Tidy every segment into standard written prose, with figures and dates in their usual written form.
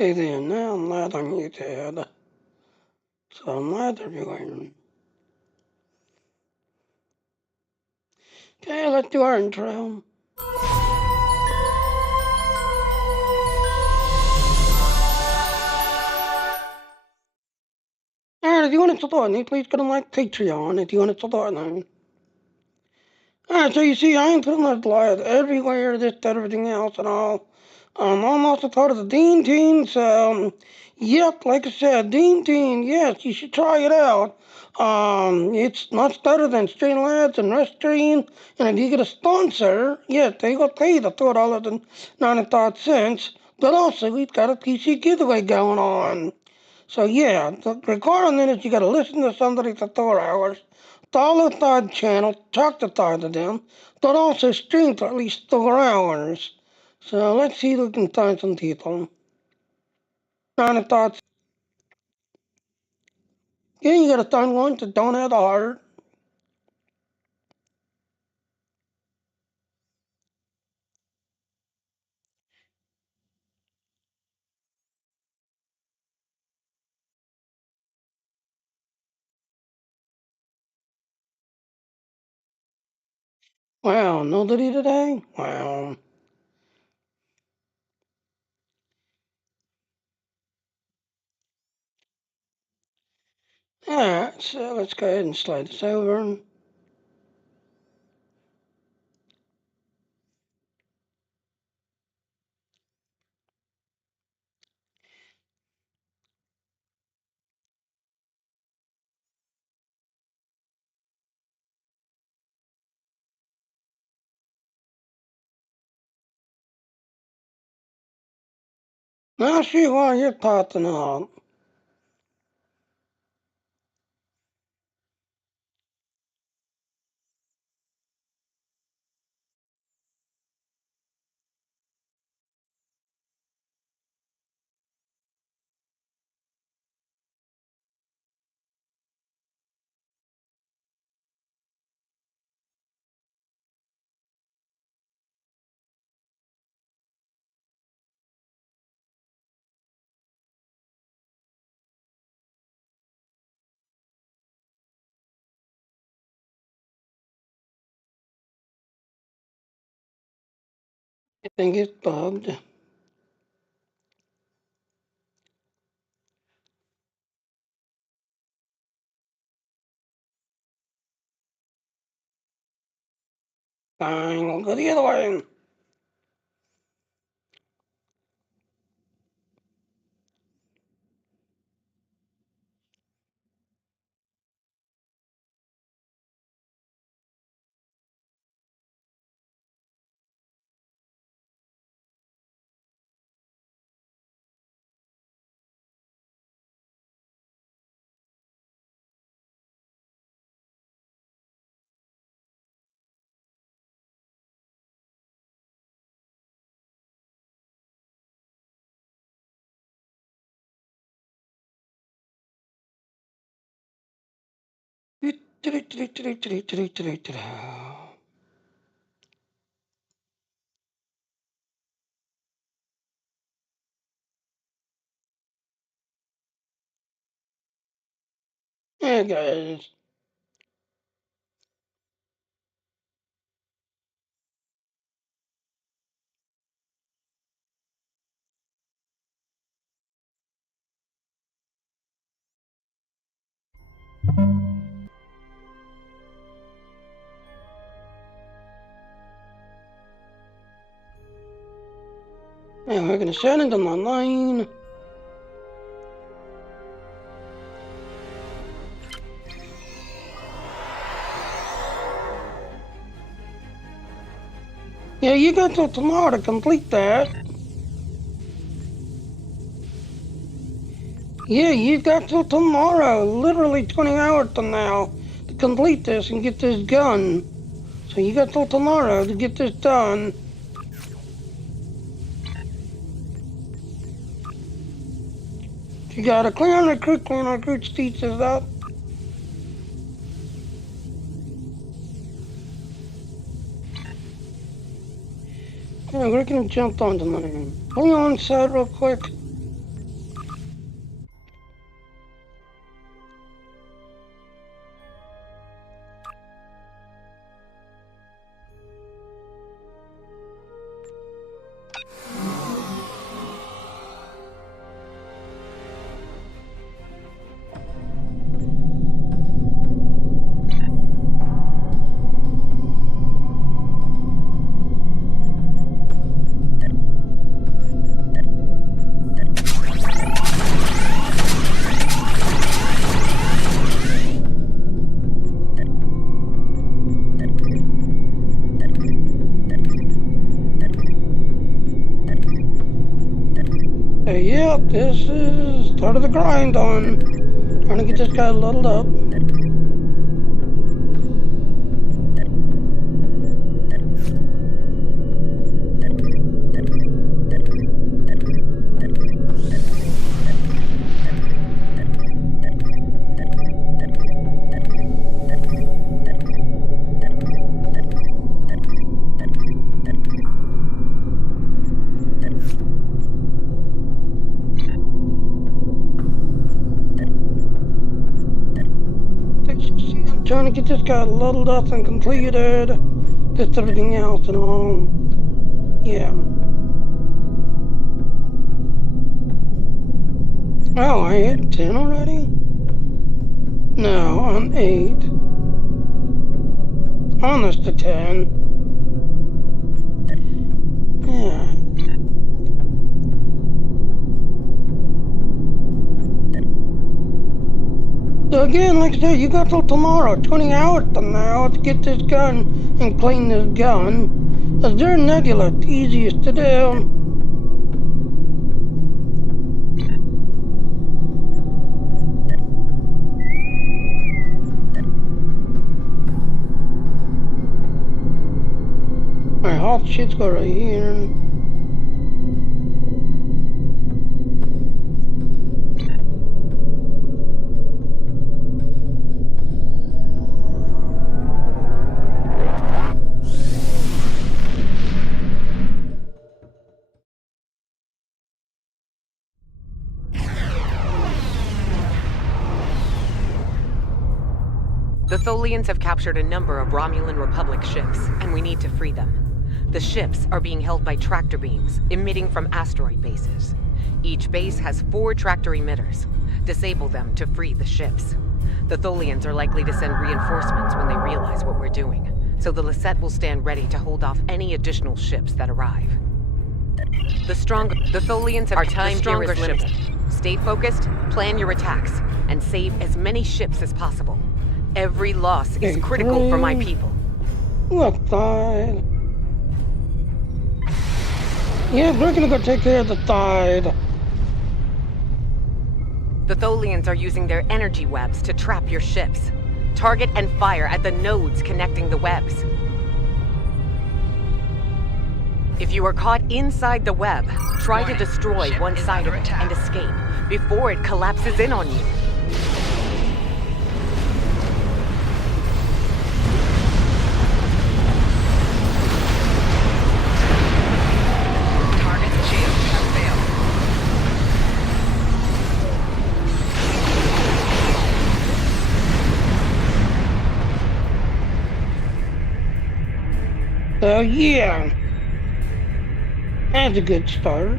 Okay then, now I'm live on YouTube. So I'm live everywhere. Okay, let's do our intro. Alright, if you want to support me, please go to my Patreon if you want to support me. Alright, so you see, I ain't putting this live everywhere, this, that, everything else, and all. I'm also part of the Dean Team, so, yep, like I said, Dean Team, yes, you should try it out. It's much better than Streamlabs and Restream, and if you get a sponsor, yes, they will pay the $4.95, but also we've got a PC giveaway going on. So yeah, the requirement is you gotta listen to somebody for 4 hours, follow the third channel, talk to third of them, but also stream for at least 4 hours. So let's see if we can find some people. Kind thoughts. Yeah, you gotta find ones that don't have the heart. Wow, nobody today? Wow. Alright, so let's go ahead and slide this over. Now see why you're popping up. I think it's bugged. Fine, we'll go the other way. Hey guys. And we're gonna send them online. Yeah, you got till tomorrow to complete that. Yeah, you got till tomorrow, literally 20 hours from now, to complete this and get this done. So you got till tomorrow to get this done. You got a Klingon Recruit teaches up. Yeah, we're gonna jump onto mine. Hang on, side real quick. Yep, this is start of the grind on trying to get this guy leveled up. Trying to get this guy leveled up and completed. Just everything else and all. Yeah. Oh, I hit 10 already? No, I'm 8. Almost to 10. Yeah. So again, like I said, you got till tomorrow, 20 hours from now, to get this gun and clean this gun. Cause they're nebula, it's easiest to do. Alright, all the shit's go right here. The Tholians have captured a number of Romulan Republic ships, and we need to free them. The ships are being held by tractor beams, emitting from asteroid bases. Each base has 4 tractor emitters. Disable them to free the ships. The Tholians are likely to send reinforcements when they realize what we're doing, so the Lisette will stand ready to hold off any additional ships that arrive. The Tholians have our time here is limited. Stay focused, plan your attacks, and save as many ships as possible. Every loss is critical for my people. Left side. Yeah, we're gonna go take care of the side. The Tholians are using their energy webs to trap your ships. Target and fire at the nodes connecting the webs. If you are caught inside the web, try to destroy one side of it and escape before it collapses in on you. So yeah, that's a good start.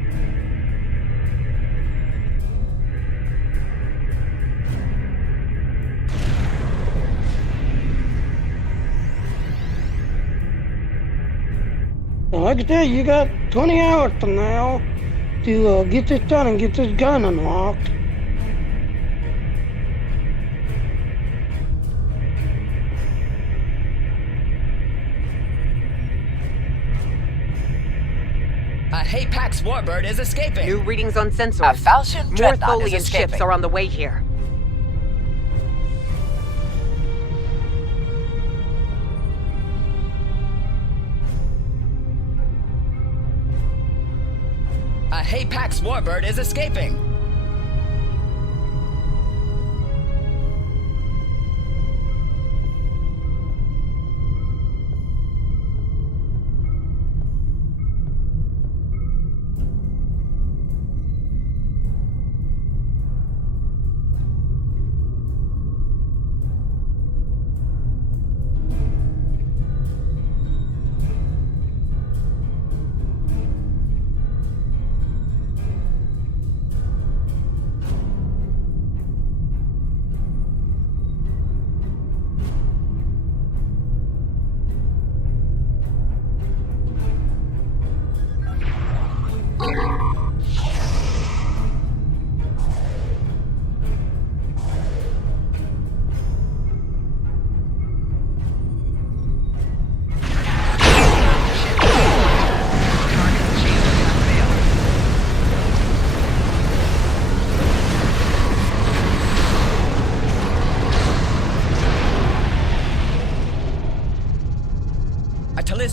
Well, like I said, you got 20 hours from now to get this done and get this gun unlocked. A Hapax warbird is escaping. New readings on sensors. A Falchion More dreadnought is Tholian escaping. ships are on the way here. A Hapax warbird is escaping.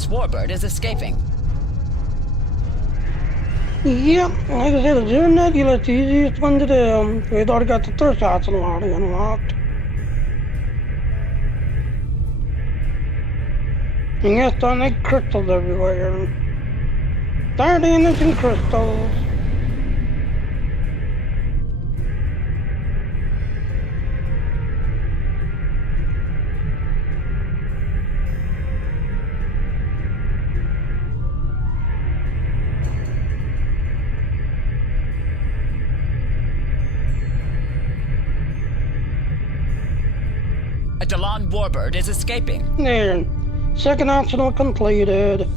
warbird is escaping. Yep, like I said, the Zero Nebula, it's the easiest one to do. We'd already got the third shots already unlocked. And yes, don't make crystals everywhere. 30 innocent crystals. A Delon warbird is escaping. There. Second optional completed.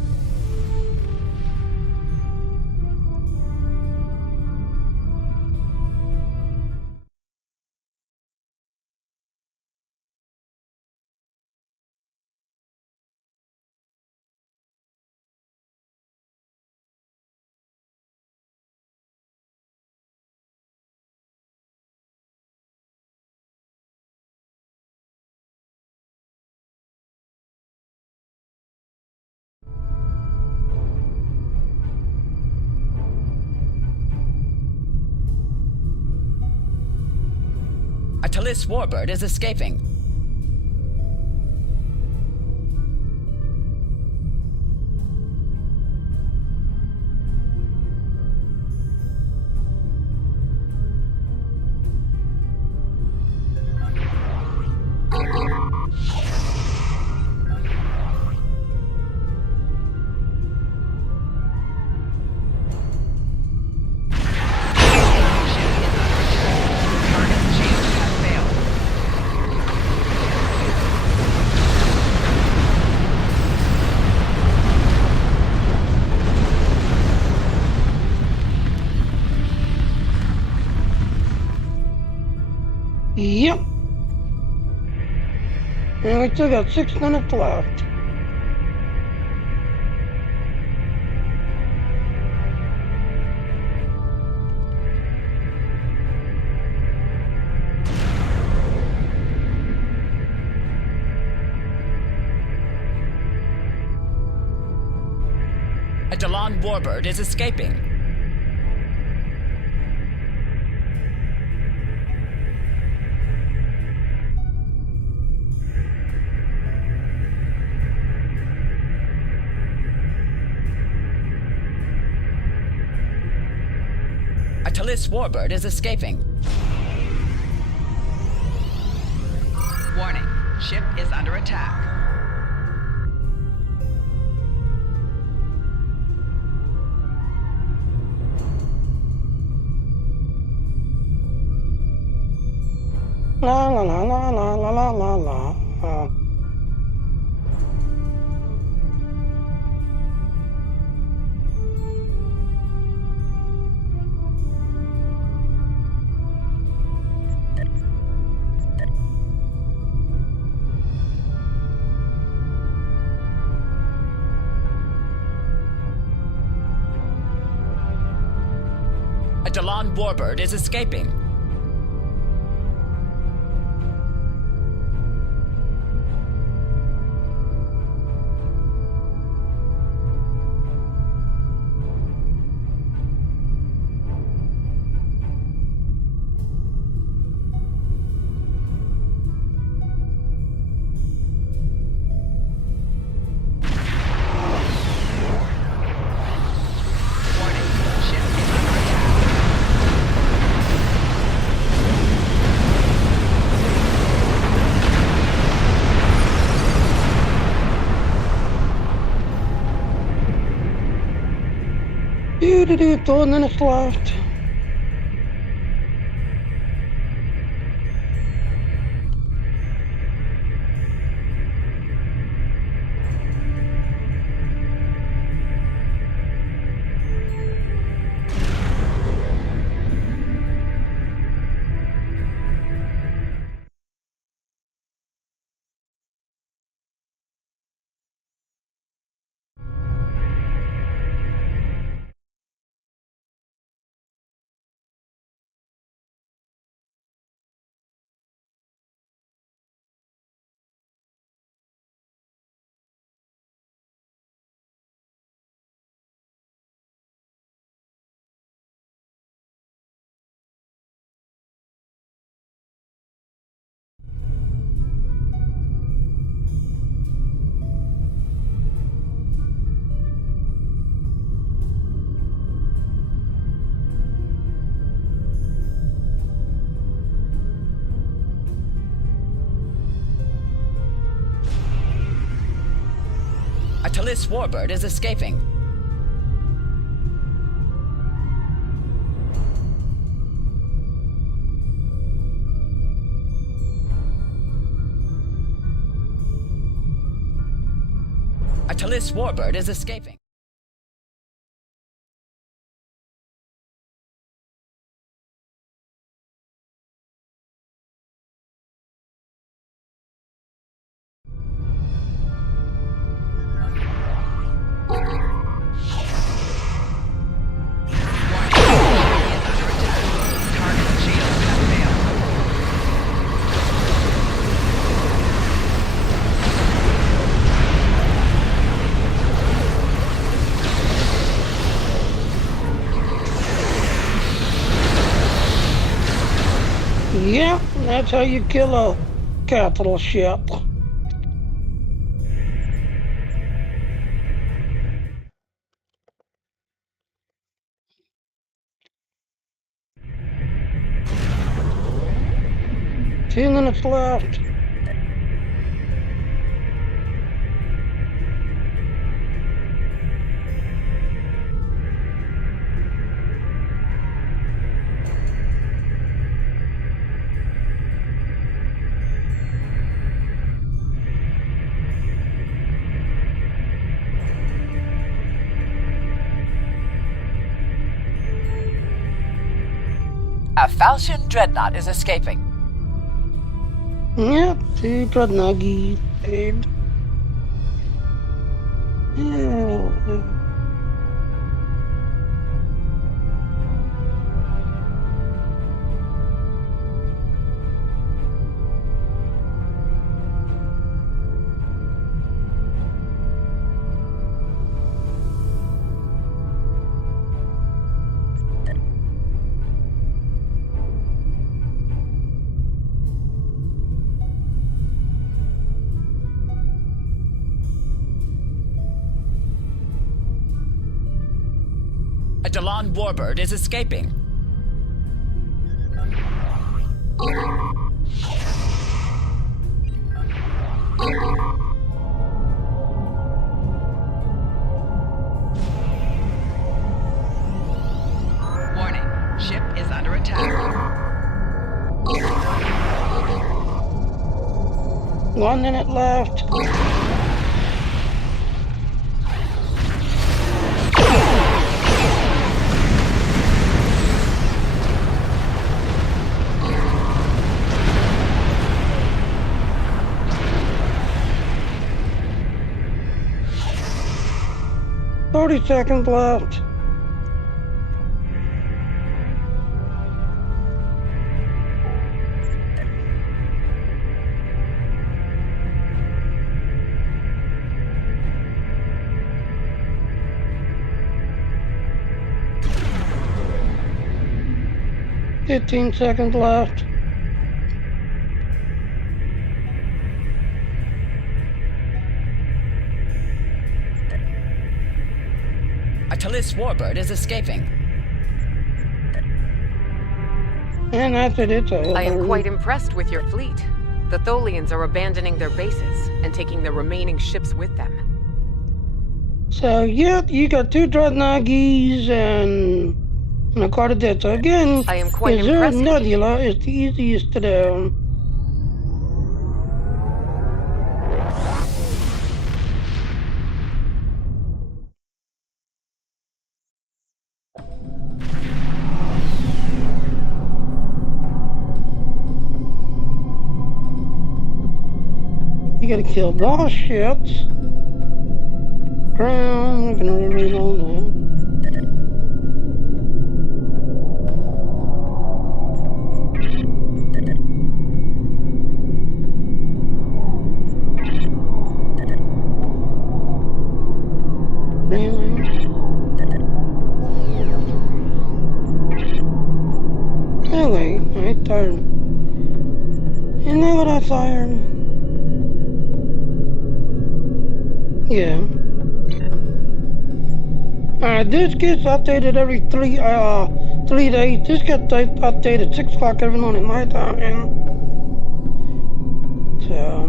A Talis warbird is escaping. Yep. And we still got 6 minutes left. A Delon warbird is escaping. A Talis warbird is escaping. Warning, ship is under attack. La la la la la la la la la. A Delon warbird is escaping. Do 4 minutes left. Tallis warbird is escaping. A Tallis warbird is escaping. Yeah, that's how you kill a capital ship. Two minutes left. A Falchion dreadnought is escaping. Yep, two Dreadnoughties, babe. Yeah. A Delon warbird is escaping. Warning, ship is under attack. 1 minute left. Thirty seconds left. Fifteen seconds left. A Tallis warbird is escaping. And that's it, it's over. I am quite impressed with your fleet. The Tholians are abandoning their bases and taking the remaining ships with them. So, yeah, you got two Dreadnoughties and a Quadrant. So again, I am quite Zero impressed. Nebula is the easiest to do. You gotta kill those ships. Ground, we're gonna read all that. Really? Anyway, I tired. You know what I fired? Yeah. This gets updated every 3 days. This gets updated 6 o'clock every morning my time, man. So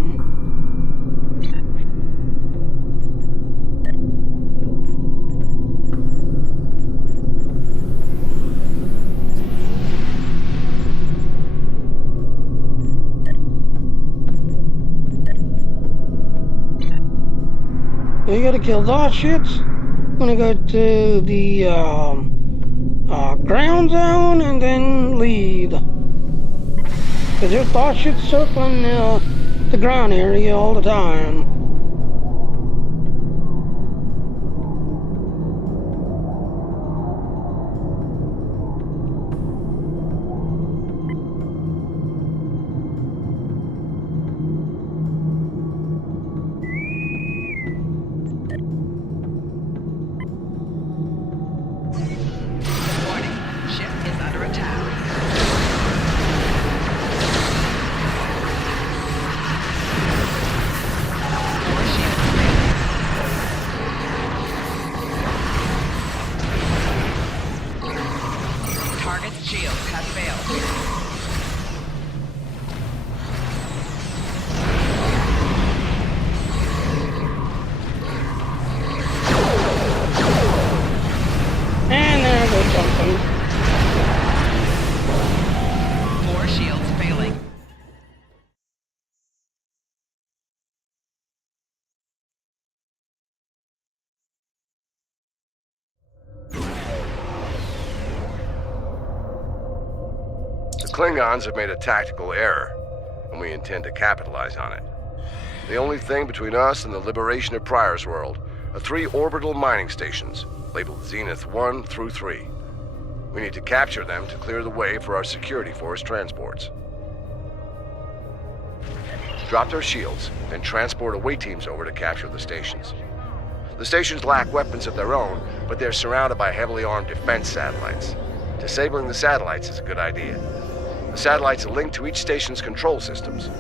We gotta kill those shits. I'm gonna go to the ground zone and then lead. Cause there's those shits circling the ground area all the time. Warning. Ship is under attack. Four shields failing. Target's shields have failed. And there goes something. Four shields failing. The Klingons have made a tactical error, and we intend to capitalize on it. The only thing between us and the liberation of Pryor's world are 3 orbital mining stations, labeled Zenith 1 through 3. We need to capture them to clear the way for our security force transports. Drop their shields, and transport away teams over to capture the stations. The stations lack weapons of their own, but they're surrounded by heavily armed defense satellites. Disabling the satellites is a good idea. The satellites are linked to each station's control systems.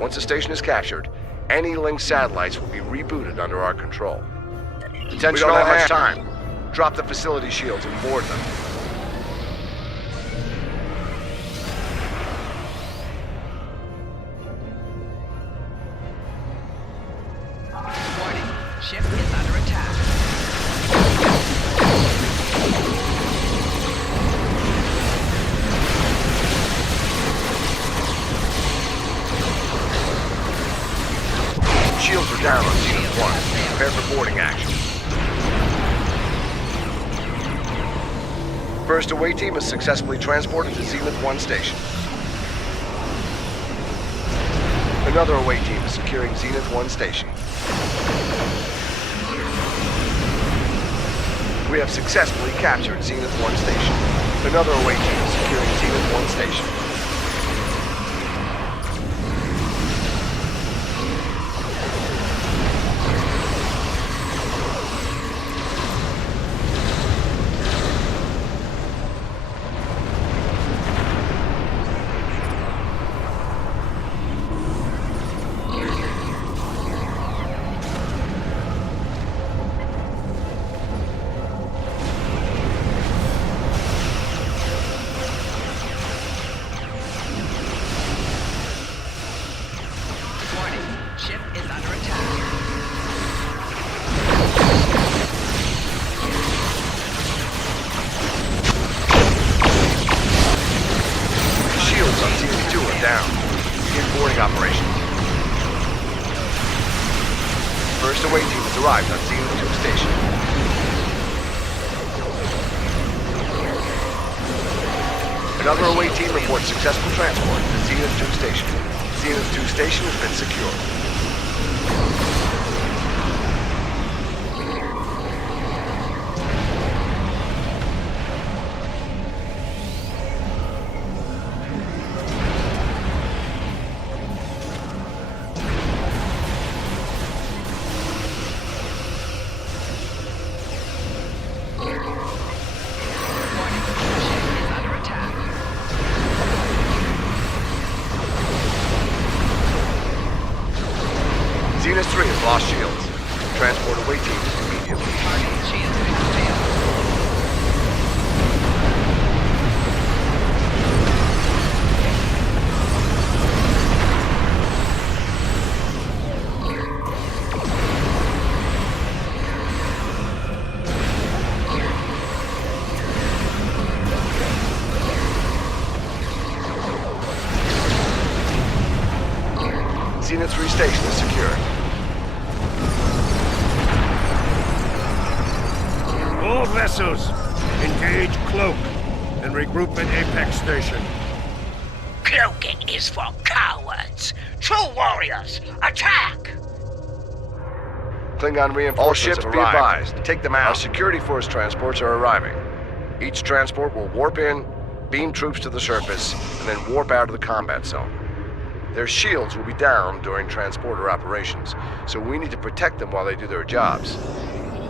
Once a station is captured, any linked satellites will be rebooted under our control. Attention, we don't have much time. Drop the facility shields and board them. Warning. Ship is under attack. Shields are down on Zenith 1. Prepare for boarding action. First away team is successfully transported to Zenith 1 station. Another away team is securing Zenith 1 station. We have successfully captured Zenith 1 station. Another away team is securing Zenith 1 station. Ship is under attack. Shields on Zenith 2 are down. Begin boarding operations. First away team has arrived on Zenith 2 station. Another away team reports successful transport to Zenith 2 station. Zenith 2 station has been secured. Zenith 3 has lost shields. Transport away teams immediately. Target shields have failed. Zenith 3 station is secured. vessels, engage Cloak and regroup at Apex Station. Cloaking is for cowards. True warriors, attack! Klingon reinforcements All ships have be arrived. advised. Take them out. Our security force transports are arriving. Each transport will warp in, beam troops to the surface, and then warp out of the combat zone. Their shields will be down during transporter operations, so we need to protect them while they do their jobs.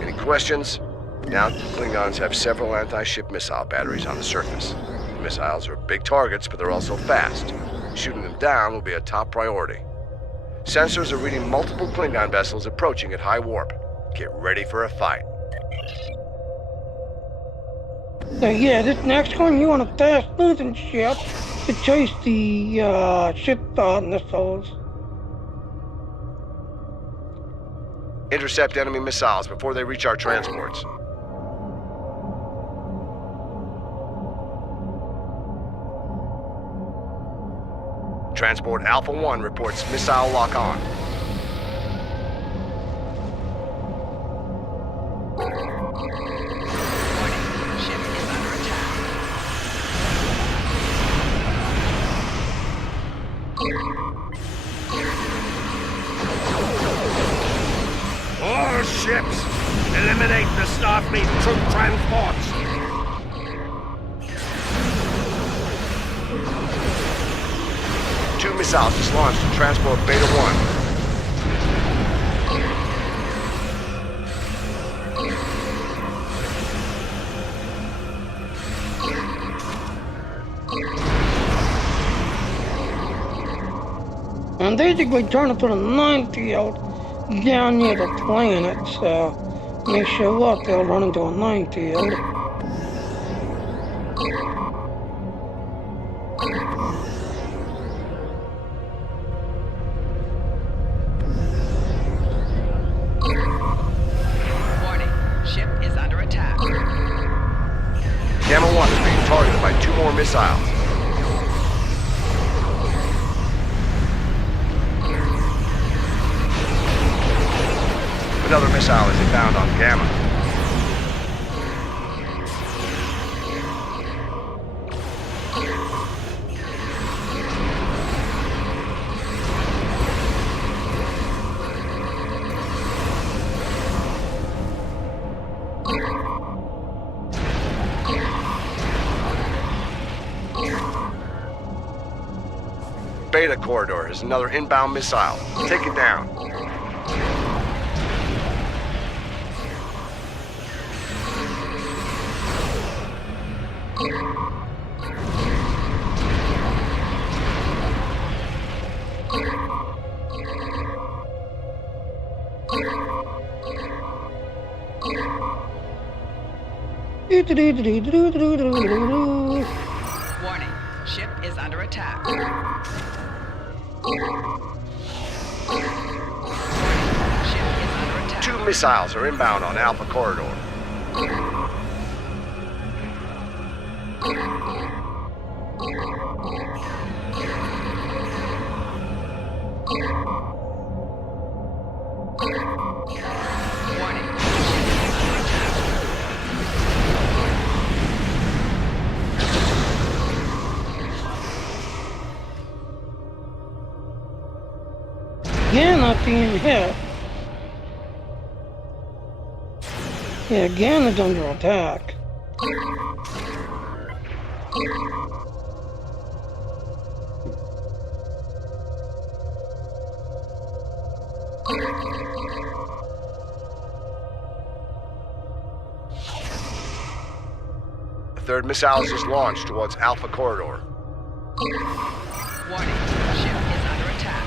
Any questions? Now, Klingons have several anti-ship missile batteries on the surface. The missiles are big targets, but they're also fast. Shooting them down will be a top priority. Sensors are reading multiple Klingon vessels approaching at high warp. Get ready for a fight. So yeah, this next one, you want a fast-moving ship to chase the ship missiles. Intercept enemy missiles before they reach our transports. Transport Alpha 1 reports missile lock on. Ship is under attack. All ships, eliminate the Starfleet troop transports. Two missiles just launched to transport Beta 1. And basically turn it to the 9 field down near the planet, so when they show up, they'll run into a 9 field. Warning, ship is under attack. Gamma 1 is being targeted by two more missiles. Another missile is inbound on Gamma. Beta corridor is another inbound missile. Take it down. Warning, ship is under attack. Ship is under attack. Two missiles are inbound on Alpha corridor. Warning, ship is under attack. Yeah, not being hit. Yeah, again is under attack. The third missile is just launched towards Alpha corridor. Warning, ship is under attack.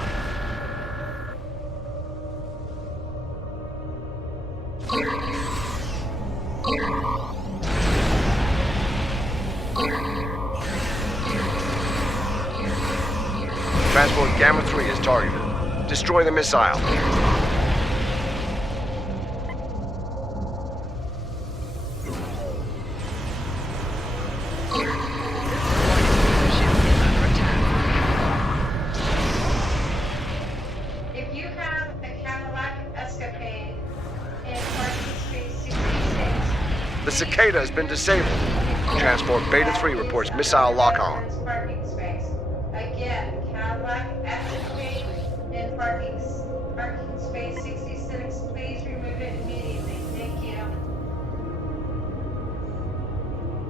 Transport Gamma 3 is targeted. Destroy the missile. Ship is under attack. If you have a Cadillac Escapade in parking space 66, The Cicada has been disabled. Transport Beta 3 reports missile lock-on. Parking space. Again, Cadillac excavate in parking space 66. Please remove it immediately. Thank you.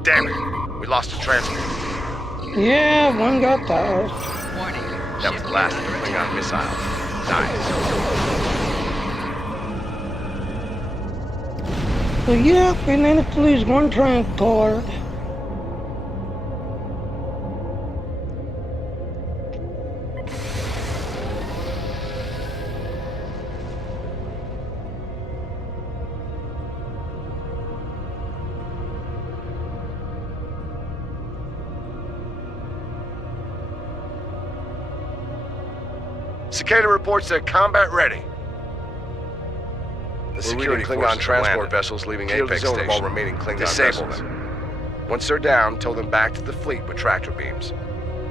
Damn it, we lost a transport. Yeah, one got tossed. Warning. That was the last of the Klingon missile. Nice. So yeah, we managed to lose one transport. Cicada reports they're combat ready. The security Klingon transport vessels leaving Apex Station. All remaining Klingon Disable them. Once they're down, tow them back to the fleet with tractor beams.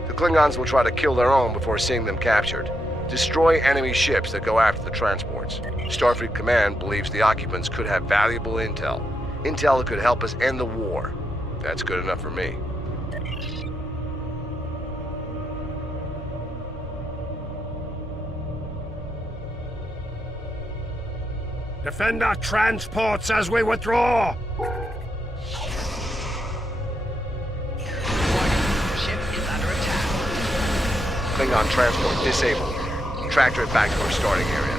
The Klingons will try to kill their own before seeing them captured. Destroy enemy ships that go after the transports. Starfleet Command believes the occupants could have valuable intel. Intel that could help us end the war. That's good enough for me. Defend our transports as we withdraw! Warning. Ship is under attack. Klingon transport disabled. Tractor it back to our starting area.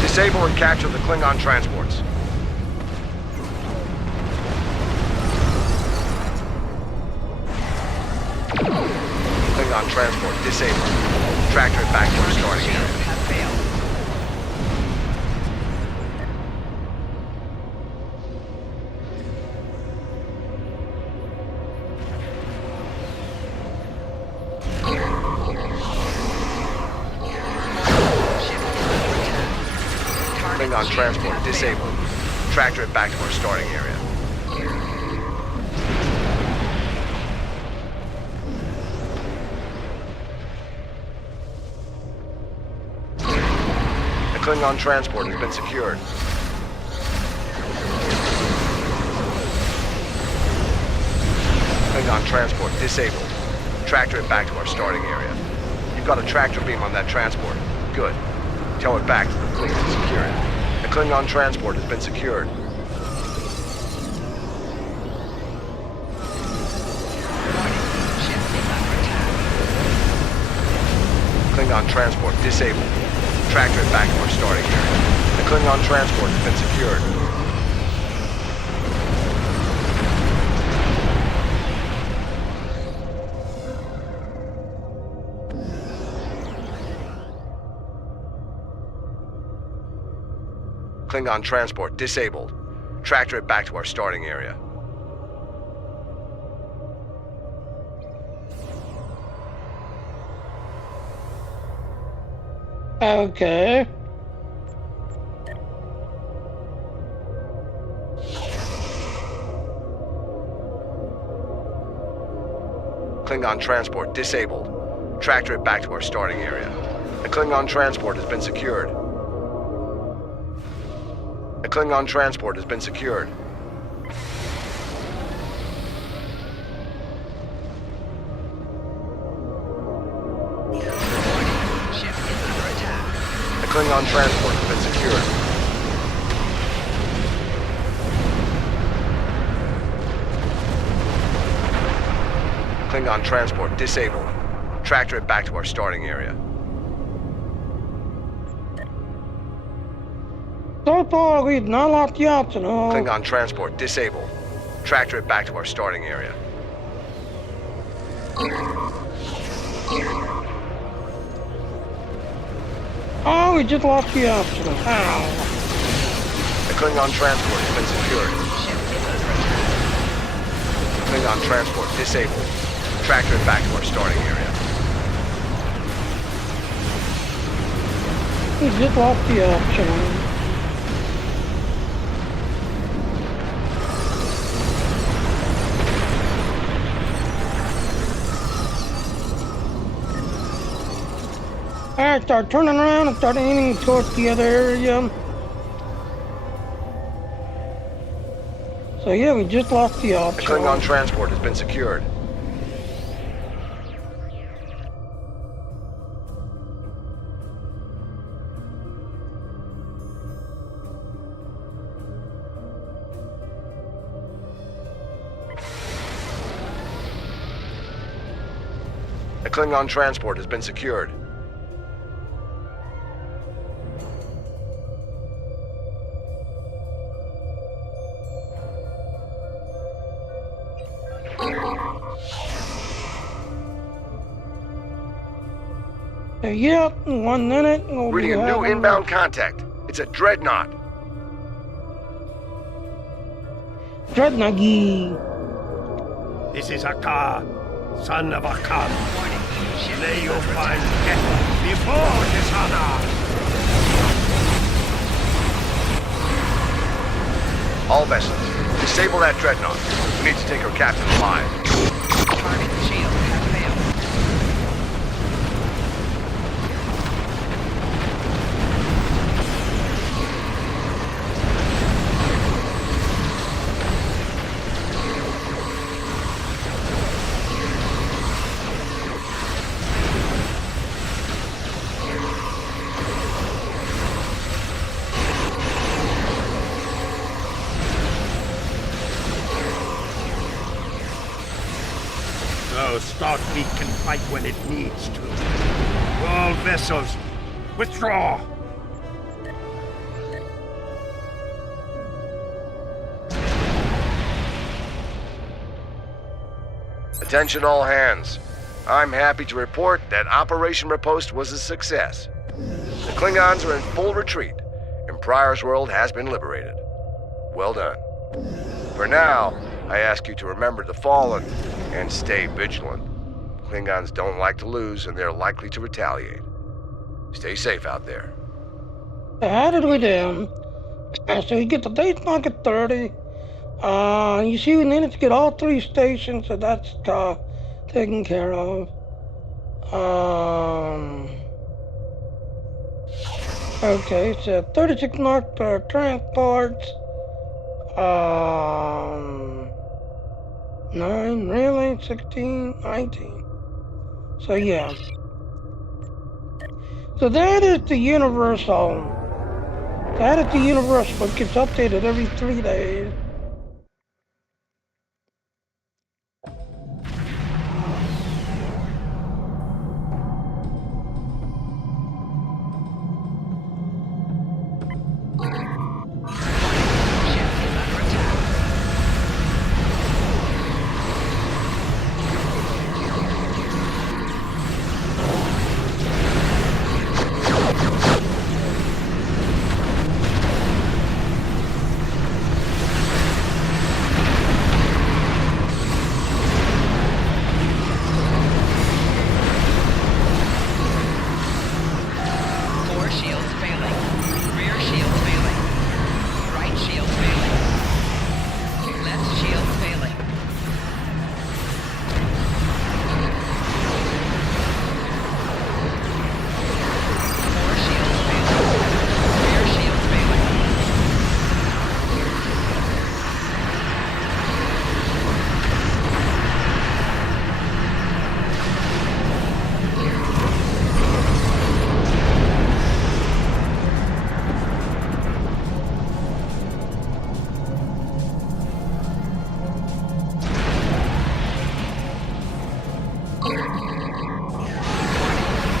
Disable and capture the Klingon transports. Klingon transport disabled. Tractor it back to our starting area. Have failed. Klingon transport disabled. Tractor it back to our starting area. The Klingon transport has been secured. Klingon transport disabled. Tractor it back to our starting area. You've got a tractor beam on that transport. Good. Tow it back to the fleet and secure it. The Klingon transport has been secured. Ship is under attack. Klingon transport disabled. Tractor it back to our starting area. The Klingon transport has been secured. Klingon transport disabled. Tractor it back to our starting area. Okay. Klingon transport disabled. Tractor it back to our starting area. The Klingon transport has been secured. The Klingon transport has been secured. Ship is under attack. The Klingon transport has been secured. Klingon transport disabled. Tractor it back to our starting area. So far, we've not lost the option. Oh. Klingon transport disabled. Tractor it back to our starting area. Oh, we just lost the option. Ow. The Klingon transport has been secured. Ship is under attack. Klingon transport disabled. Tractor it back to our starting area. We just lost the option. Alright, start turning around and start aiming towards the other area. So yeah, we just lost the The option. Klingon transport has been secured. The Klingon transport has been secured. Yeah, 1 minute. We'll be Reading a new having- inbound contact. It's a dreadnought. Dreadnought. This is Akar, son of Akar. Warning. Ship May is you under find attack. death before dishonor. All vessels, disable that dreadnought. We need to take our captain alive. Target shield has failed. So Starfleet can fight when it needs to. All vessels, withdraw! Attention all hands. I'm happy to report that Operation Riposte was a success. The Klingons are in full retreat, and Pryor's world has been liberated. Well done. For now, I ask you to remember the fallen and stay vigilant. Klingons don't like to lose, and they're likely to retaliate. Stay safe out there. How did we do? So we get the date knock at 30. You see, we needed to get all 3 stations, so that's taken care of. Okay, so 36 North transports. 9, really? 16, 19. So yeah. So that is the universal. That is the universal. It gets updated every 3 days. Ship is under attack. Fore shields failing. Rear shields failing. Right shield failing. Left shield failing. Fore shields failing. Rear shields failing.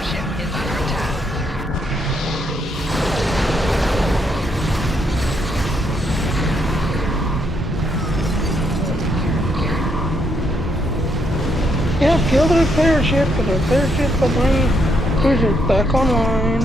Ship is under attack. Yeah, kill the repair ship, and the repair ship will bring cruisers back online.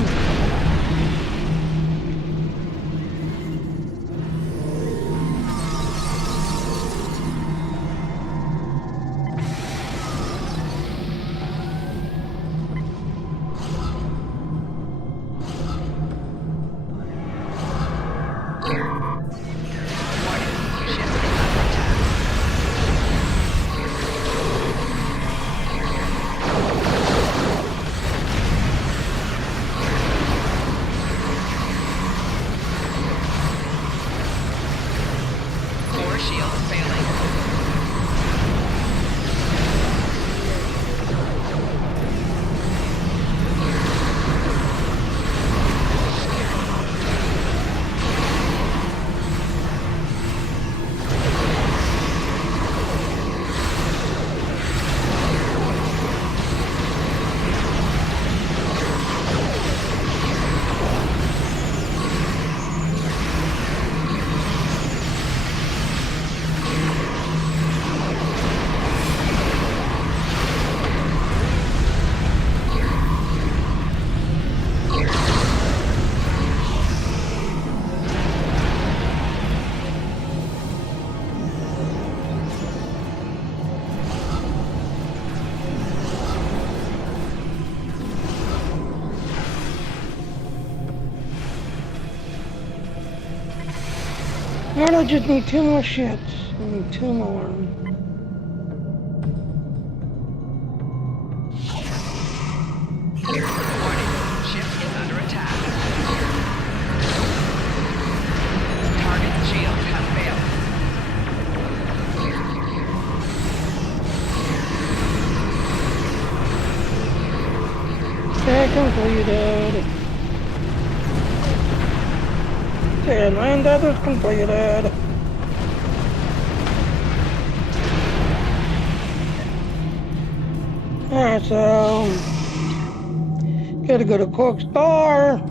Warning. Ship is under attack. shields failing. Now I just need 2 more ships. I need 2 more. Warning, ship is under attack. Target's shields have failed. Completed. 10 land others completed. Alright, so gotta go to Cork Star.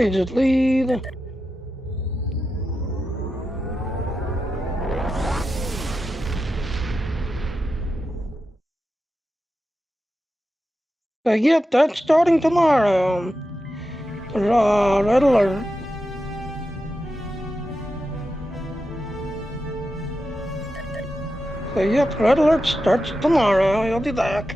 Exit lead. Yep, that's starting tomorrow. Red alert. So yep, red alert starts tomorrow. You'll be back.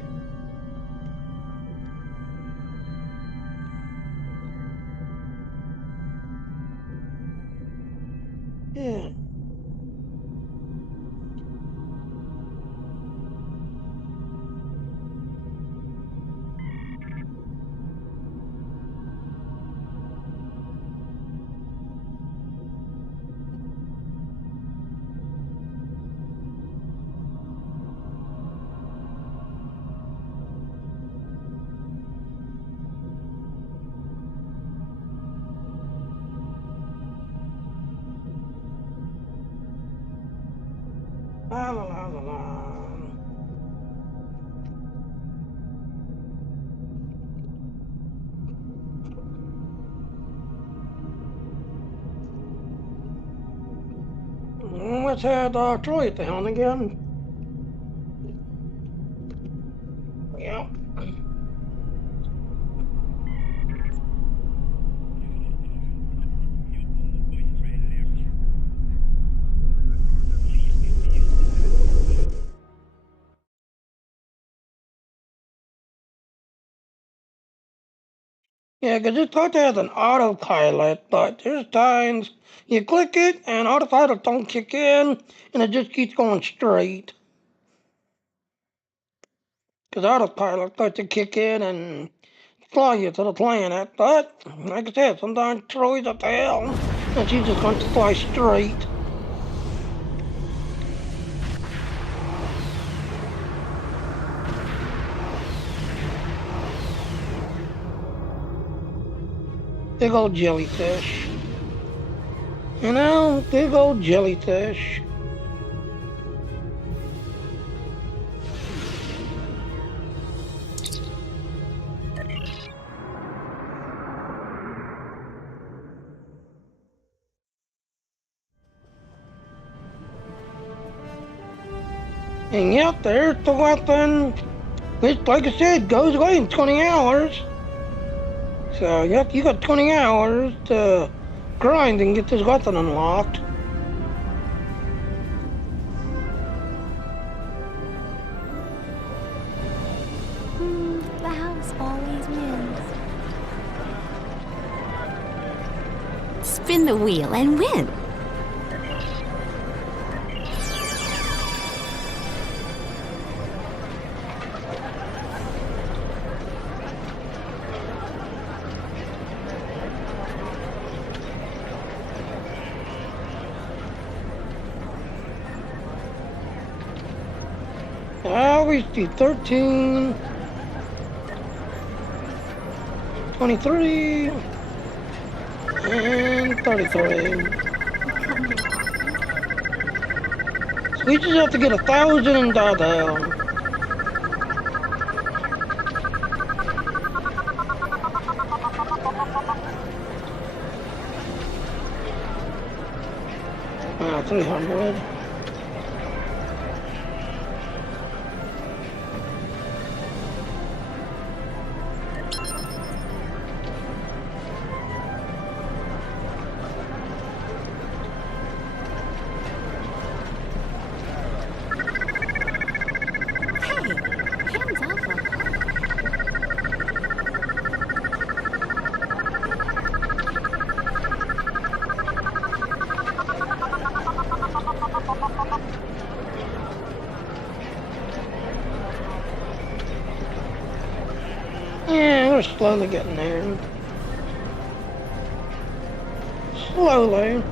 Yeah. La la la la la. Let's head Troy at the helm again. Yep. Yeah, because it thought it has an autopilot, but there's times you click it and autopilot don't kick in and it just keeps going straight. Because autopilot starts to kick in and fly you to the planet, but like I said, sometimes Troy's at the helm and she's just going to fly straight. Big old jellyfish. You know, big old jellyfish. And yep, there's the weapon. which, like I said, goes away in 20 hours. So, yep, you got 20 hours to grind and get this weapon unlocked. The house always wins. Spin the wheel and win. Always do 13, 23, and 33. So we just have to get 1,000 and die down. Ah, 300. Yeah, we're slowly getting there. Slowly.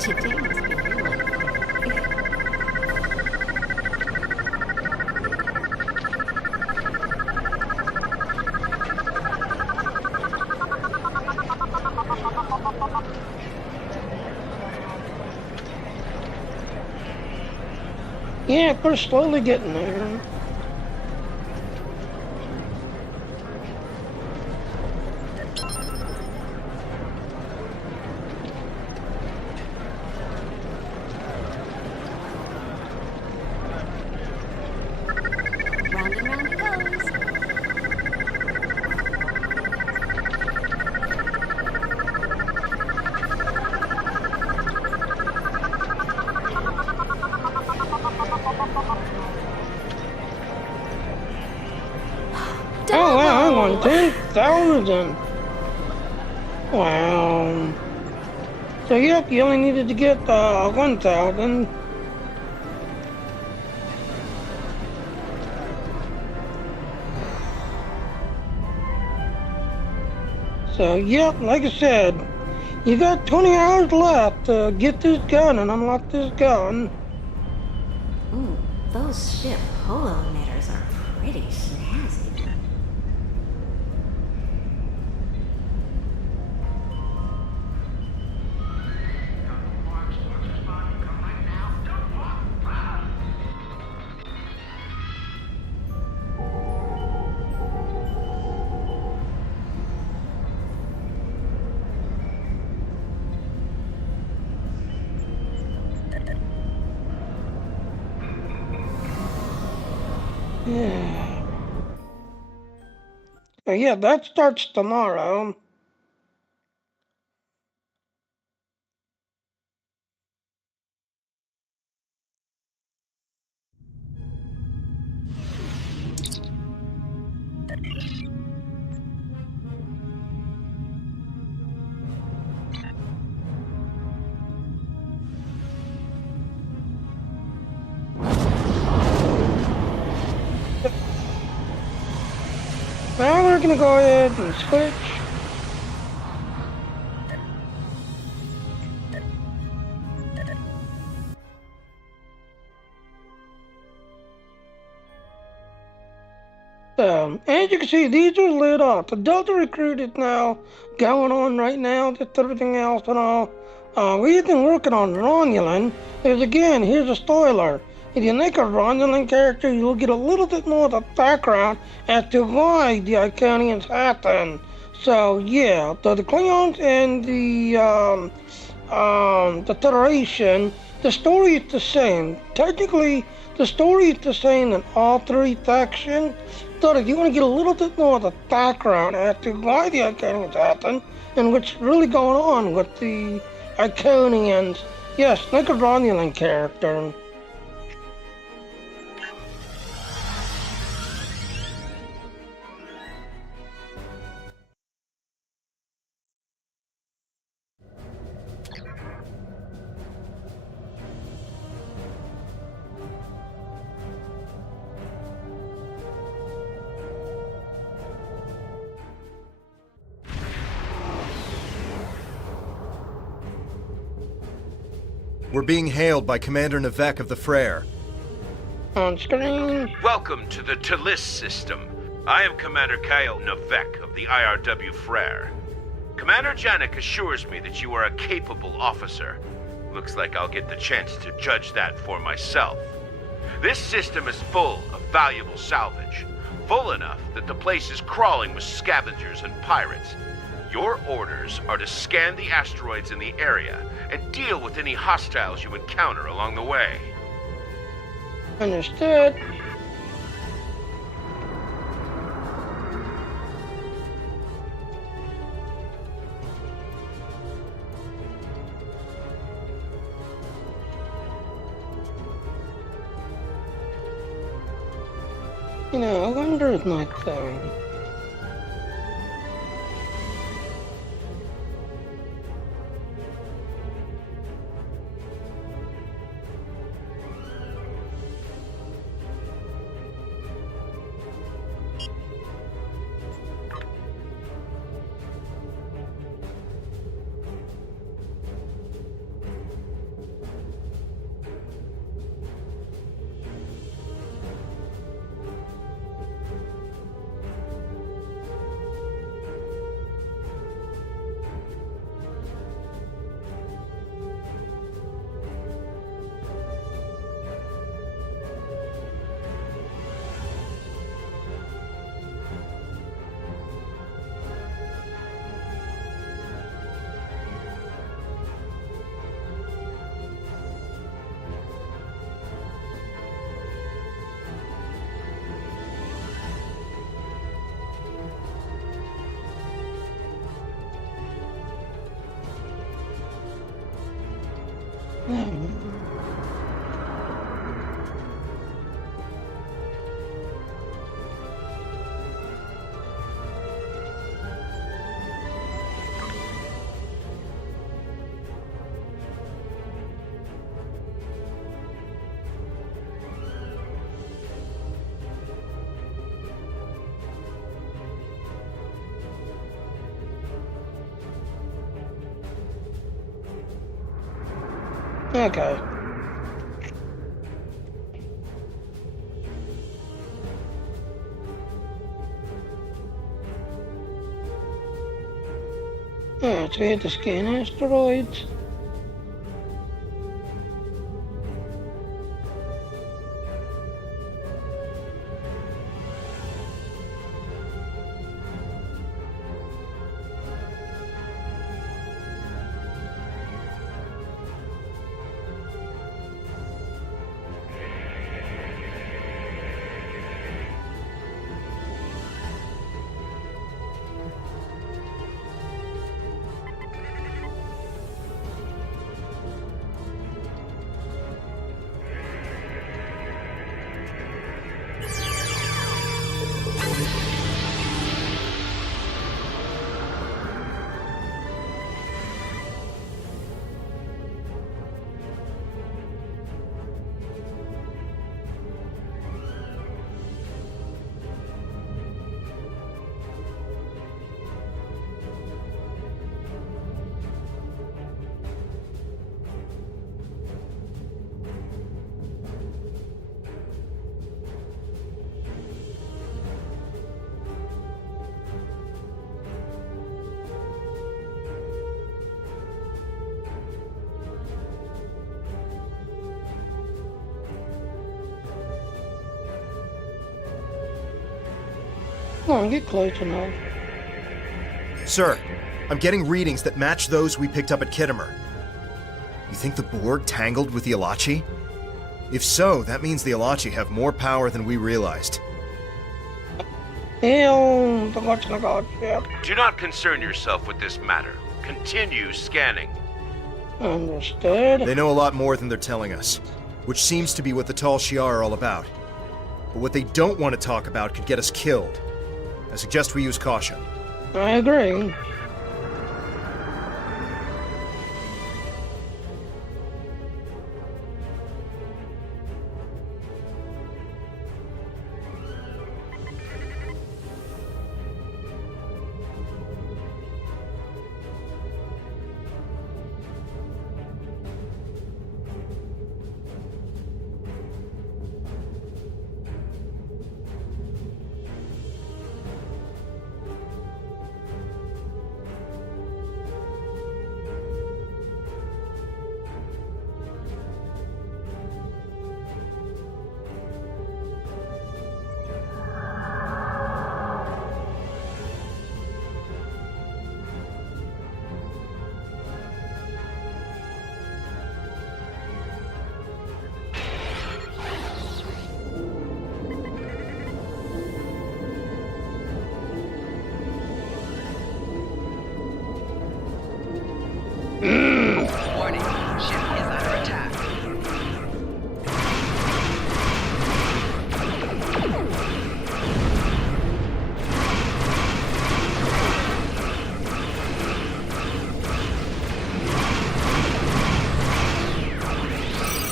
Today must be really Yeah, we're slowly getting there. round and round it goes. Oh wow, I won 10,000. Wow. So yep, you only needed to get 1,000. So yep, like I said, you got 20 hours left to get this gun and unlock this gun. Ooh, those ship holo emitters are pretty snazzy. Yeah. So yeah, that starts tomorrow. Now we're gonna go ahead and switch. As you can see, these are lit up. The Delta Recruit is now going on right now, just everything else and all. We've been working on Romulan. There's again, here's a spoiler. If you make a Romulan character, you'll get a little bit more of the background as to why the Iconians happened. So yeah, the Klingons and the Federation, the story is the same. Technically, the story is the same in all three factions. So if you want to get a little bit more of the background as to why the Iconians happened and what's really going on with the Iconians, yes, like a Romulan character. We're being hailed by Commander Navek of the Frere. On screen. Welcome to the Talis system. I am Commander Kyle Navek of the IRW Frere. Commander Janik assures me that you are a capable officer. Looks like I'll get the chance to judge that for myself. This system is full of valuable salvage. Full enough that the place is crawling with scavengers and pirates. Your orders are to scan the asteroids in the area and deal with any hostiles you encounter along the way. Understood. You know, I wonder if my thing. Okay. Alright, so we had to scan asteroids. Come on, get close enough. Sir, I'm getting readings that match those we picked up at Kittimer. You think the Borg tangled with the Alachi? If so, that means the Alachi have more power than we realized. Damn, the god ship. Do not concern yourself with this matter. Continue scanning. Understood. They know a lot more than they're telling us, which seems to be what the Tal Shiar are all about. But what they don't want to talk about could get us killed. I suggest we use caution. I agree. Warning, ship is under attack.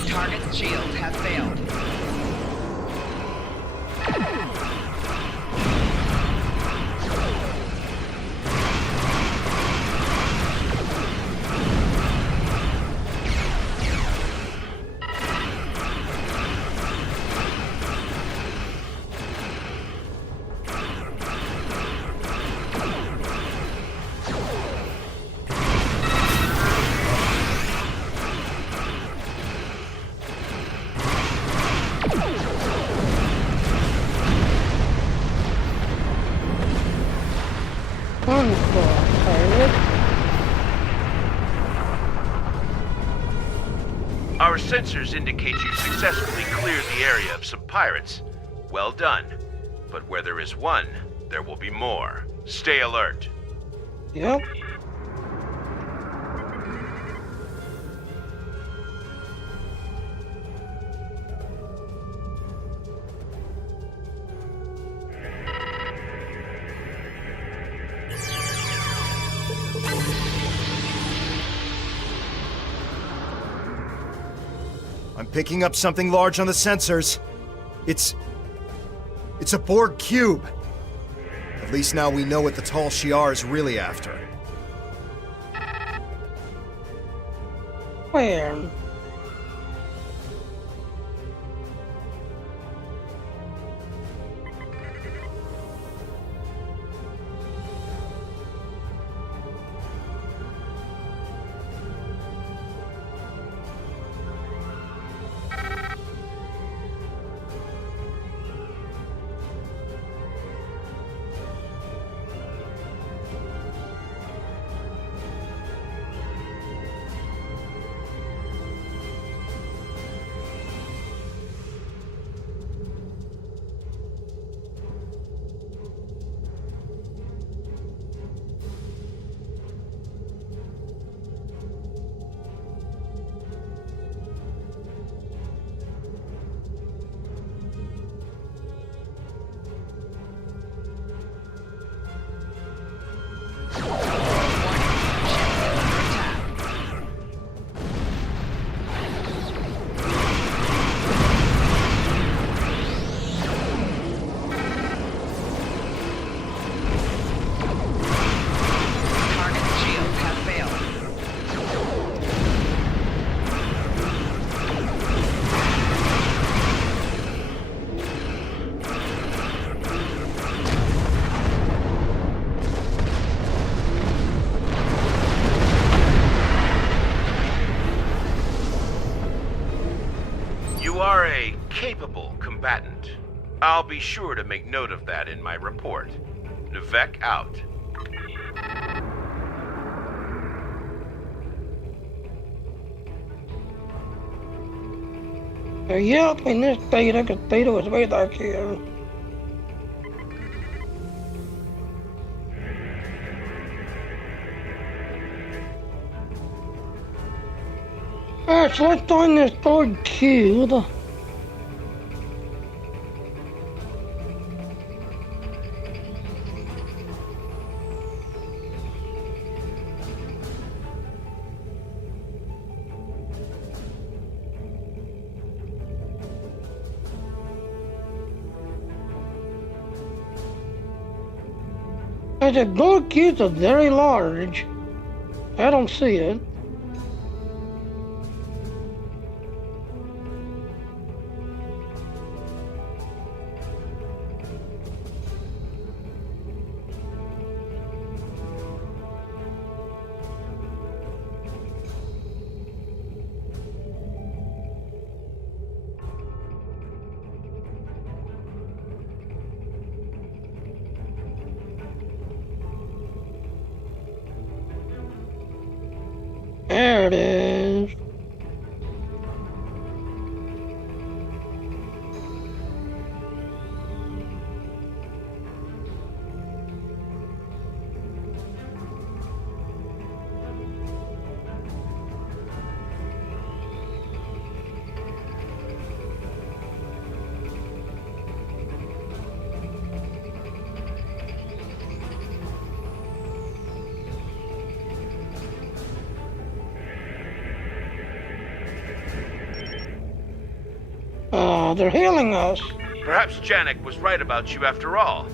Target's shield has failed. Our sensors indicate you successfully cleared the area of some pirates. Well done. But where there is one, there will be more. Stay alert. Yep. I'm picking up something large on the sensors. It's a Borg cube. At least now we know what the Tal Shiar is really after. Where? You are a capable combatant. I'll be sure to make note of that in my report. Nivek out. Yep, in this data, because data was way back here. Alright, so let's find this third cube. I said, gold cubes are very large. I don't see it. There it is. They're hailing us. Perhaps Janek was right about you after all.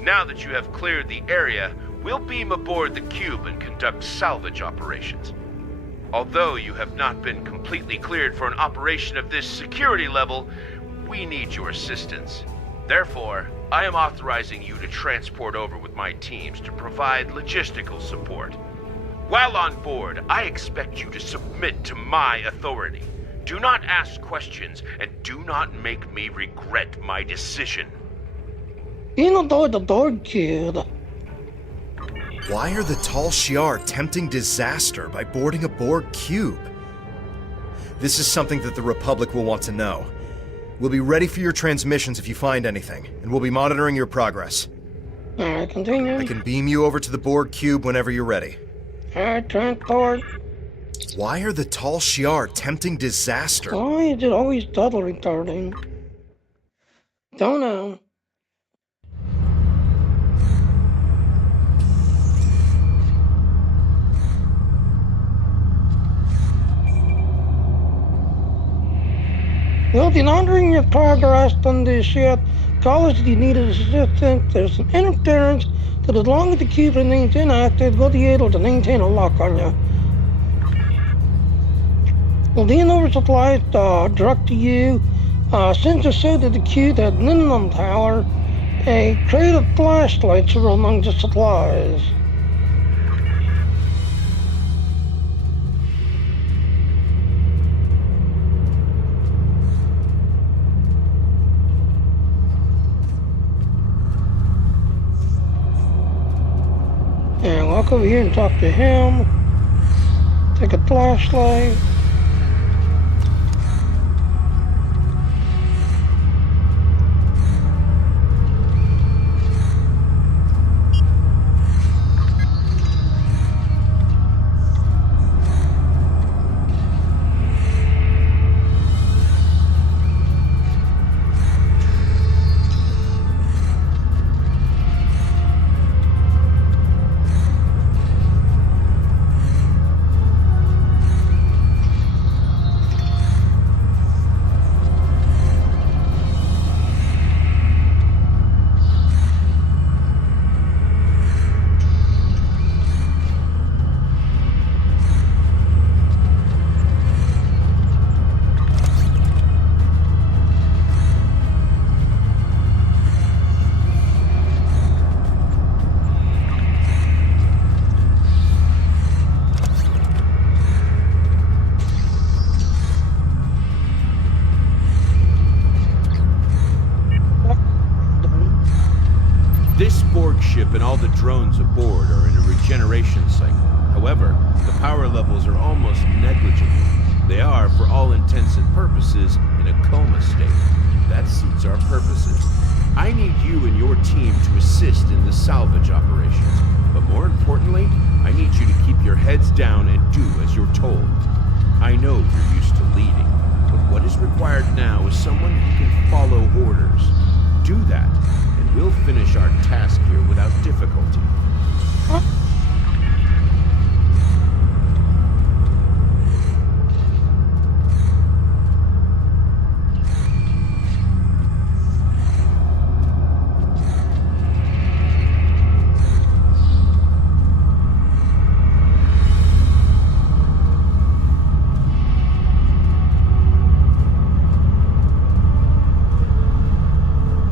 Now that you have cleared the area, we'll beam aboard the cube and conduct salvage operations. Although you have not been completely cleared for an operation of this security level, we need your assistance. Therefore, I am authorizing you to transport over with my teams to provide logistical support. While on board, I expect you to submit to my authority. Do not ask questions, and do not make me regret my decision. You know the third cube. Why are the Tal Shiar tempting disaster by boarding a Borg cube? This is something that the Republic will want to know. We'll be ready for your transmissions if you find anything, and we'll be monitoring your progress. Alright, continue. I can beam you over to the Borg cube whenever you're ready. Alright, transport. Why are the Tal Shiar tempting disaster? Why is it always double retarding? Don't know. Well, in honoring your progress on this ship, call us if you need assistance. There's some interference that as long as the cube remains inactive, we'll be able to maintain a lock on you. Well, the oversupply is direct to you. Sensors said that the cube had minimum power. A crate of flashlights are among the supplies. And walk over here and talk to him. Take a flashlight. Ship and all the drones aboard are in a regeneration cycle. However, the power levels are almost negligible. They are, for all intents and purposes, in a coma. suits our purposes. I need you and your team to assist in the salvage operations. But more importantly, I need you to keep your heads down and do as you're told. I know you're used to leading, but what is required now is someone who can follow orders. Do that, and we'll finish our task here without difficulty.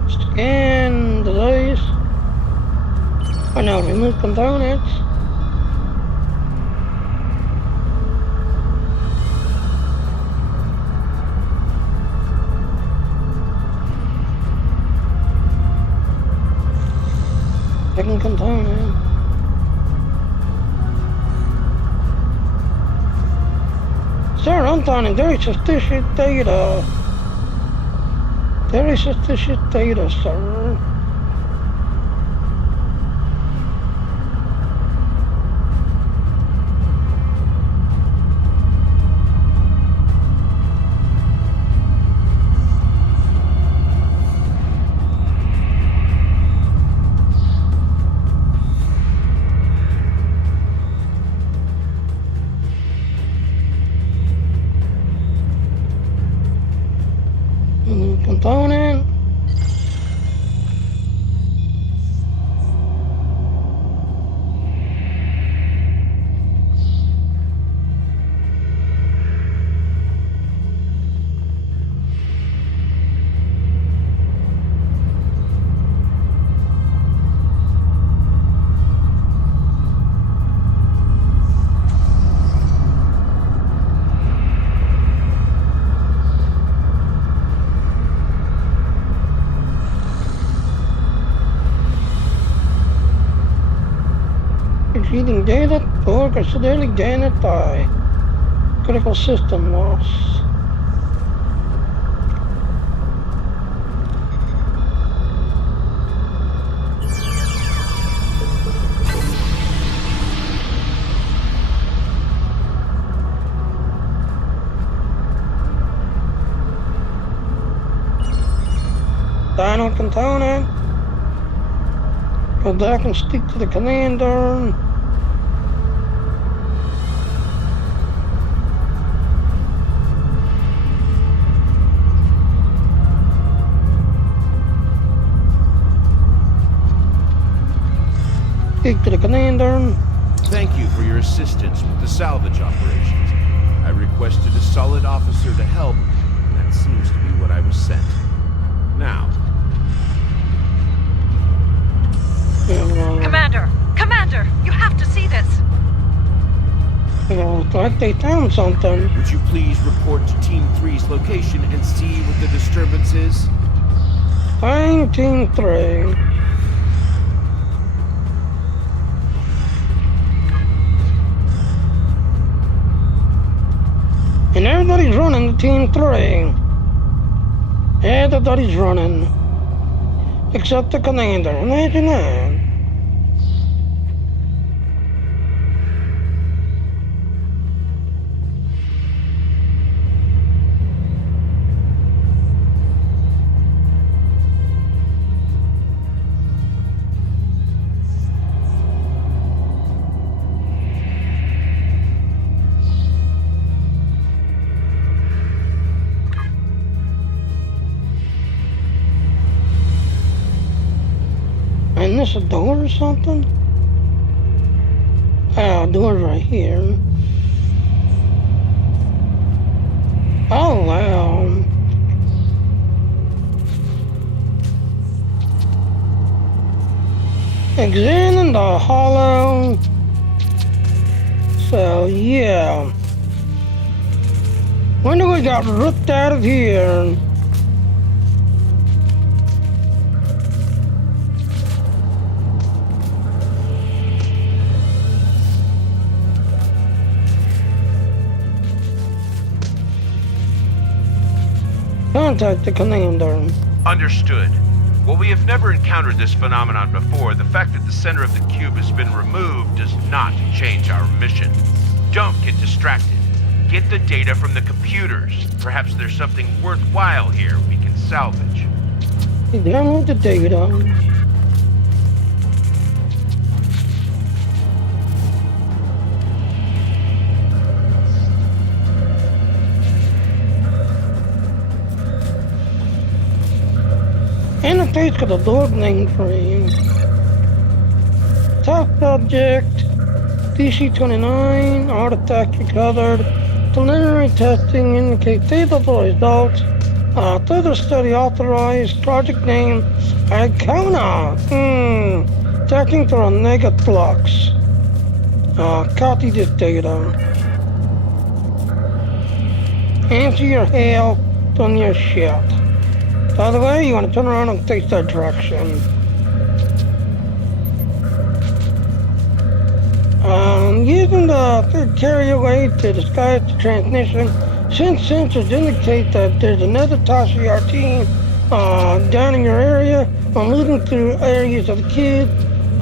Scan the dice. Oh no, remove components. Second component. Sir, I'm finding very suspicious data. Very suspicious data, sir. Component. Reading data or considering data by critical system loss. Final component. Go back and stick to the commander. To the commander. Thank you for your assistance with the salvage operations. I requested a solid officer to help, and that seems to be what I was sent. Now. Commander! Commander! You have to see this! Looks like they found something. Would you please report to Team 3's location and see what the disturbance is? Fine, Team 3. And everybody's running to Team 3. Everybody's running. Except the commander. Imagine that. Isn't this a door or something? Oh, door's right here. Oh, wow. Examine the hollow. So, yeah. When do we got ripped out of here? Contact the commander. Understood. While we have never encountered this phenomenon before, the fact that the center of the cube has been removed does not change our mission. Don't get distracted. Get the data from the computers. Perhaps there's something worthwhile here we can salvage. Download the data. Interface got a dog name frame. Top subject, DC-29, artifact recovered. Preliminary testing indicates favorable results. Further study authorized. Project name, Icona. Checking for a negative flux. Copy this data. Answer your hail from your ship. By the way, you want to turn around and face that direction. Using the carrier to disguise the transmission, since sensors indicate that there's another Tesseract team down in your area, I'm moving through areas of the cube.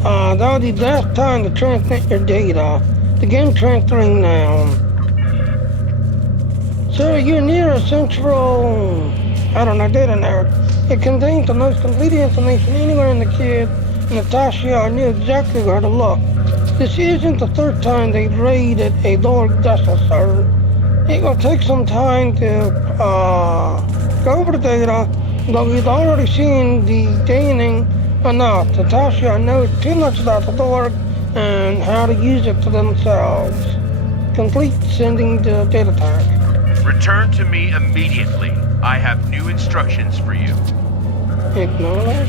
That'll be the last time to transmit your data. Begin transferring now. So you're near a central, data node. It contains the most complete information anywhere in the cube, and the Tesseract knew exactly where to look. This isn't the third time they've raided a lower vessel, sir. It will take some time to go over the data, but we've already seen the gaining enough. The Tesseract knows too much about the Borg and how to use it for themselves. Complete sending the data tag. Return to me immediately. I have new instructions for you. Acknowledge.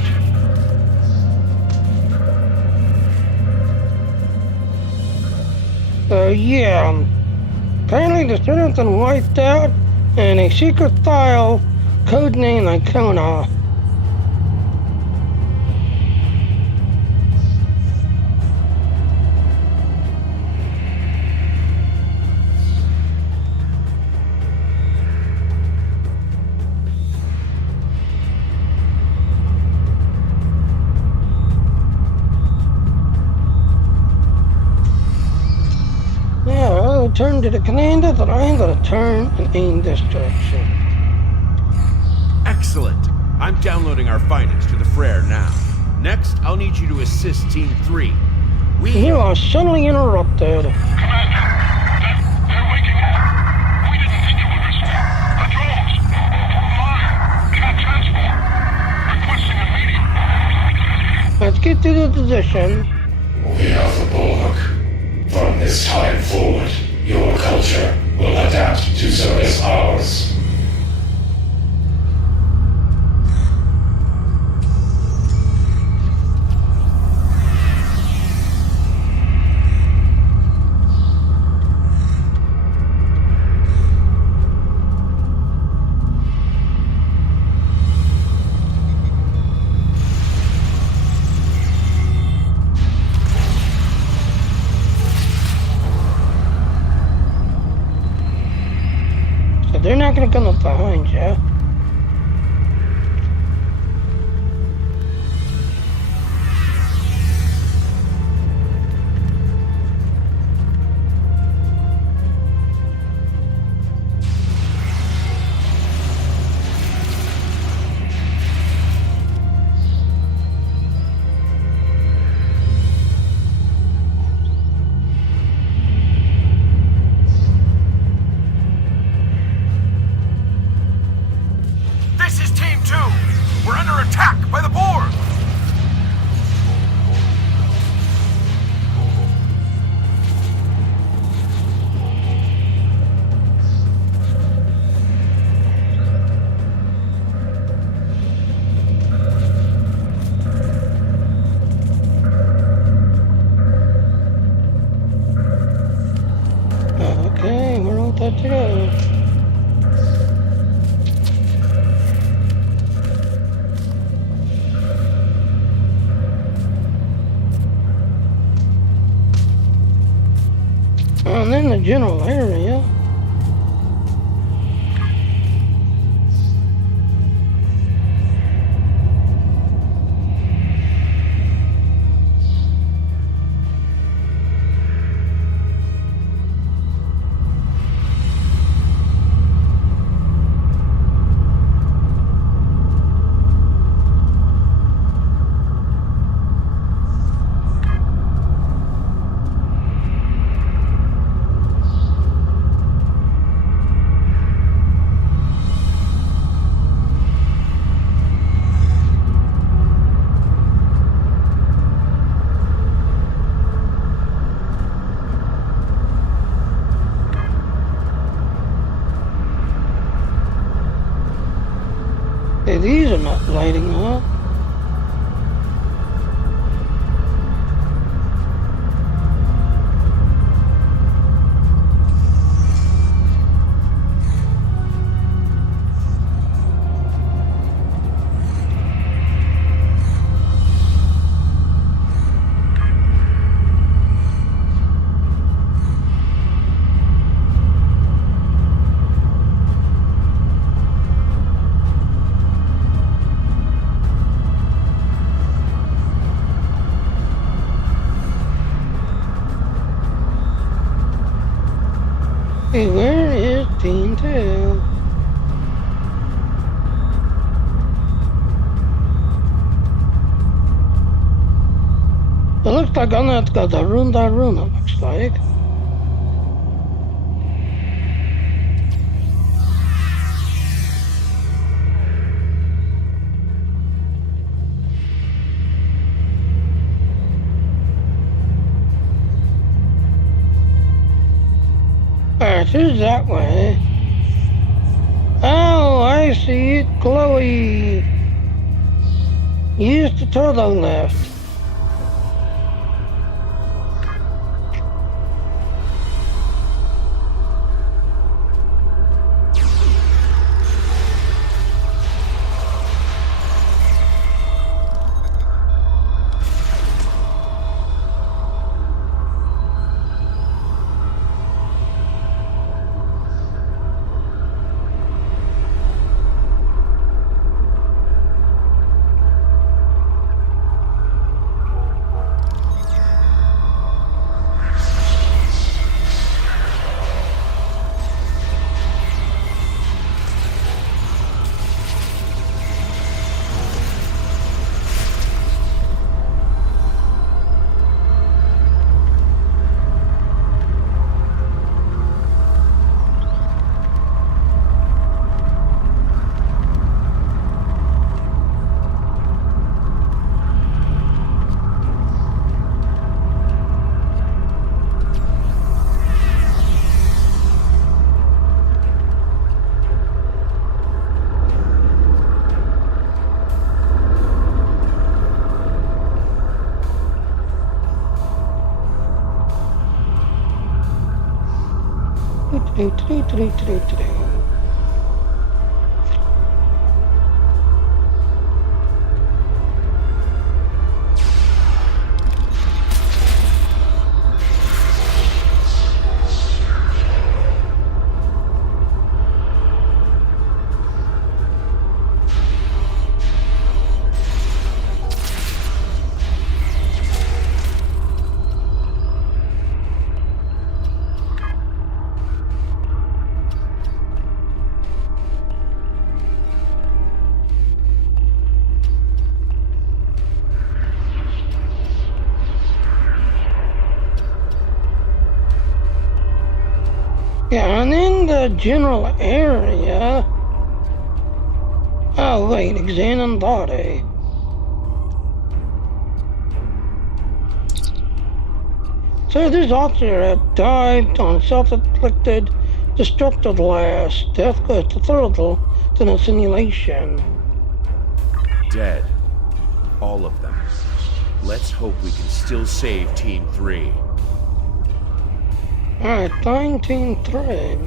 Yeah. Apparently the server's been wiped out, and a secret file, codenamed Icona. Turn to the commander, but I'm gonna turn and aim this direction. Excellent. I'm downloading our findings to the Frere now. Next, I'll need you to assist Team 3. You are suddenly interrupted. Commander, they're waking up. We didn't think you would respond. The drones. Fire. Can't transport. Requesting immediate. Let's get to the position. We are the Borg. From this time forward, your culture will adapt to service ours. They're not gonna come up behind you. And in the general area. Okay, these are not lighting up. Hey, where is Team 2? It looks like I'm gonna have to go to room, it looks like. Alright, here's that way. Oh, I see it, Chloe. Use the turtle lift. Yeah, and in the general area... Oh, wait, examine body. So this officer had died on self-inflicted destructive blast. Death goes to throttle to the simulation. Dead. All of them. Let's hope we can still save Team 3. Alright, find Team 3.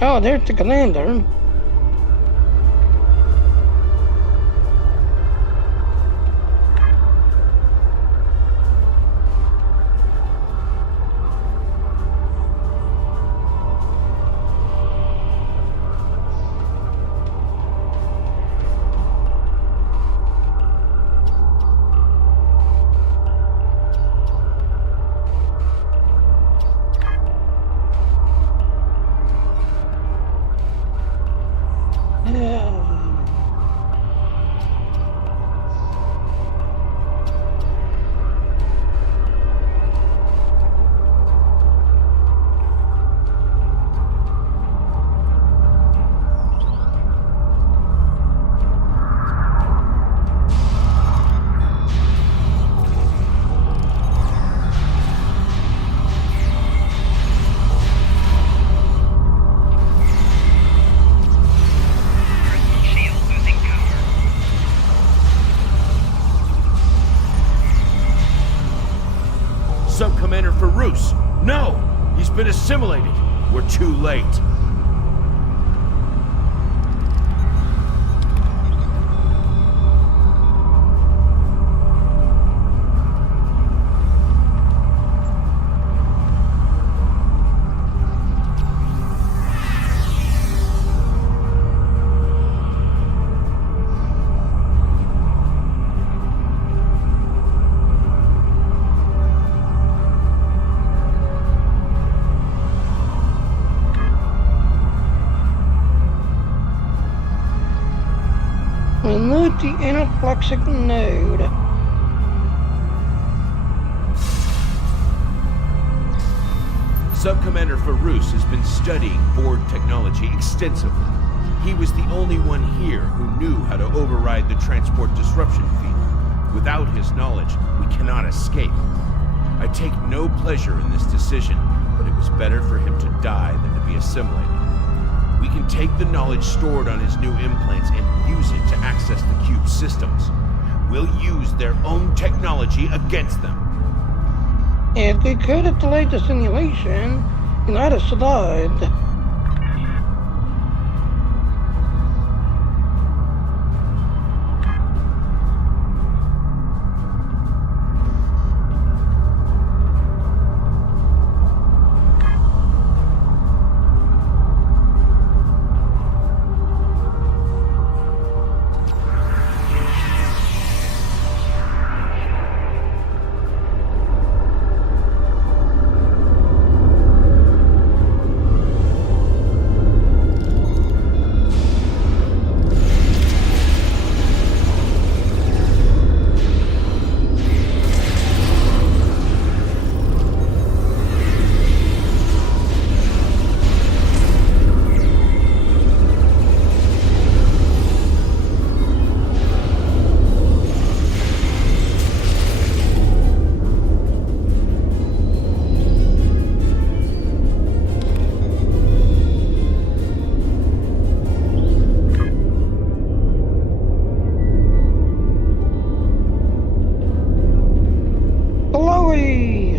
Oh, there's the commander. been assimilated. We're too late. Remove the anaplexic node. Sub-Commander Farouz has been studying Borg technology extensively. He was the only one here who knew how to override the transport disruption field. Without his knowledge, we cannot escape. I take no pleasure in this decision, but it was better for him to die than to be assimilated. We can take the knowledge stored on his new implants and use it to access the cube's systems. We'll use their own technology against them. If we could have delayed the simulation, he might have survived.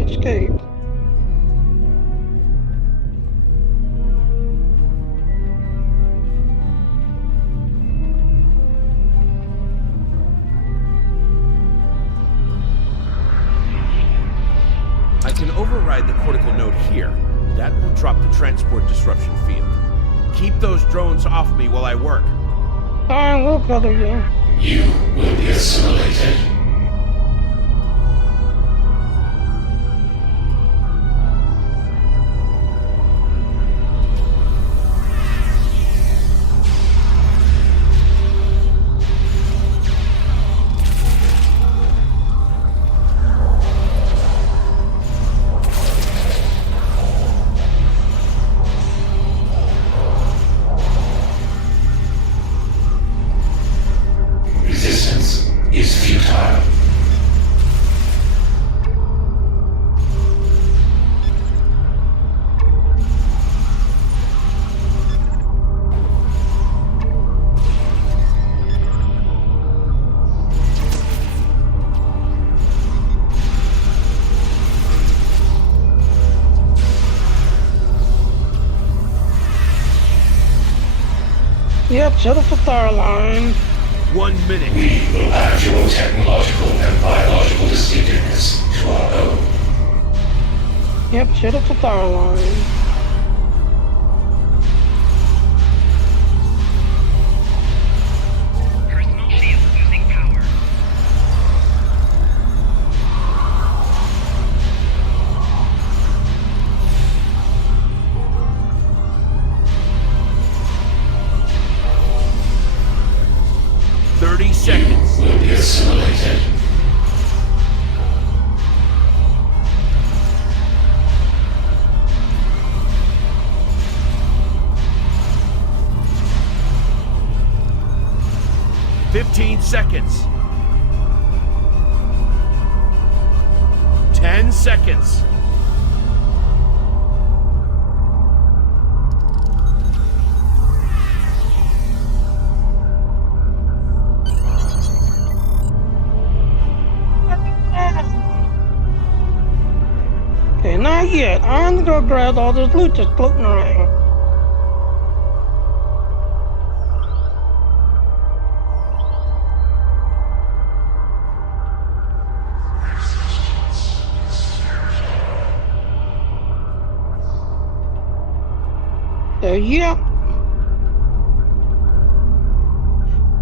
Escape. I can override the cortical node here. That will drop the transport disruption field. Keep those drones off me while I work. I will cover you. You will be assimilated. Resistance is futile. Yep, set up the power line. 1 minute. We will add your technological and biological distinctiveness to our own. Yep, set up the power line. Personal shield losing power. Seconds. Will be assimilated. Seconds. 10 seconds. Okay, not yet. I'm gonna go grab all this loot that's floating around. Yep.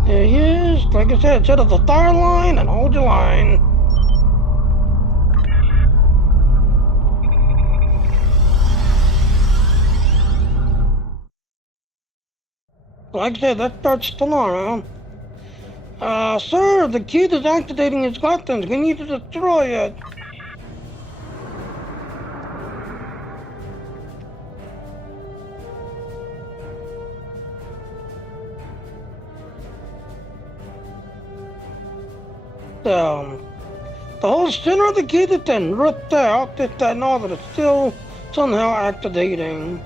There he is. Like I said, set up the star line and hold your line. Like I said, that starts tomorrow. Sir, the kid is activating his weapons. We need to destroy it. The whole center of the kid is then ripped out. That and all that is still somehow activating.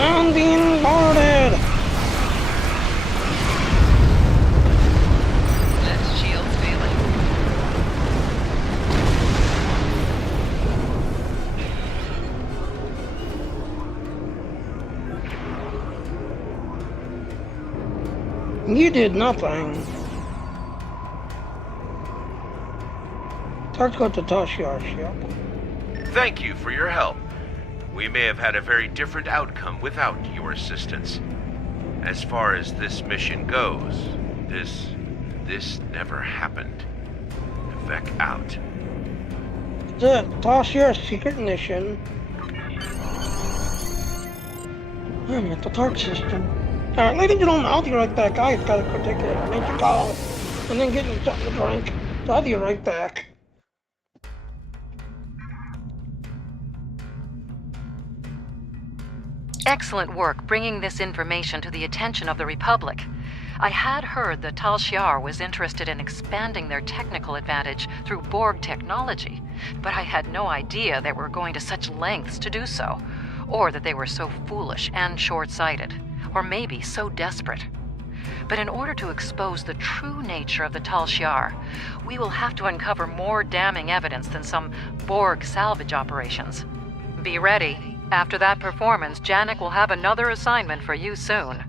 I'm being boarded! Left shields failing. You did nothing. Let's go to Tashiar's ship. Thank you for your help. We may have had a very different outcome without your assistance. As far as this mission goes, this never happened. Vec out. The Tashiar's secret mission. I'm at the TARC system. Alright, ladies and gentlemen, I'll be right back. I've got to go take a major call and then get me something to drink. So I'll be right back. Excellent work bringing this information to the attention of the Republic. I had heard that Tal Shiar was interested in expanding their technical advantage through Borg technology, but I had no idea they were going to such lengths to do so, or that they were so foolish and short-sighted, or maybe so desperate. But in order to expose the true nature of the Tal Shiar, we will have to uncover more damning evidence than some Borg salvage operations. Be ready. After that performance, Janek will have another assignment for you soon.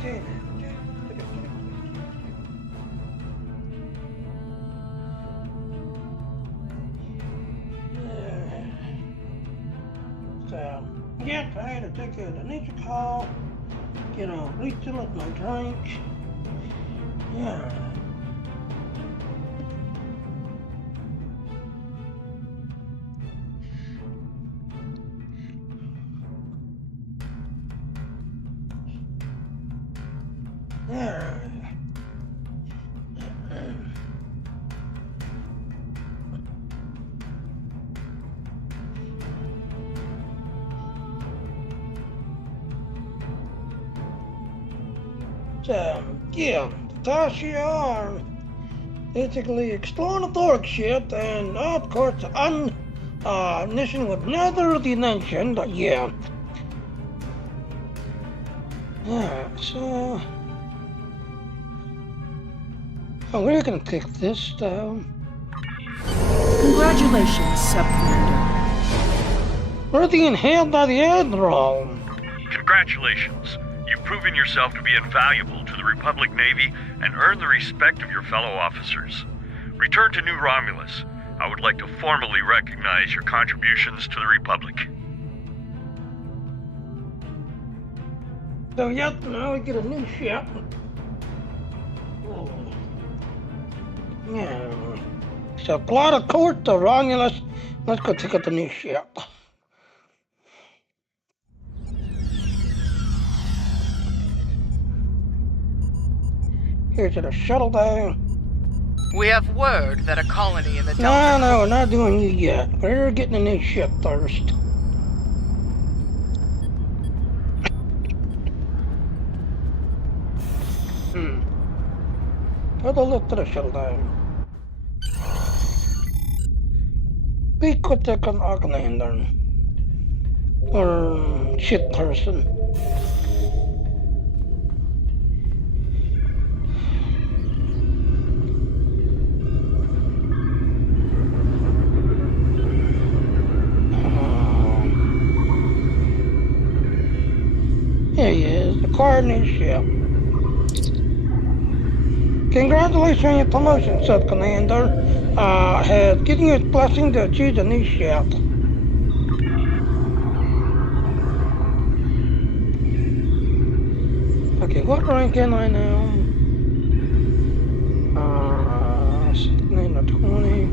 So, yeah, I had to take care of the nature call, get a refill of my drink. Yeah. Yeah. So, yeah, Tasha basically exploring the Thoric ship, and of course, mission with neither dimension, but yeah. Yeah, so. Oh, we're gonna take this down. Congratulations, Sub-Commander. We're being hailed by the Admiral. Congratulations. You've proven yourself to be invaluable to the Republic Navy and earned the respect of your fellow officers. Return to New Romulus. I would like to formally recognize your contributions to the Republic. So, yep, now we get a new ship. Oh. Yeah. So, plot a course to Romulus. Let's go check out the new ship. Here's the shuttle down. We have word that a colony in the Delta... No, we're not doing you yet. We're getting a new ship first. Put a lift to the shuttle down. Speak with the commander. Or ship person. Here he is, the coordinate ship. Congratulations on your promotion, Sub-Commander. Has given you his blessing to achieve the new ship. Okay, what rank am I now? 16 to 20.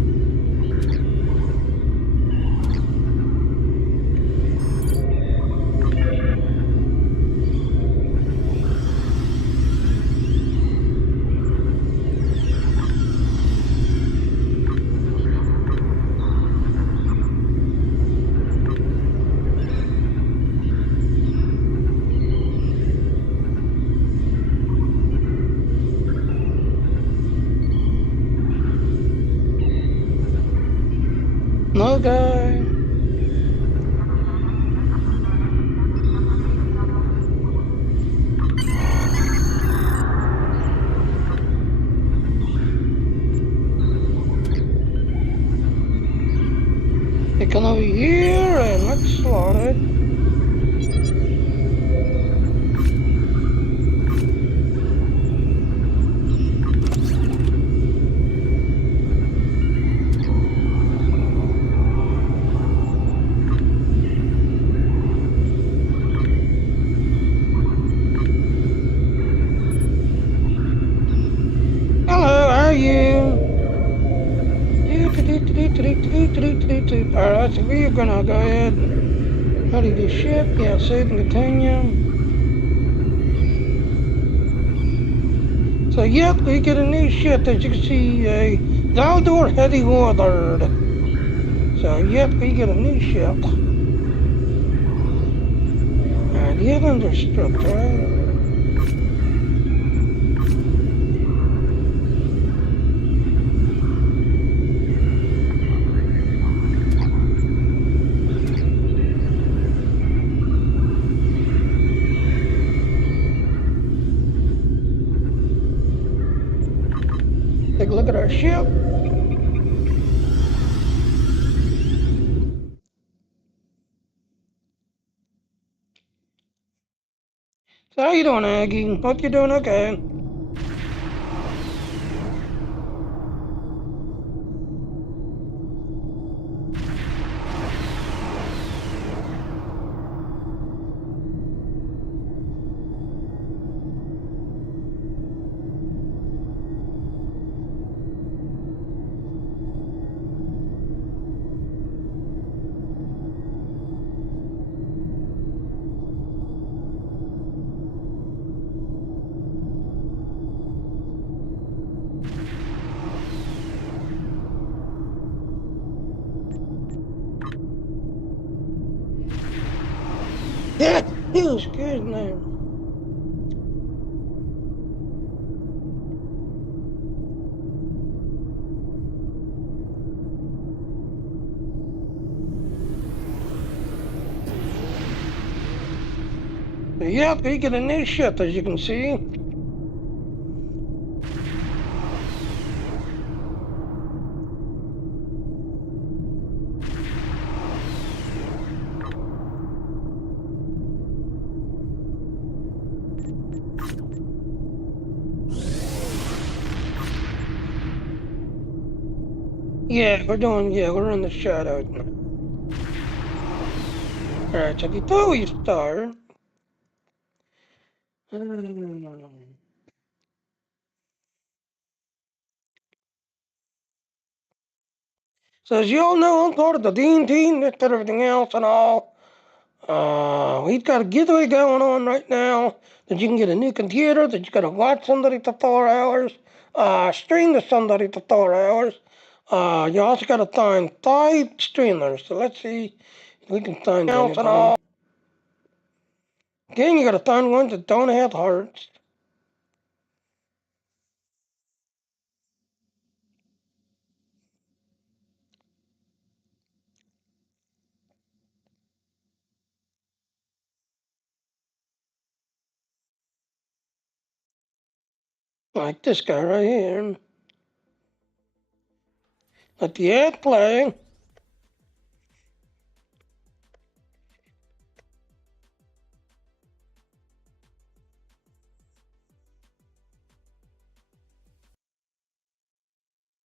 No guy. They come over here and let's slot it. Alright, so we're gonna go ahead and ready the ship. Yeah, save and continue. So, yep, we get a new ship. As you can see, a Valdor Heavy Warlord. So, yep, we get a new ship. And the other instructor, right? Take a look at our ship. So how you doing, Aggie? Hope you're doing okay. Yeah, he was good now. Yep, we get a new ship, as you can see. We're in the shadows now. Alright, so before we start, so as you all know, I'm part of the Dean team, that everything else and all. We've got a giveaway going on right now that you can get a new computer, that you gotta watch somebody for 4 hours, stream to somebody for 4 hours. You also gotta find 5 streamers, so let's see if we can find else and all. Again, you gotta find ones that don't have hearts. Like this guy right here. Let the ad play.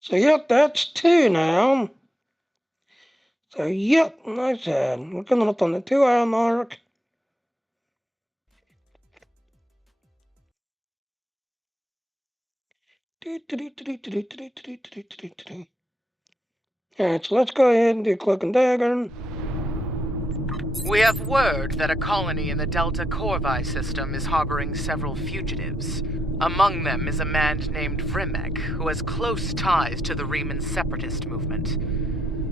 So yep, that's 2 now. So yep, nice ad. We're coming up on the 2-hour mark. Alright, so let's go ahead and do Cloak and Dagger. We have word that a colony in the Delta Corvi system is harboring several fugitives. Among them is a man named Vrimek, who has close ties to the Riemann separatist movement.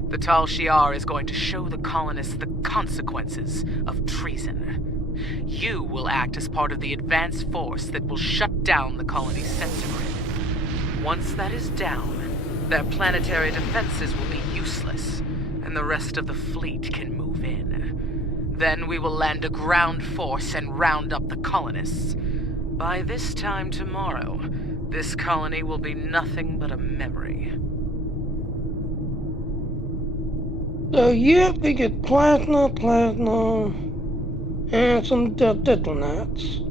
The Tal Shiar is going to show the colonists the consequences of treason. You will act as part of the advanced force that will shut down the colony's sensor grid. Once that is down, their planetary defenses will be useless, and the rest of the fleet can move in. Then we will land a ground force and round up the colonists. By this time tomorrow, this colony will be nothing but a memory. So yep, we get plasma, and some diplomats.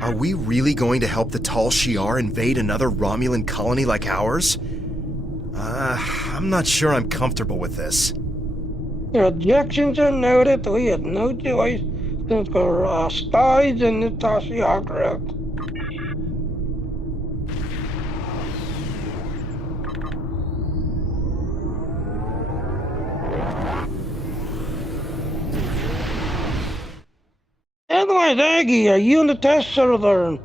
Are we really going to help the Tal Shiar invade another Romulan colony like ours? I'm not sure I'm comfortable with this. Your objections are noted. We have no choice since we're spies in the Tal Shiar group. Anyways, Aggie, are you on the test server?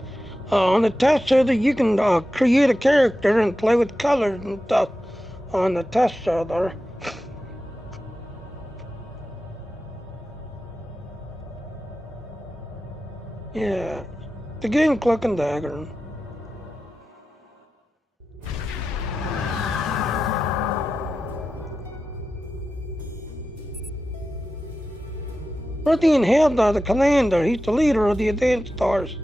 On the test server, you can create a character and play with colors and stuff on the test server. Yeah, again, Cloak and Dagger. We're being held by the commander. He's the leader of the advanced stars.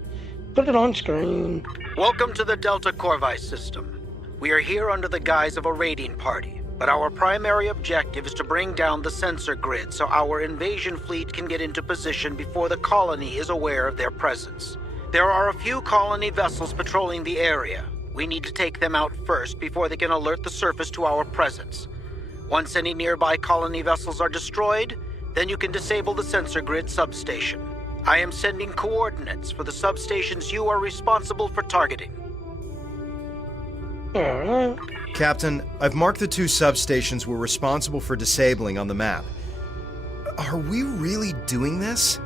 Put it on screen. Welcome to the Delta Corvi system. We are here under the guise of a raiding party, but our primary objective is to bring down the sensor grid so our invasion fleet can get into position before the colony is aware of their presence. There are a few colony vessels patrolling the area. We need to take them out first before they can alert the surface to our presence. Once any nearby colony vessels are destroyed, then you can disable the sensor grid substation. I am sending coordinates for the substations you are responsible for targeting. Alright. Captain, I've marked the 2 substations we're responsible for disabling on the map. Are we really doing this?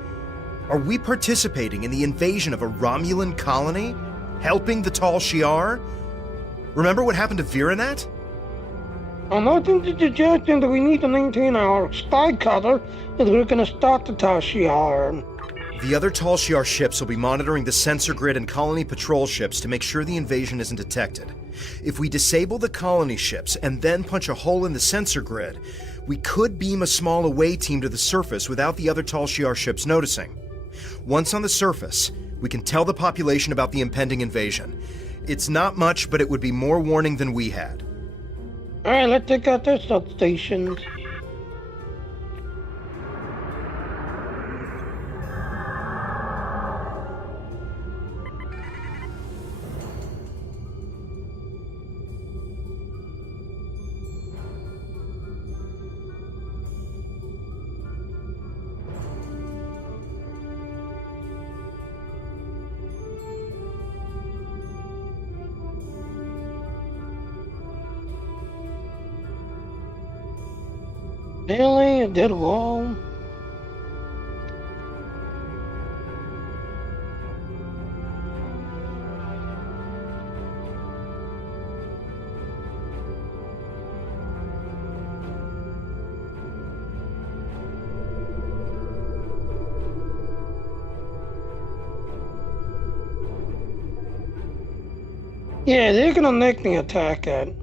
Are we participating in the invasion of a Romulan colony? Helping the Tal Shiar? Remember what happened to Viranet? I'm not suggesting that we need to maintain our spy cover if we're going to stop the Tal Shiar. The other Tal Shiar ships will be monitoring the sensor grid and colony patrol ships to make sure the invasion isn't detected. If we disable the colony ships and then punch a hole in the sensor grid, we could beam a small away team to the surface without the other Tal Shiar ships noticing. Once on the surface, we can tell the population about the impending invasion. It's not much, but it would be more warning than we had. Alright, let's take out their substations. Really? A dead wall? Yeah, they're gonna make me attack that.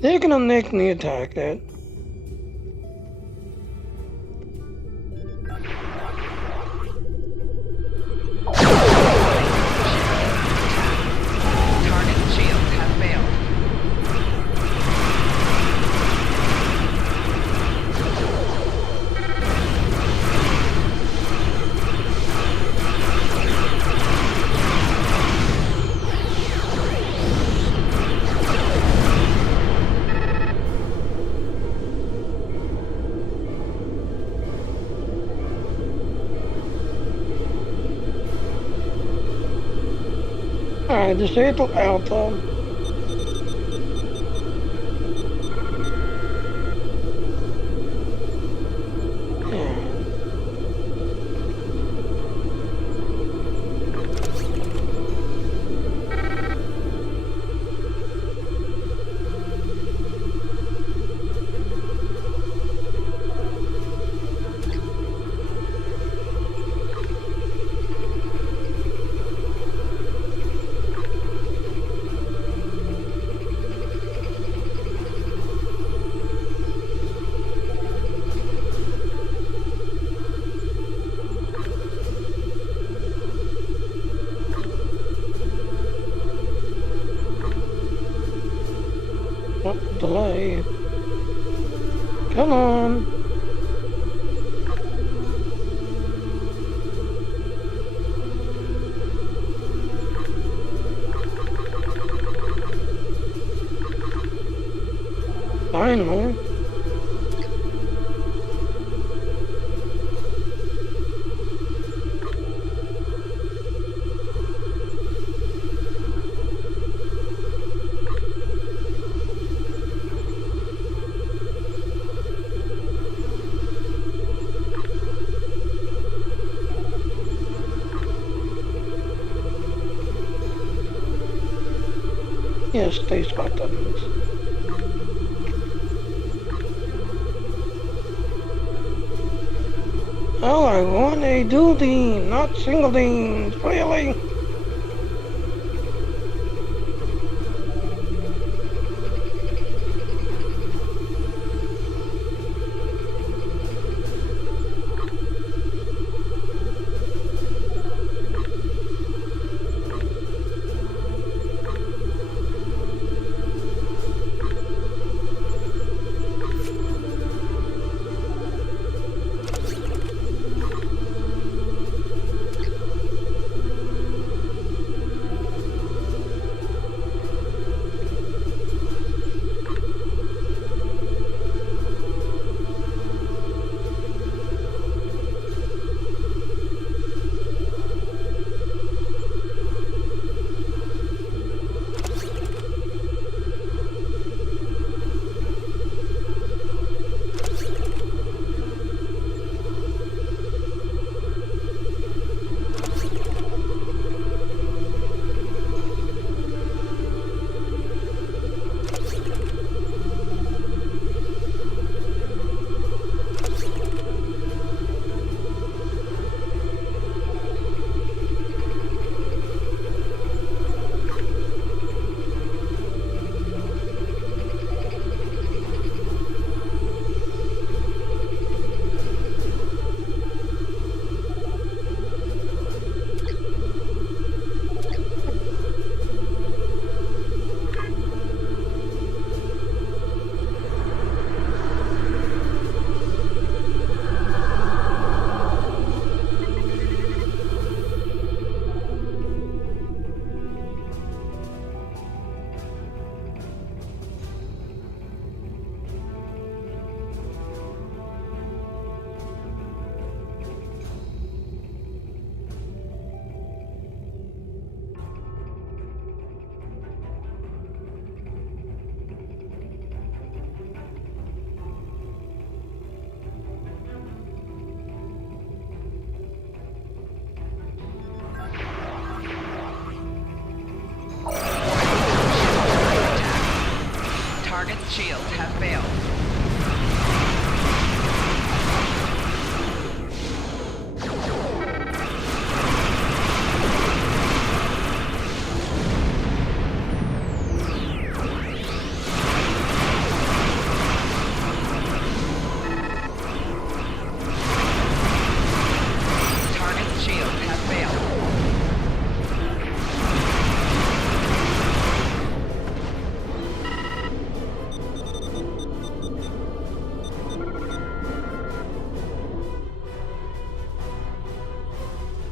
They're gonna make me attack that. Target shields have failed. Alright, disable Alpha. Delay. Come on. Finally. Yes, space buttons. Oh, I want a dual not single beams, really?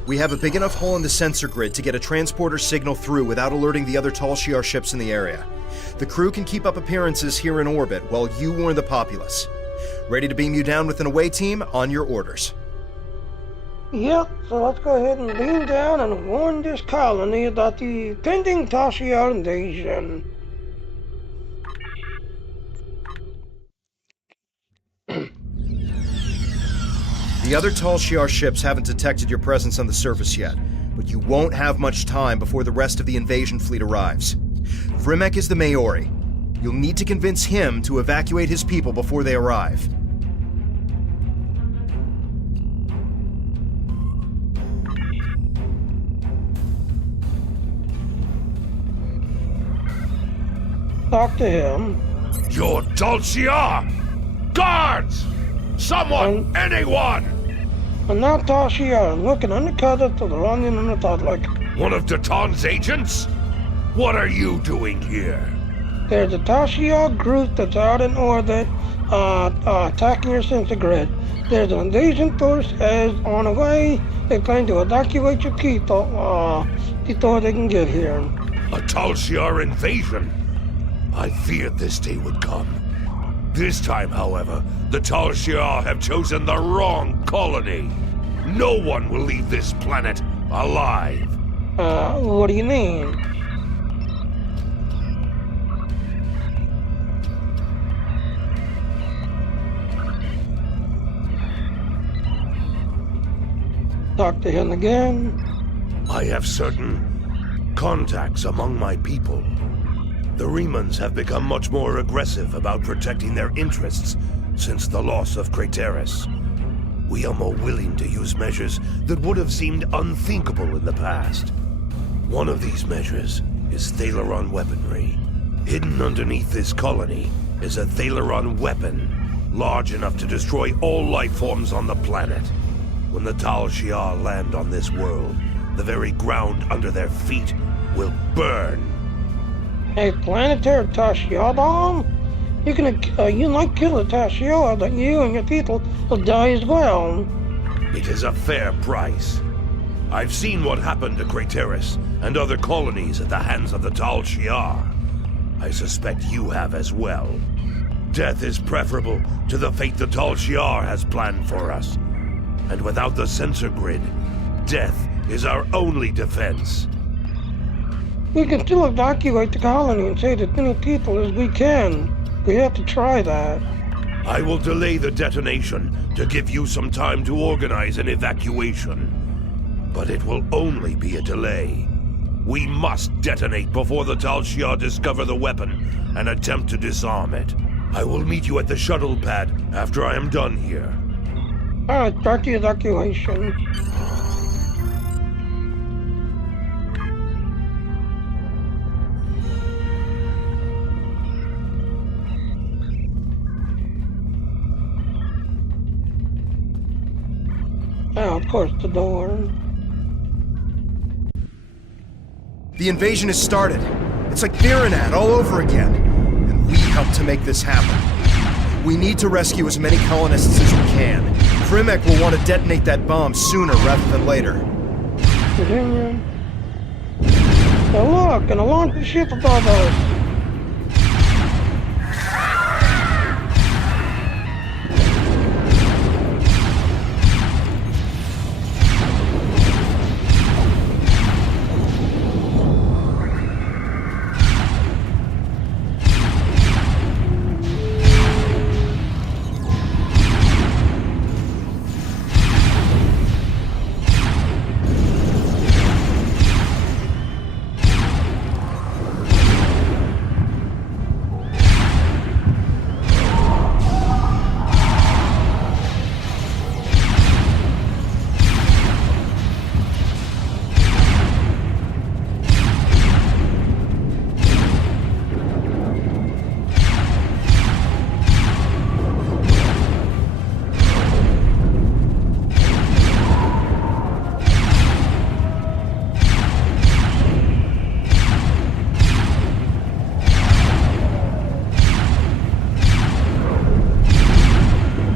We have a big enough hole in the sensor grid to get a transporter signal through without alerting the other Tal Shiar ships in the area. The crew can keep up appearances here in orbit while you warn the populace. Ready to beam you down with an away team on your orders. Yep, so let's go ahead and beam down and warn this colony about the pending Tal Shiar invasion. The other Tal Shiar ships haven't detected your presence on the surface yet, but you won't have much time before the rest of the invasion fleet arrives. Vrimek is the Maori. You'll need to convince him to evacuate his people before they arrive. Talk to him. You're Tal Shiar! Guards! Someone! Anyone! I'm not Tal Shiar. I'm looking undercover to the Romulan Republic. One of Datan's agents? What are you doing here? There's a Tal Shiar group that's out in orbit, attacking your sensor grid. There's an invasion force on the way. They're trying to evacuate your people before they can get here. A Tal Shiar invasion? I feared this day would come. This time, however, the Tal Shiar have chosen the wrong colony. No one will leave this planet alive. What do you mean? Talk to him again. I have certain contacts among my people. The Remans have become much more aggressive about protecting their interests since the loss of Craterus. We are more willing to use measures that would have seemed unthinkable in the past. One of these measures is Thalaron weaponry. Hidden underneath this colony is a Thalaron weapon, large enough to destroy all life forms on the planet. When the Tal Shiar land on this world, the very ground under their feet will burn. A planetary Tal Shiar bomb? You might kill a Tal Shiar, but you and your people will die as well. It is a fair price. I've seen what happened to Craterus and other colonies at the hands of the Tal Shiar. I suspect you have as well. Death is preferable to the fate the Tal Shiar has planned for us. And without the sensor grid, death is our only defense. We can still evacuate the colony and save as many people as we can. We have to try that. I will delay the detonation to give you some time to organize an evacuation. But it will only be a delay. We must detonate before the Tal Shiar discover the weapon and attempt to disarm it. I will meet you at the shuttle pad after I am done here. Alright, start the evacuation. Now, of course, the door. The invasion has started. It's like Virenat all over again. And we helped to make this happen. We need to rescue as many colonists as we can. Vrimek will want to detonate that bomb sooner rather than later. Virginia. Now look, an alarm ship above us.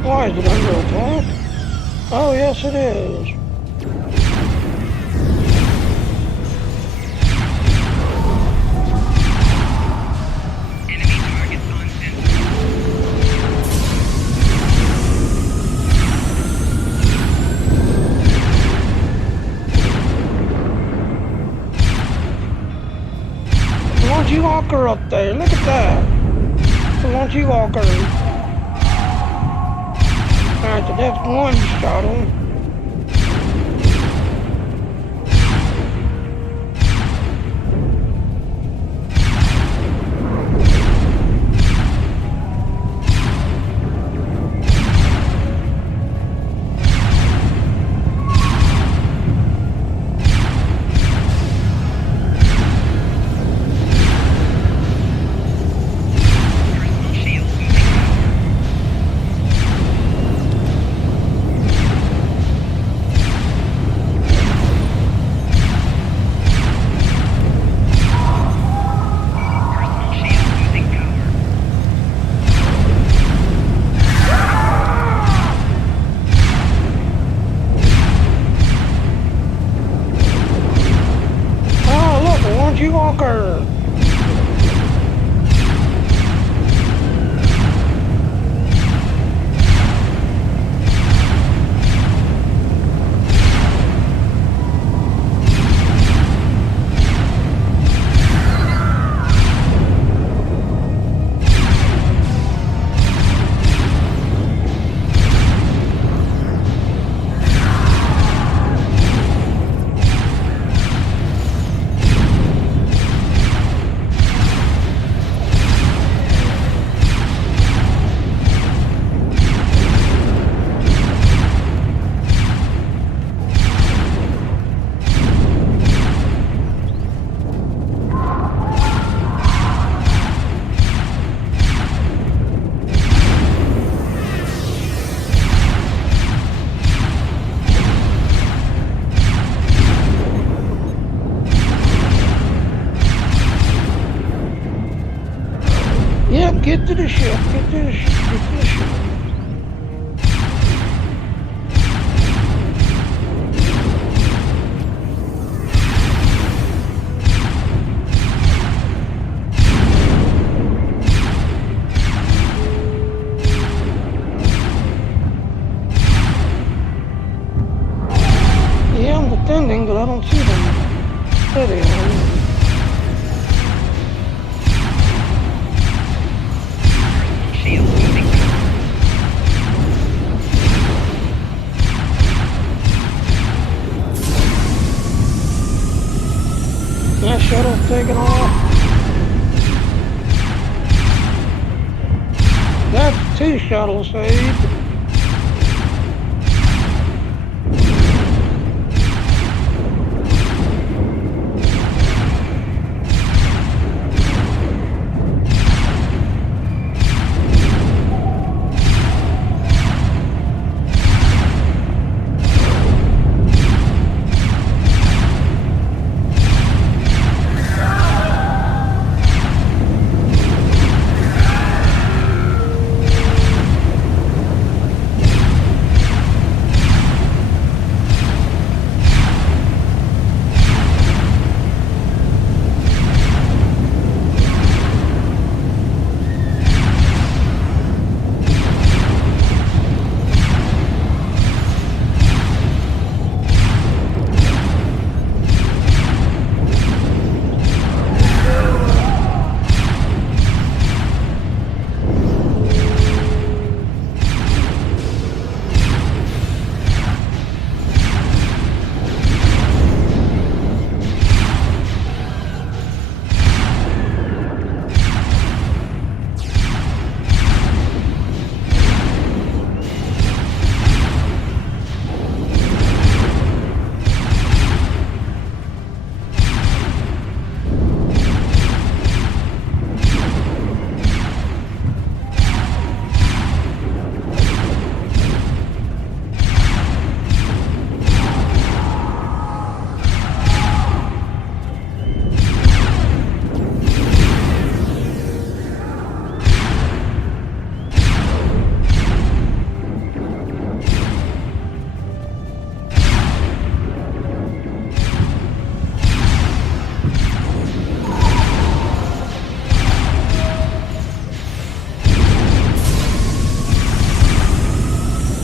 Why, is it under attack? Oh, yes it is. there. Look at that. The Launchy Walker. Alright, so that's one shuttle. Walker. Yep, get to the ship, get to the ship, get to the ship. Yeah, I'm defending, but I don't see them. There they are. That shuttle's taking off. That's 2 shuttles saved.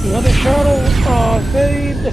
Another shuttle saved.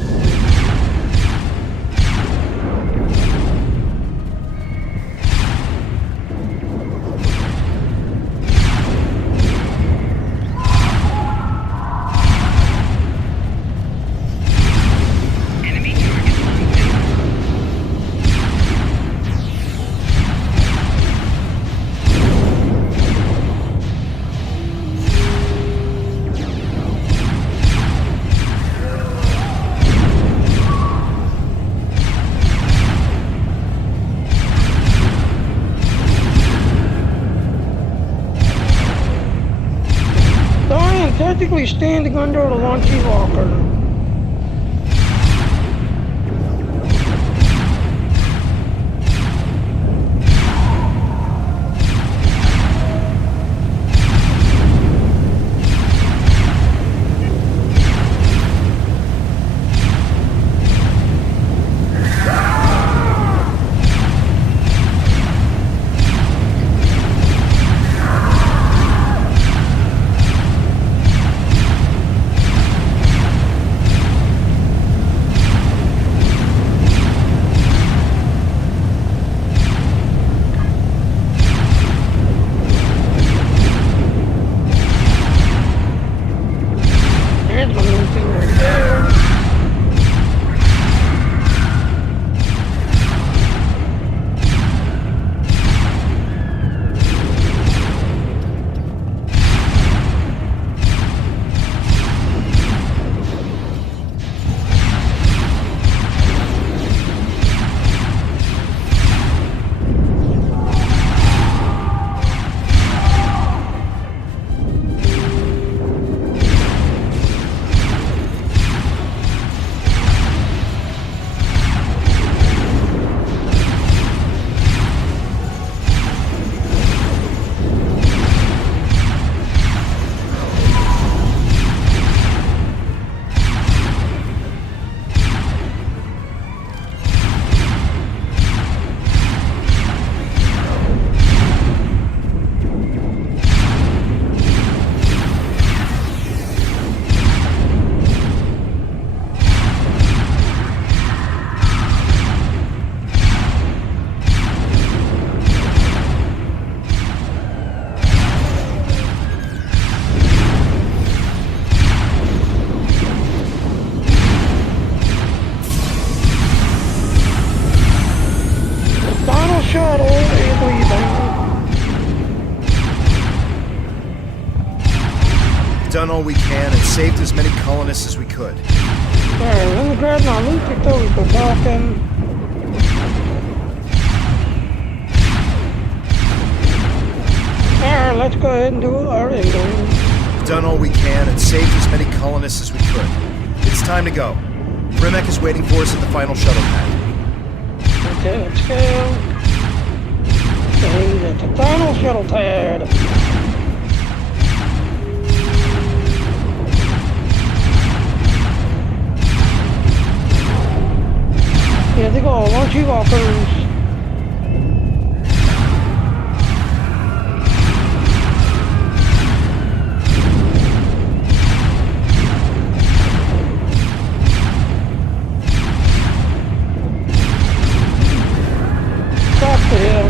standing under the launchy walker. Done all we can and saved as many colonists as we could. Alright, let me grab my loot before we go talking. Alright, let's go ahead and do our ending. Done all we can and saved as many colonists as we could. It's time to go. Rimek is waiting for us at the final shuttle pad. Okay, let's go. And at the final shuttle pad. Here they go, launchy walkers. Talk to him.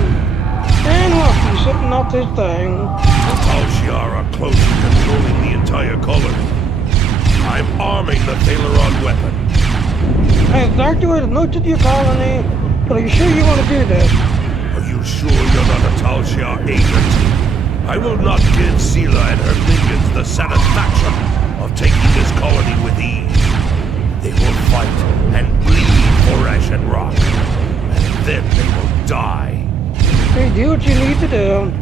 And look, he's sitting up this thing. The Tal Shiar are close to controlling the entire colony. I'm arming the Thaleron weapon. Hey, Doctor, it's no to your colony, but are you sure you want to do this? Are you sure you're not a Tal Shiar agent? I will not give Sela and her minions the satisfaction of taking this colony with ease. They will fight and bleed for ash and rock, and then they will die. Hey, do what you need to do.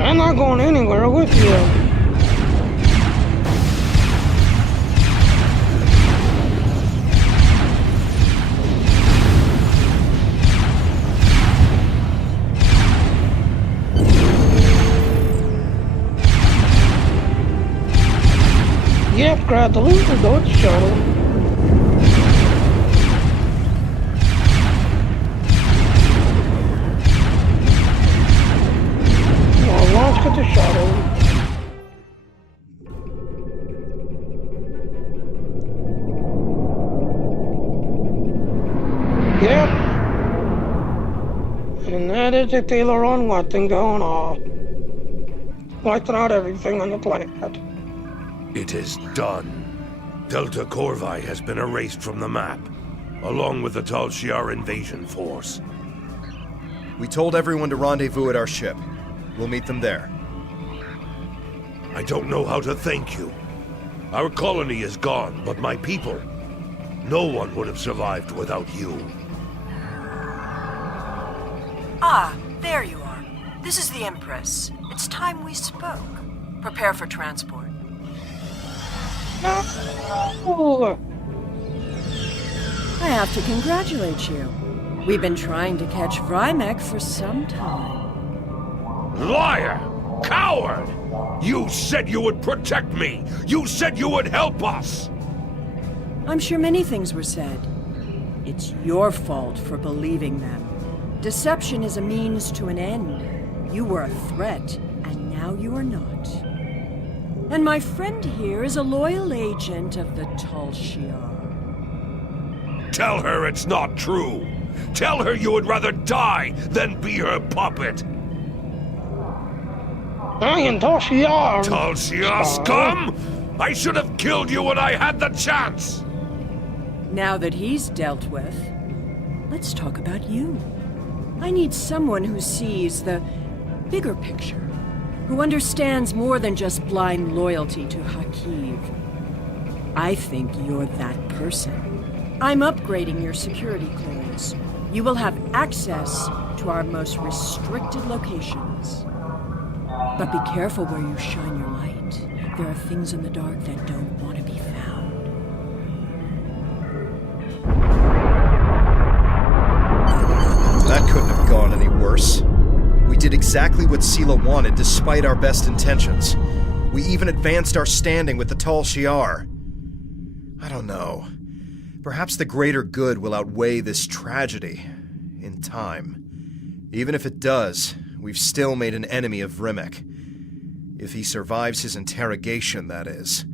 I'm not going anywhere with you. Yep, grab the loot and go to the shuttle. Well, launch at the shuttle. Yep. And that is the Tesseract weapon going off. Wiping out everything on the planet. It is done. Delta Corvi has been erased from the map, along with the Tal Shiar invasion force. We told everyone to rendezvous at our ship. We'll meet them there. I don't know how to thank you. Our colony is gone, but my people, no one would have survived without you. Ah, there you are. This is the Empress. It's time we spoke. Prepare for transport. No! I have to congratulate you. We've been trying to catch Vrymek for some time. Liar! Coward! You said you would protect me! You said you would help us! I'm sure many things were said. It's your fault for believing them. Deception is a means to an end. You were a threat, and now you are not. And my friend here is a loyal agent of the Tal Shiar. Tell her it's not true! Tell her you would rather die than be her puppet! I am Tal Shiar! Tal Shiar scum! I should have killed you when I had the chance! Now that he's dealt with, let's talk about you. I need someone who sees the bigger picture, who understands more than just blind loyalty to Hakiv. I think you're that person. I'm upgrading your security clearance. You will have access to our most restricted locations. But be careful where you shine your light. There are things in the dark that don't want to be found. That couldn't have gone any worse. We did exactly what Sela wanted despite our best intentions. We even advanced our standing with the Tal Shiar. I don't know. Perhaps the greater good will outweigh this tragedy in time. Even if it does, we've still made an enemy of Vrymek. If he survives his interrogation, that is.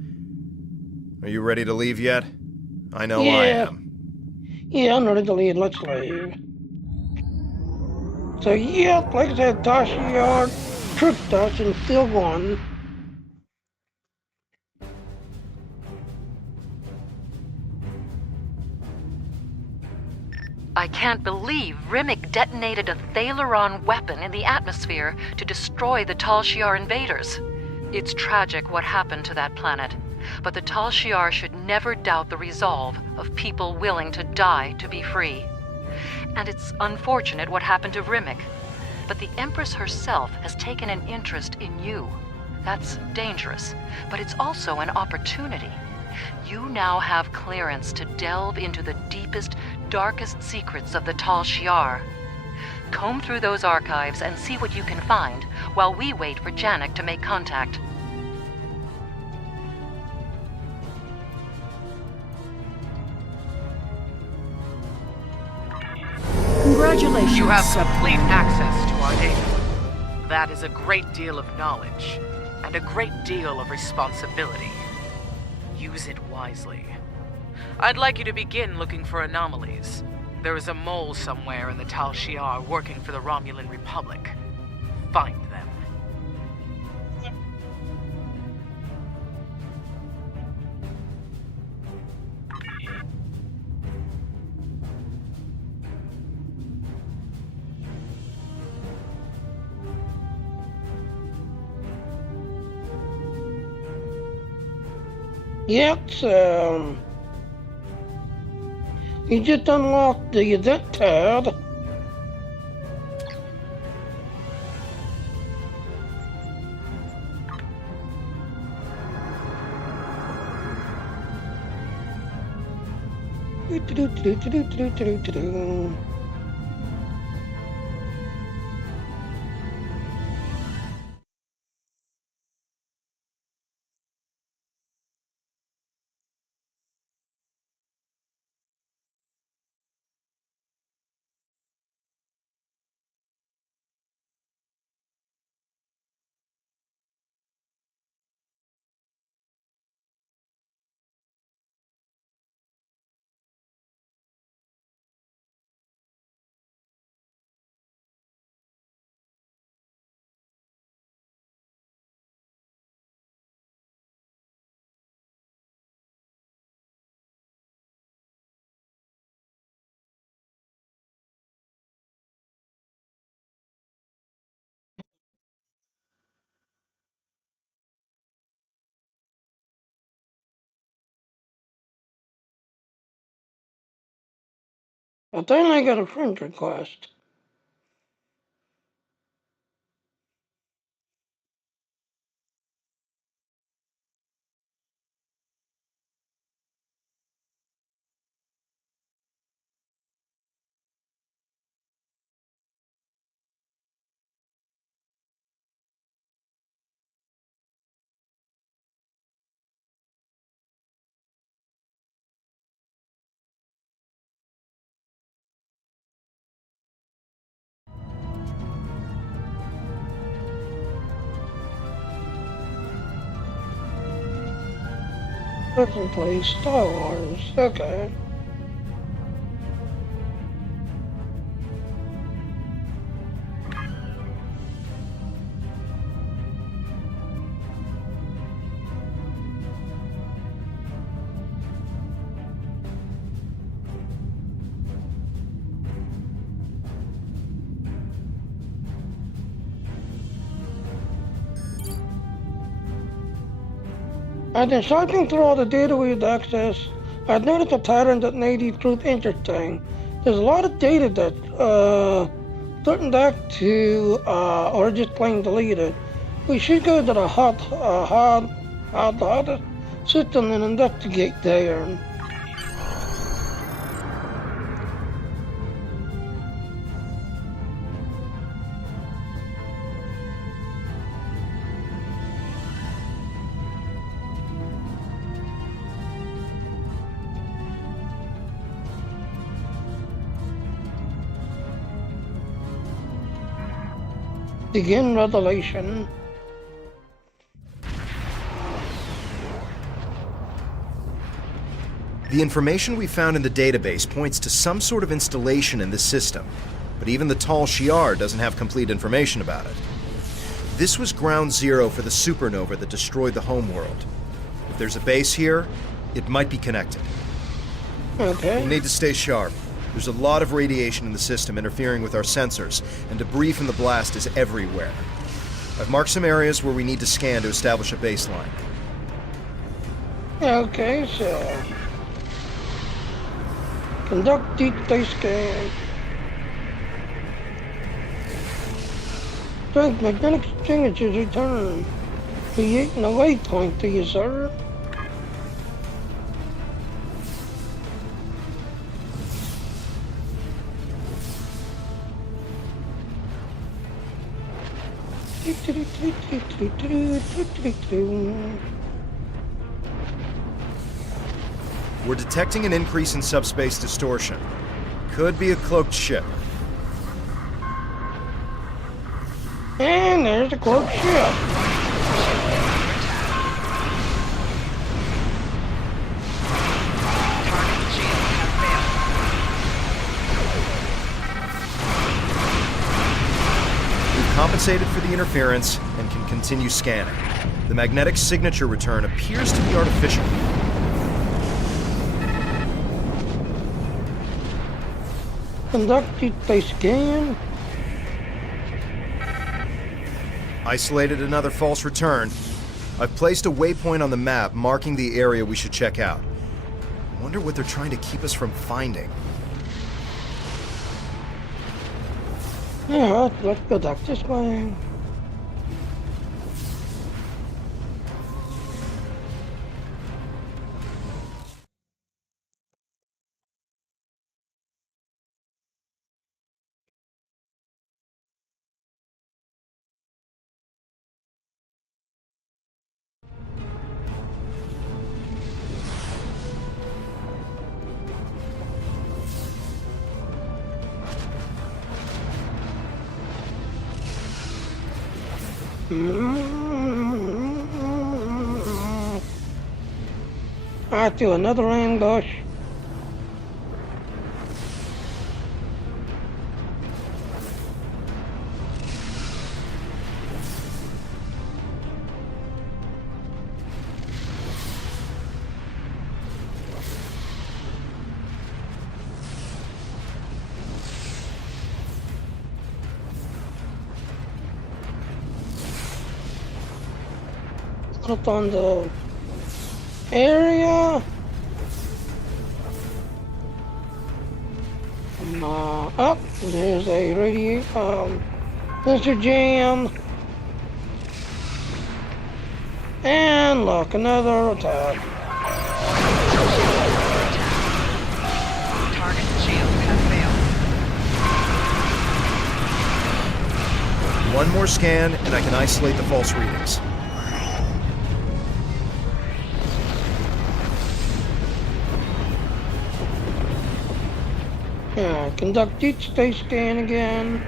Are you ready to leave yet? I know I am. Yeah, I'm ready to leave. Let's leave. So, yeah, like I said, Tal Shiar tricked us and still won. I can't believe Vrymek detonated a Tesseract weapon in the atmosphere to destroy the Tal Shiar invaders. It's tragic what happened to that planet, but the Tal Shiar should never doubt the resolve of people willing to die to be free. And it's unfortunate what happened to Vrymek, but the Empress herself has taken an interest in you. That's dangerous, but it's also an opportunity. You now have clearance to delve into the deepest, darkest secrets of the Tal Shiar. Comb through those archives and see what you can find while we wait for Janek to make contact. Congratulations, You have complete access to our data. That is a great deal of knowledge, and a great deal of responsibility. Use it wisely. I'd like you to begin looking for anomalies. There is a mole somewhere in the Tal Shiar working for the Romulan Republic. Find them. Yes, you just unlocked the event tab. I think I got a friend request. Person plays Star Wars. Okay. I've been searching through all the data we've accessed. I've noticed a pattern that made the truth interesting. There's a lot of data that didn't back to or just plain deleted. We should go to the hot system and investigate there. Begin revelation. The information we found in the database points to some sort of installation in this system, but even the Tal Shiar doesn't have complete information about it. This was ground zero for the supernova that destroyed the homeworld. If there's a base here, it might be connected. Okay. We'll need to stay sharp. There's a lot of radiation in the system interfering with our sensors, and debris from the blast is everywhere. I've marked some areas where we need to scan to establish a baseline. Okay, so conduct deep space scan. Strength magnetic signatures return. Creating a waypoint to you, sir. We're detecting an increase in subspace distortion. Could be a cloaked ship. And there's a cloaked ship. Compensated for the interference and can continue scanning. The magnetic signature return appears to be artificial. Conduct deep space scan. Isolated another false return. I've placed a waypoint on the map marking the area we should check out. I wonder what they're trying to keep us from finding. Yeah, let's go back this way. I do another ambush. Up on the area. Up there's a sensor jam, and look, another attack. Target shield has failed. One more scan, and I can isolate the false readings. Yeah, conduct deep space scan again.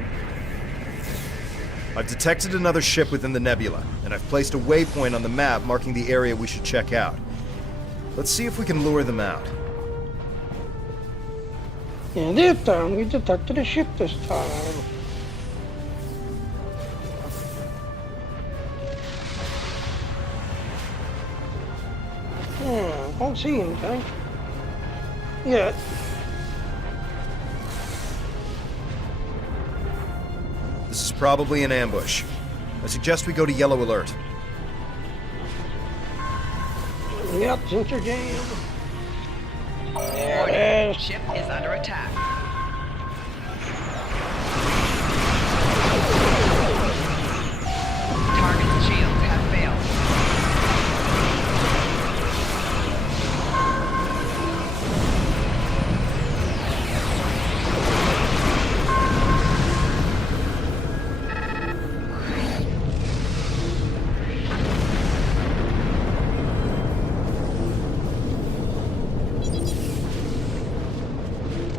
I've detected another ship within the nebula, and I've placed a waypoint on the map marking the area we should check out. Let's see if we can lure them out. Yeah, this time we detected a ship this time. Yeah, don't see anything yet. This is probably an ambush. I suggest we go to yellow alert. Yep, sensor jam. There Warning. it is. Ship is under attack. Target's shields have failed.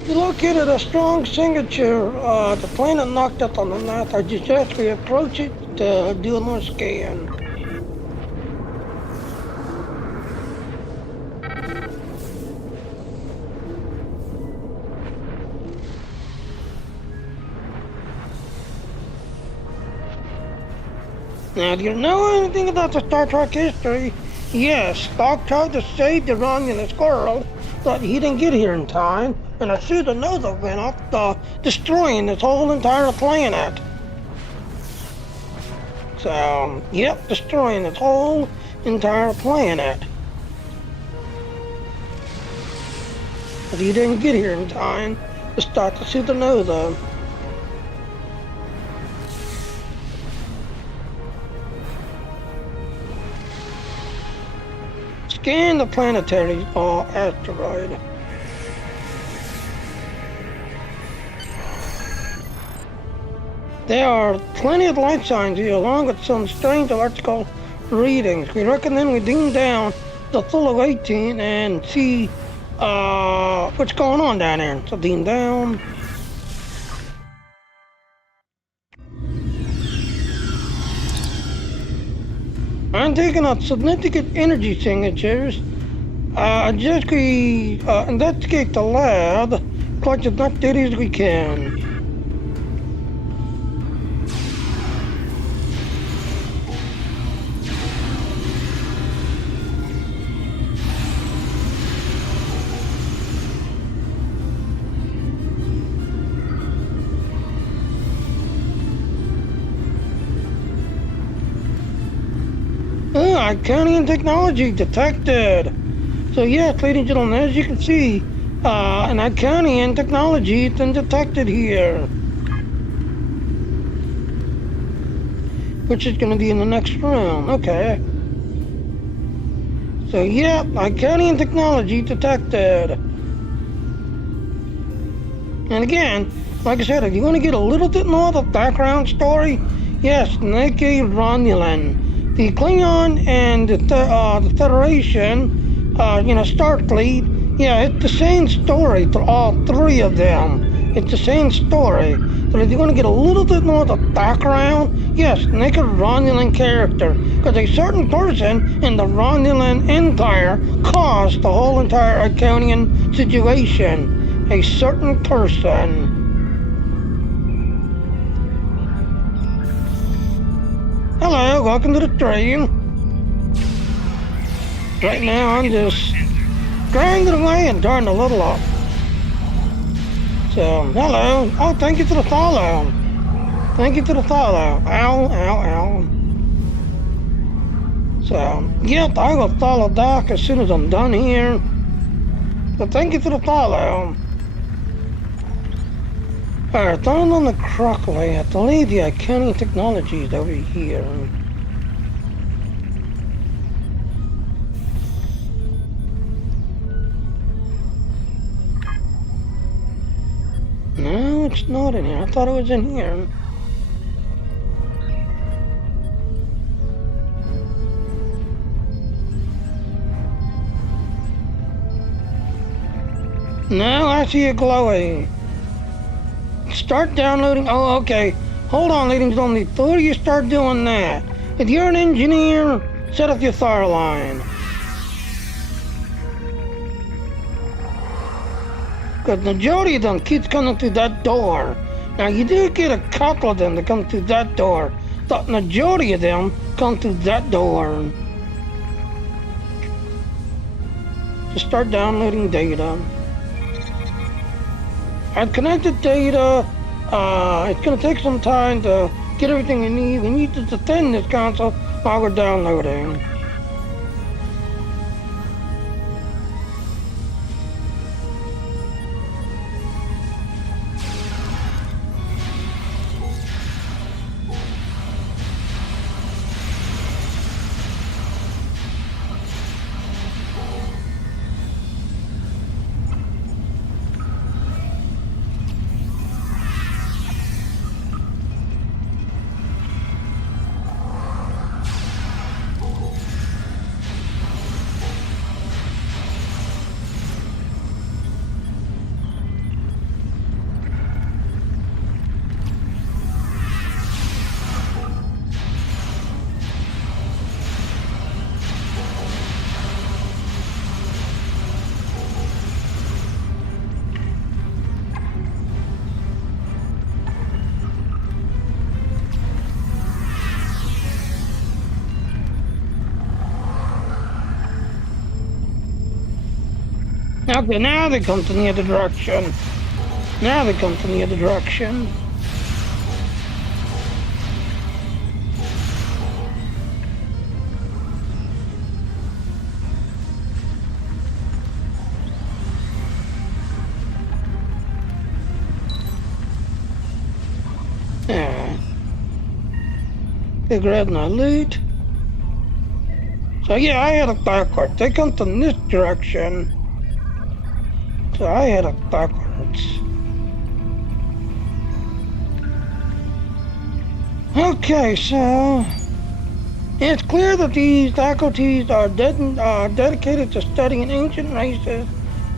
We located a strong signature. The planet knocked up on the map. I suggest we approach it to do a more scan. Now, do you know anything about the Star Trek history? Yes, Spock tried to save the Romulan squirrel, but he didn't get here in time, and a supernova went off, destroying this whole entire planet. So, yep, destroying this whole entire planet. But he didn't get here in time to start the supernova. Scan the planetary asteroid. There are plenty of life signs here, along with some strange electrical readings. We recommend we ding down the full of 18 and see what's going on down there. So ding down. I'm taking out significant energy signatures. Just we investigate the lab, collect as much data as we can. Iconian technology detected. So yes, ladies and gentlemen, as you can see, an Iconian technology has been detected here. Which is going to be in the next room. Okay. So yep, Iconian technology detected. And again, like I said, if you want to get a little bit more of a background story, yes, naked Romulan. The Klingon and the Federation, Starfleet, yeah, it's the same story for all three of them. It's the same story. So if you want to get a little bit more of the background, yes, make a Romulan character. Because a certain person in the Romulan Empire caused the whole entire Iconian situation. A certain person. Hello, welcome to the train. Right now I'm just grinding away and turning a little up. So, hello. Oh, thank you for the follow. Thank you for the follow. Ow, ow, ow. So, yep, I will follow Doc as soon as I'm done here. So thank you for the follow. Alright, down on the Crockley, I believe the Iconian technology is over here. No, it's not in here. I thought it was in here. No, I see it glowing. Start downloading. Oh, okay. Hold on, ladies and gentlemen. Before you start doing that, if you're an engineer, set up your fire line. Because the majority of them keeps coming through that door. Now, you do get a couple of them that come through that door, but the majority of them come through that door. Just start downloading data. I've connected data. It's going to take some time to get everything you need. We need to defend this console while we're downloading. Okay, now they come to the other direction. Now they come to the other direction. Yeah. They grabbed my loot. So yeah, I had it backwards. They come to this direction. So I had it backwards. Okay, so it's clear that these faculties are dedicated to studying ancient races,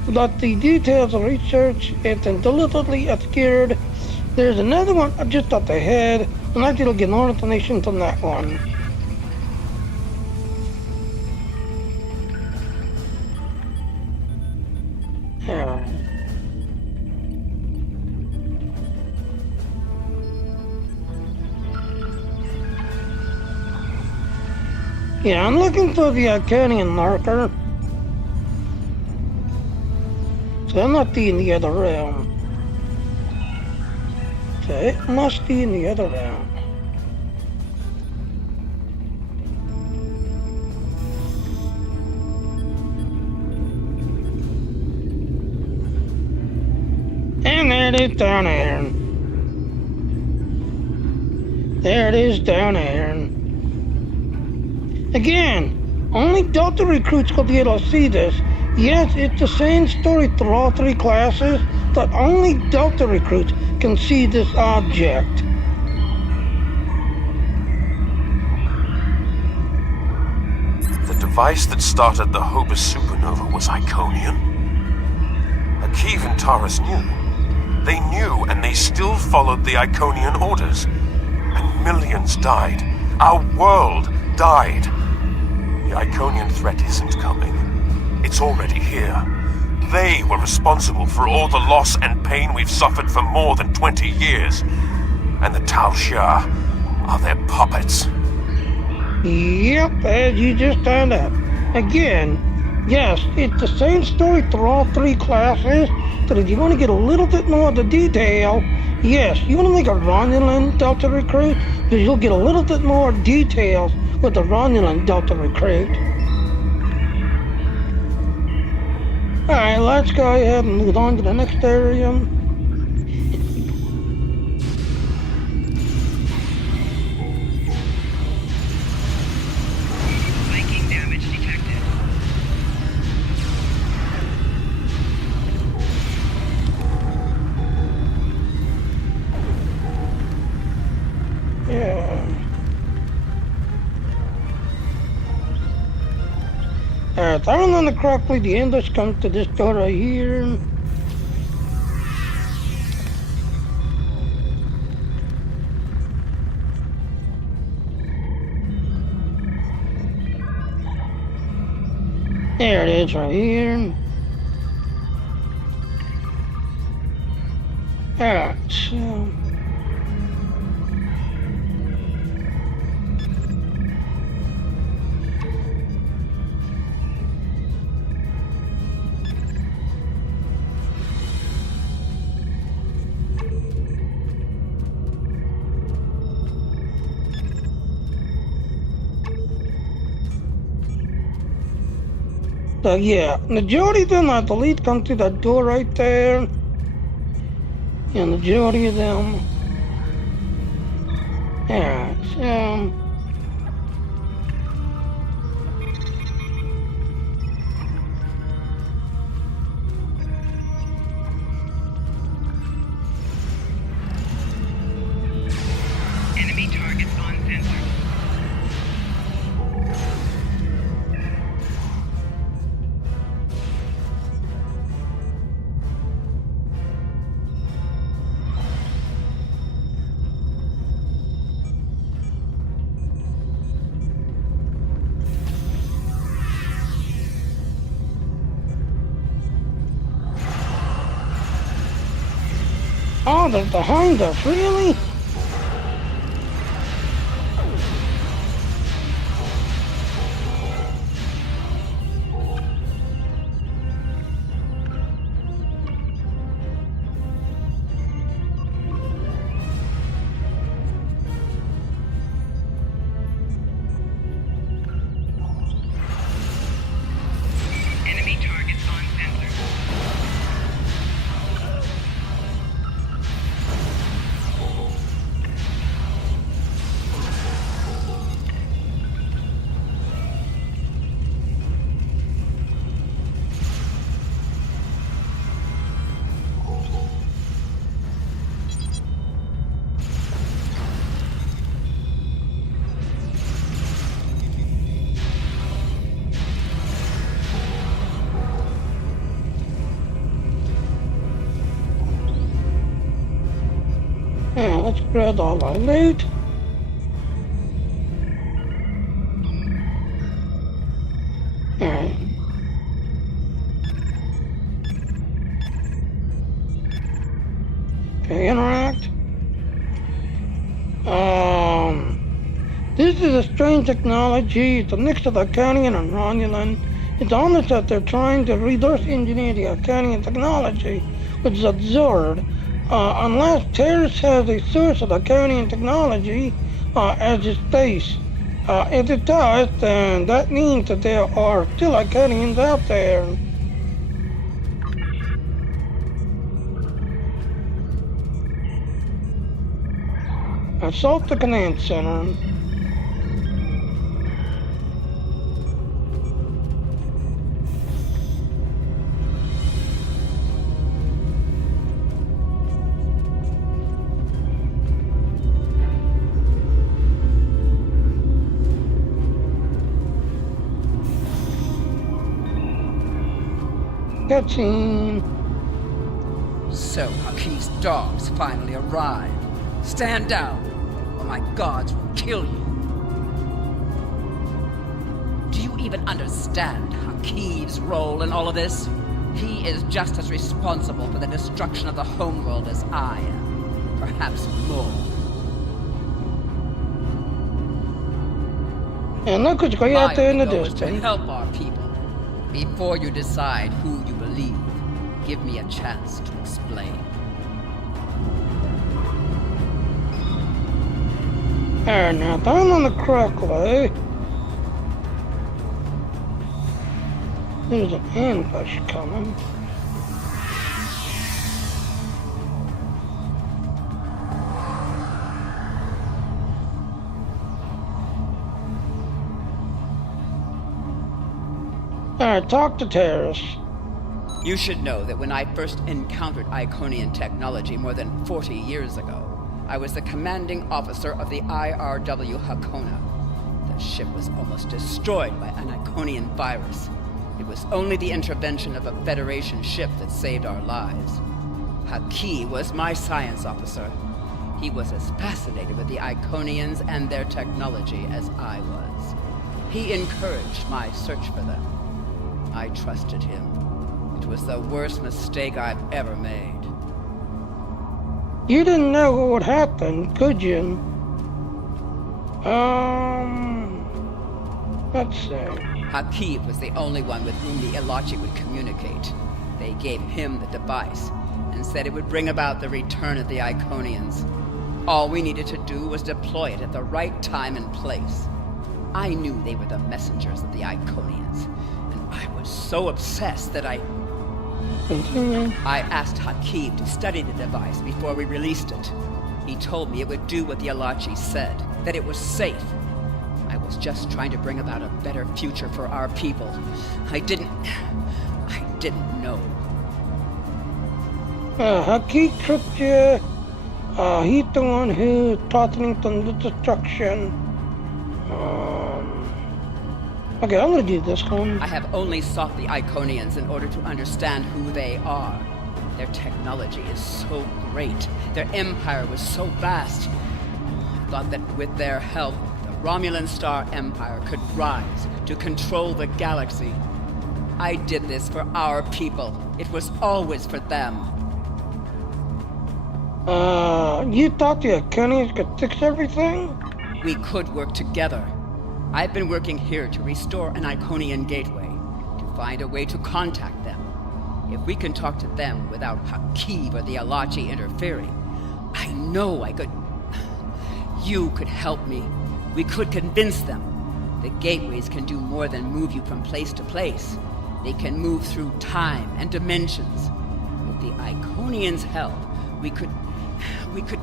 but the details of research is deliberately obscured. There's another one just up ahead, and I will get more information from that one. Yeah, I'm looking for the Iconian marker. So it must be in the other realm. So it must be in the other realm. And there it is down there. There it is down there. Again, only Delta recruits will be able to see this. Yes, it's the same story through all three classes, but only Delta recruits can see this object. The device that started the Hobus supernova was Iconian. A key Ventaris knew. They knew and they still followed the Iconian orders. And millions died. Our world died. The Iconian threat isn't coming. It's already here. They were responsible for all the loss and pain we've suffered for more than 20 years. And the Tal Shiar are their puppets. Yep, as you just found out. Again, yes, it's the same story through all three classes, but if you want to get a little bit more of the detail, yes, you want to make a Romulan Delta Recruit, because you'll get a little bit more details with the Romulan Delta Recruit. Alright, let's go ahead and move on to the next area. Viking damage detected. Yeah. Alright, I don't know correctly, the English comes to this door right here. There it is right here. Alright, so... So yeah, majority of them, I believe, come through that door right there. Yeah, majority of them. Alright, so... Enemy targets on sensor. Oh, they're behind us, really? Enemy targets on sensor. Yeah, let's grab all our loot. Alright. Okay, interact. This is a strange technology. It's a mix of Iconian and Romulan. It's almost that they're trying to reverse engineer the Iconian technology, which is absurd. Unless Terrace has a source of Iconian technology as its base. If it does, then that means that there are still Iconians out there. Assault the command center. Cutscene. So Haki's dogs finally arrive. Stand down, or my guards will kill you. Do you even understand Hakiv's role in all of this? He is just as responsible for the destruction of the homeworld as I am. Perhaps more. And look what's going out there in the My goal is to distance. help our people. Before you decide who you believe, give me a chance to explain. Alright, now if I'm on the correct way, there's an ambush coming. Alright, talk to terrorists. You should know that when I first encountered Iconian technology more than 40 years ago, I was the commanding officer of the IRW Hakona. The ship was almost destroyed by an Iconian virus. It was only the intervention of a Federation ship that saved our lives. Haki was my science officer. He was as fascinated with the Iconians and their technology as I was. He encouraged my search for them. I trusted him. It was the worst mistake I've ever made. You didn't know what would happen, could you? Let's see. Haki was the only one with whom the Ilachi would communicate. They gave him the device and said it would bring about the return of the Iconians. All we needed to do was deploy it at the right time and place. I knew they were the messengers of the Iconians, and I was so obsessed that I asked Haki to study the device before we released it. He told me it would do what the Ilachi said, that it was safe. I was just trying to bring about a better future for our people. I didn't know. Haki tricked you. He's the one who taught me the destruction. Okay, I'm gonna do this one. I have only sought the Iconians in order to understand who they are. Their technology is so great. Their empire was so vast. I thought that with their help, the Romulan Star Empire could rise to control the galaxy. I did this for our people. It was always for them. You thought the Iconians could fix everything? We could work together. I've been working here to restore an Iconian gateway, to find a way to contact them. If we can talk to them without Haki or the Ilachi interfering, I know I could... You could help me. We could convince them. The gateways can do more than move you from place to place. They can move through time and dimensions. With the Iconians' help, we could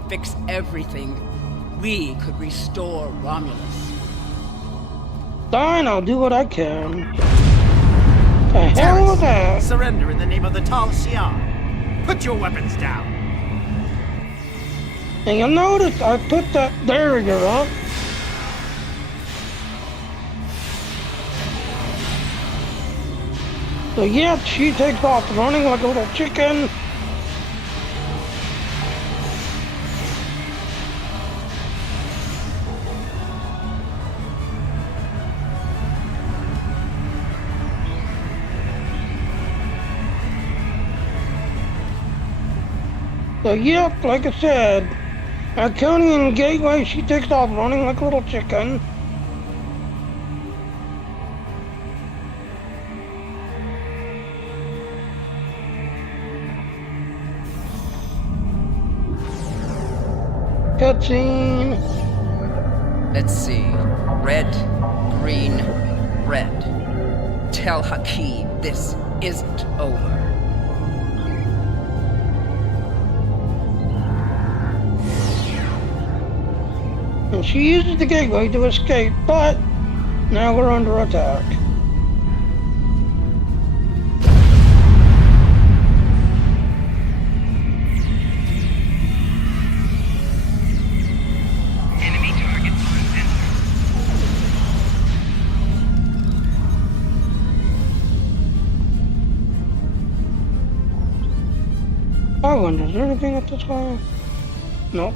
fix everything. We could restore Romulus. Fine, I'll do what I can. The hell with that? Surrender in the name of the Tal Shiar. Put your weapons down. And you'll notice I put that barrier up. So yeah, she takes off running like a little chicken. So yep, like I said, Iconian gateway, she takes off running like a little chicken. Cutscene. Let's see. Red, green, red. Tell Haki this isn't over. And she uses the gateway to escape, but now we're under attack. Enemy target on sensor. I wonder, is there anything at this time? Nope.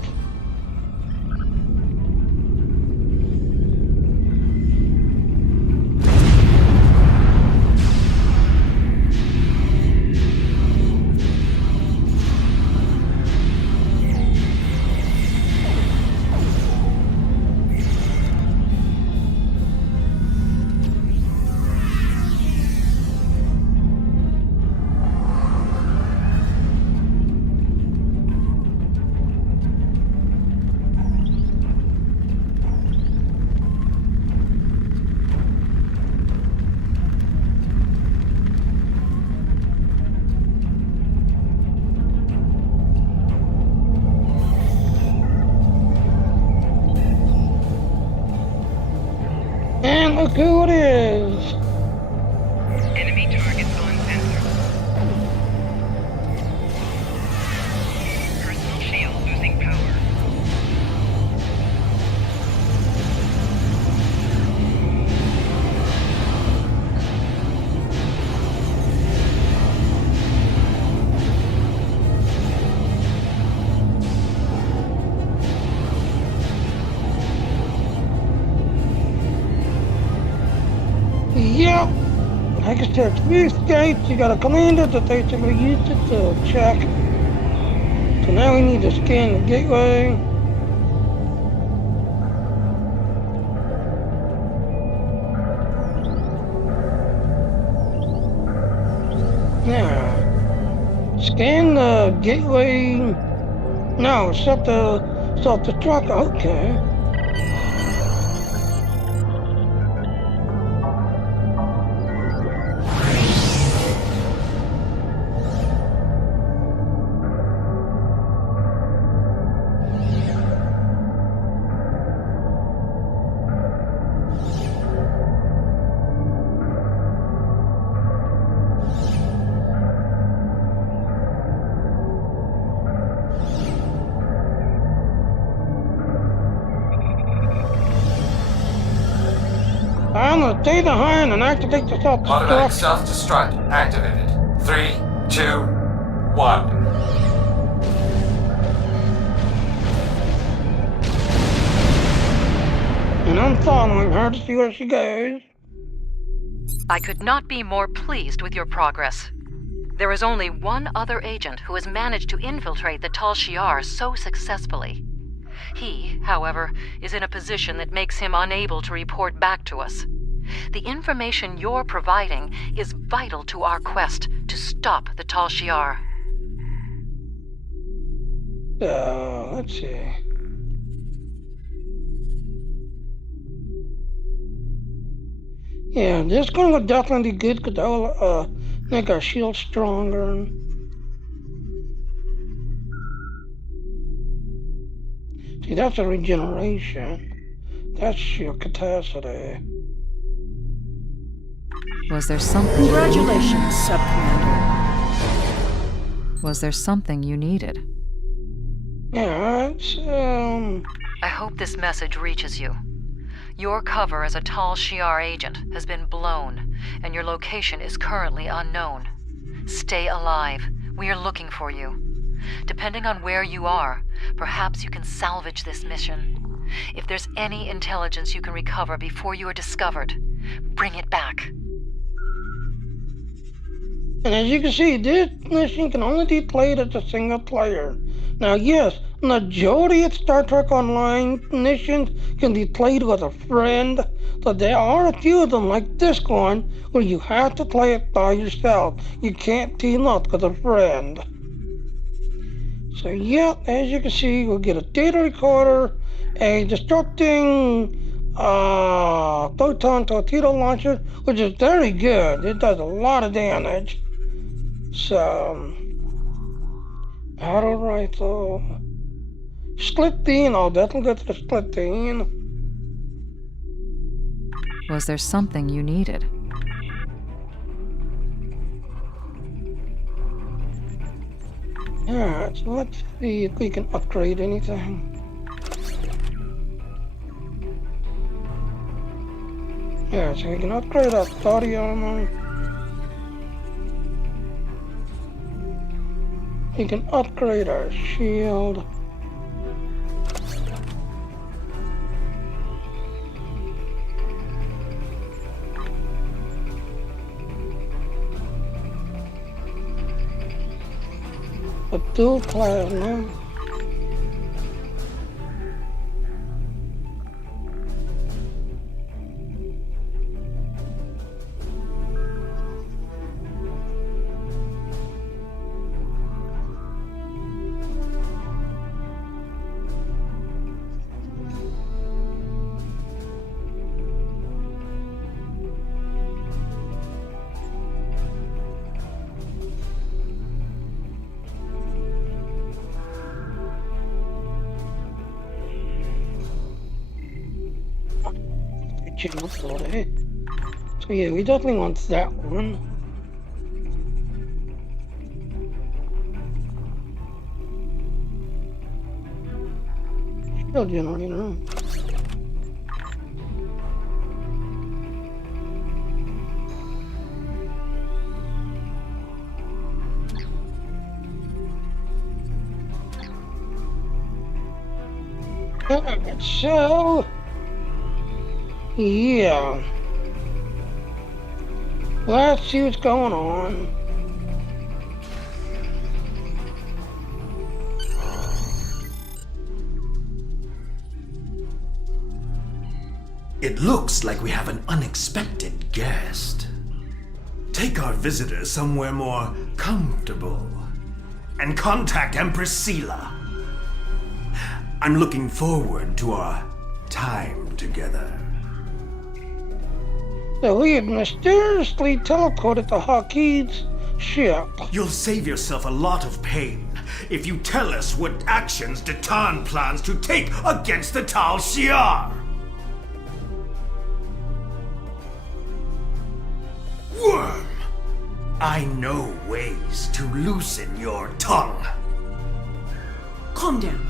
And look who it is! Enemy targets on sensor. Personal shield losing power. Yep! Like I said, 3 escapes, you got a commander that basically used it to check. So now we need to scan the gateway. Now, scan the gateway. No, self-destruct, okay. I'm gonna stay behind and activate the Automatic self-destruct. self-destruct activated. 3, 2, 1. And I'm following her to see where she goes. I could not be more pleased with your progress. There is only one other agent who has managed to infiltrate the Tal Shiar so successfully. He, however, is in a position that makes him unable to report back to us. The information you're providing is vital to our quest to stop the Tal Shiar. Let's see. Yeah, this is gonna definitely be good because that will make our shield stronger. See, that's a regeneration. That's shield capacity. Was there something? Congratulations, Sub-Commander. Was there something you needed? Yeah, it's, I hope this message reaches you. Your cover as a Tal Shiar agent has been blown, and your location is currently unknown. Stay alive. We are looking for you. Depending on where you are, perhaps you can salvage this mission. If there's any intelligence you can recover before you are discovered, bring it back. And as you can see, this mission can only be played as a single player. Now, yes, majority of Star Trek Online missions can be played with a friend, but there are a few of them, like this one, where you have to play it by yourself. You can't team up with a friend. So, yeah, as you can see, we'll get a data recorder, a destructing photon torpedo launcher, which is very good. It does a lot of damage. So, auto rifle, split beam. I'll definitely go to the split beam. Was there something you needed? Alright, so let's see if we can upgrade anything. Yeah, so we can upgrade our body armor. We can upgrade our shield. A dual plasma. So yeah, we definitely want that one. Shield generator. Alright, so yeah. Let's see what's going on. It looks like we have an unexpected guest. Take our visitor somewhere more comfortable and contact Empress Sela. I'm looking forward to our time together. So we had mysteriously teleported to Hakeed's ship. You'll save yourself a lot of pain if you tell us what actions Datan plans to take against the Tal Shiar. Worm! I know ways to loosen your tongue. Calm down,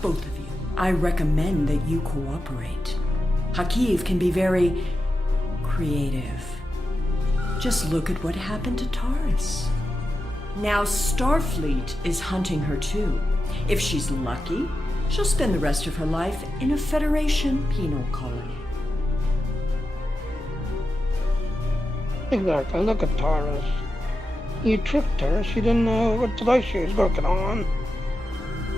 both of you. I recommend that you cooperate. Hakeed can be very creative. Just look at what happened to Taurus. Now Starfleet is hunting her too. If she's lucky, she'll spend the rest of her life in a Federation penal colony. Exactly, look at Taurus. You tricked her, she didn't know what device she was working on.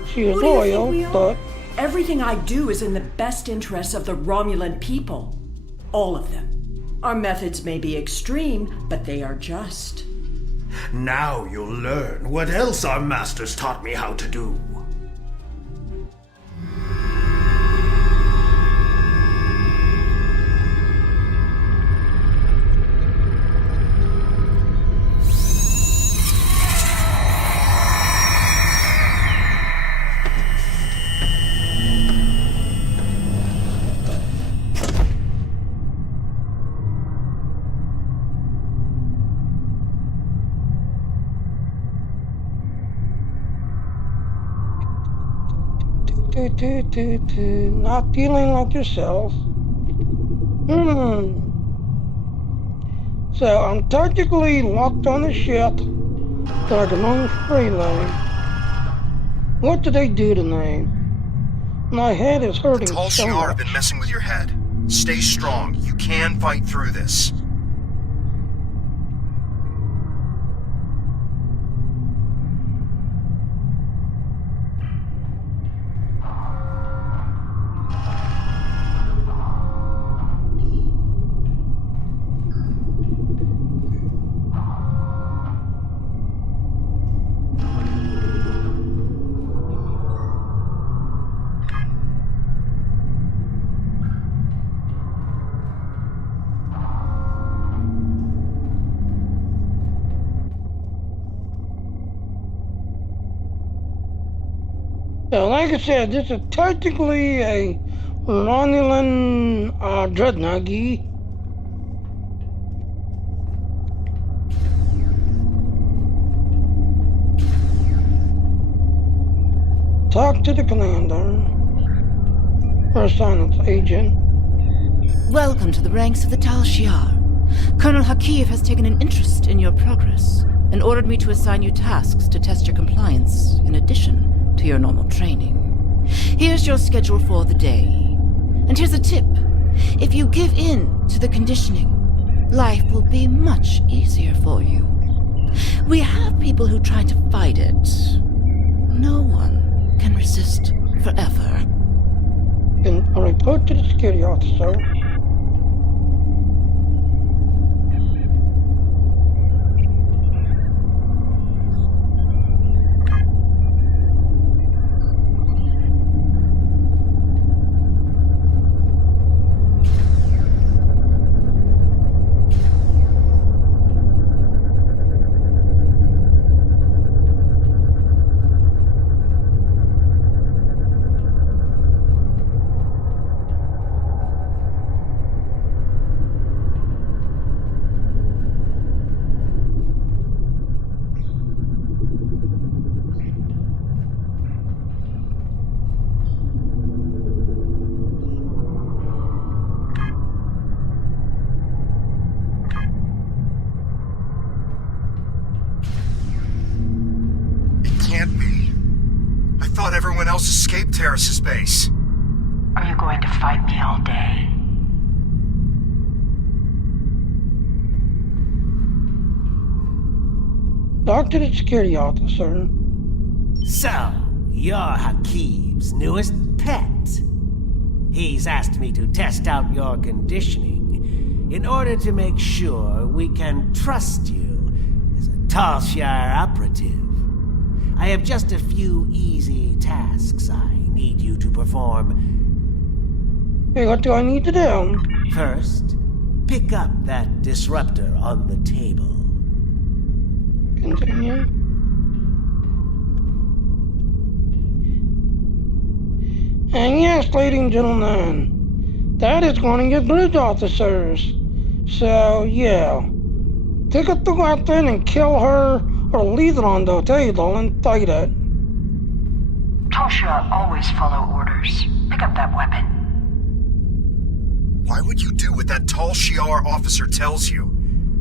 She was loyal, but... Everything I do is in the best interests of the Romulan people. All of them. Our methods may be extreme, but they are just. Now you'll learn what else our masters taught me how to do. Not feeling like yourself. So I'm technically locked on the ship, so I can only freelay. What did they do to me? My head is hurting Tal so Shiar have much. been messing with your head. Stay strong. You can fight through this. So like I said, this is technically a Romulan dreadnought. Talk to the commander. Or a silence agent. Welcome to the ranks of the Tal Shiar. Colonel Hakiv has taken an interest in your progress and ordered me to assign you tasks to test your compliance in addition to your normal training. Here's your schedule for the day. And here's a tip. If you give in to the conditioning, life will be much easier for you. We have people who try to fight it. No one can resist forever. Then I report to the security officer. Everyone else escaped Terrace's base. Are you going to fight me all day? Talk to the security officer. So, you're Hakiv's newest pet. He's asked me to test out your conditioning in order to make sure we can trust you as a Tal Shiar operative. I have just a few easy tasks I need you to perform. Hey, what do I need to do? First, pick up that disruptor on the table. Continue. And yes, ladies and gentlemen, that is going to get bridge officers. So, yeah. Pick up the weapon and kill her, or leave it on the table and fight it. Tal Shiar always follow orders. Pick up that weapon. Why would you do what that Tal Shiar officer tells you?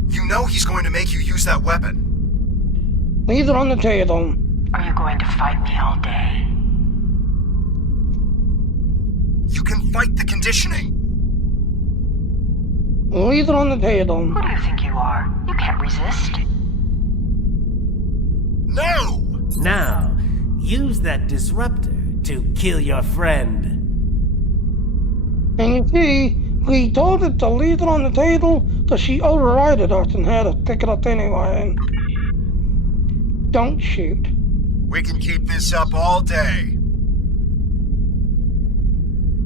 You know he's going to make you use that weapon. Leave it on the table. Are you going to fight me all day? You can fight the conditioning. Leave it on the table. Who do you think you are? You can't resist. No! Now, use that disruptor to kill your friend. And you see, we told it to leave it on the table, but she overrided us and had us pick it up anyway. Don't shoot. We can keep this up all day.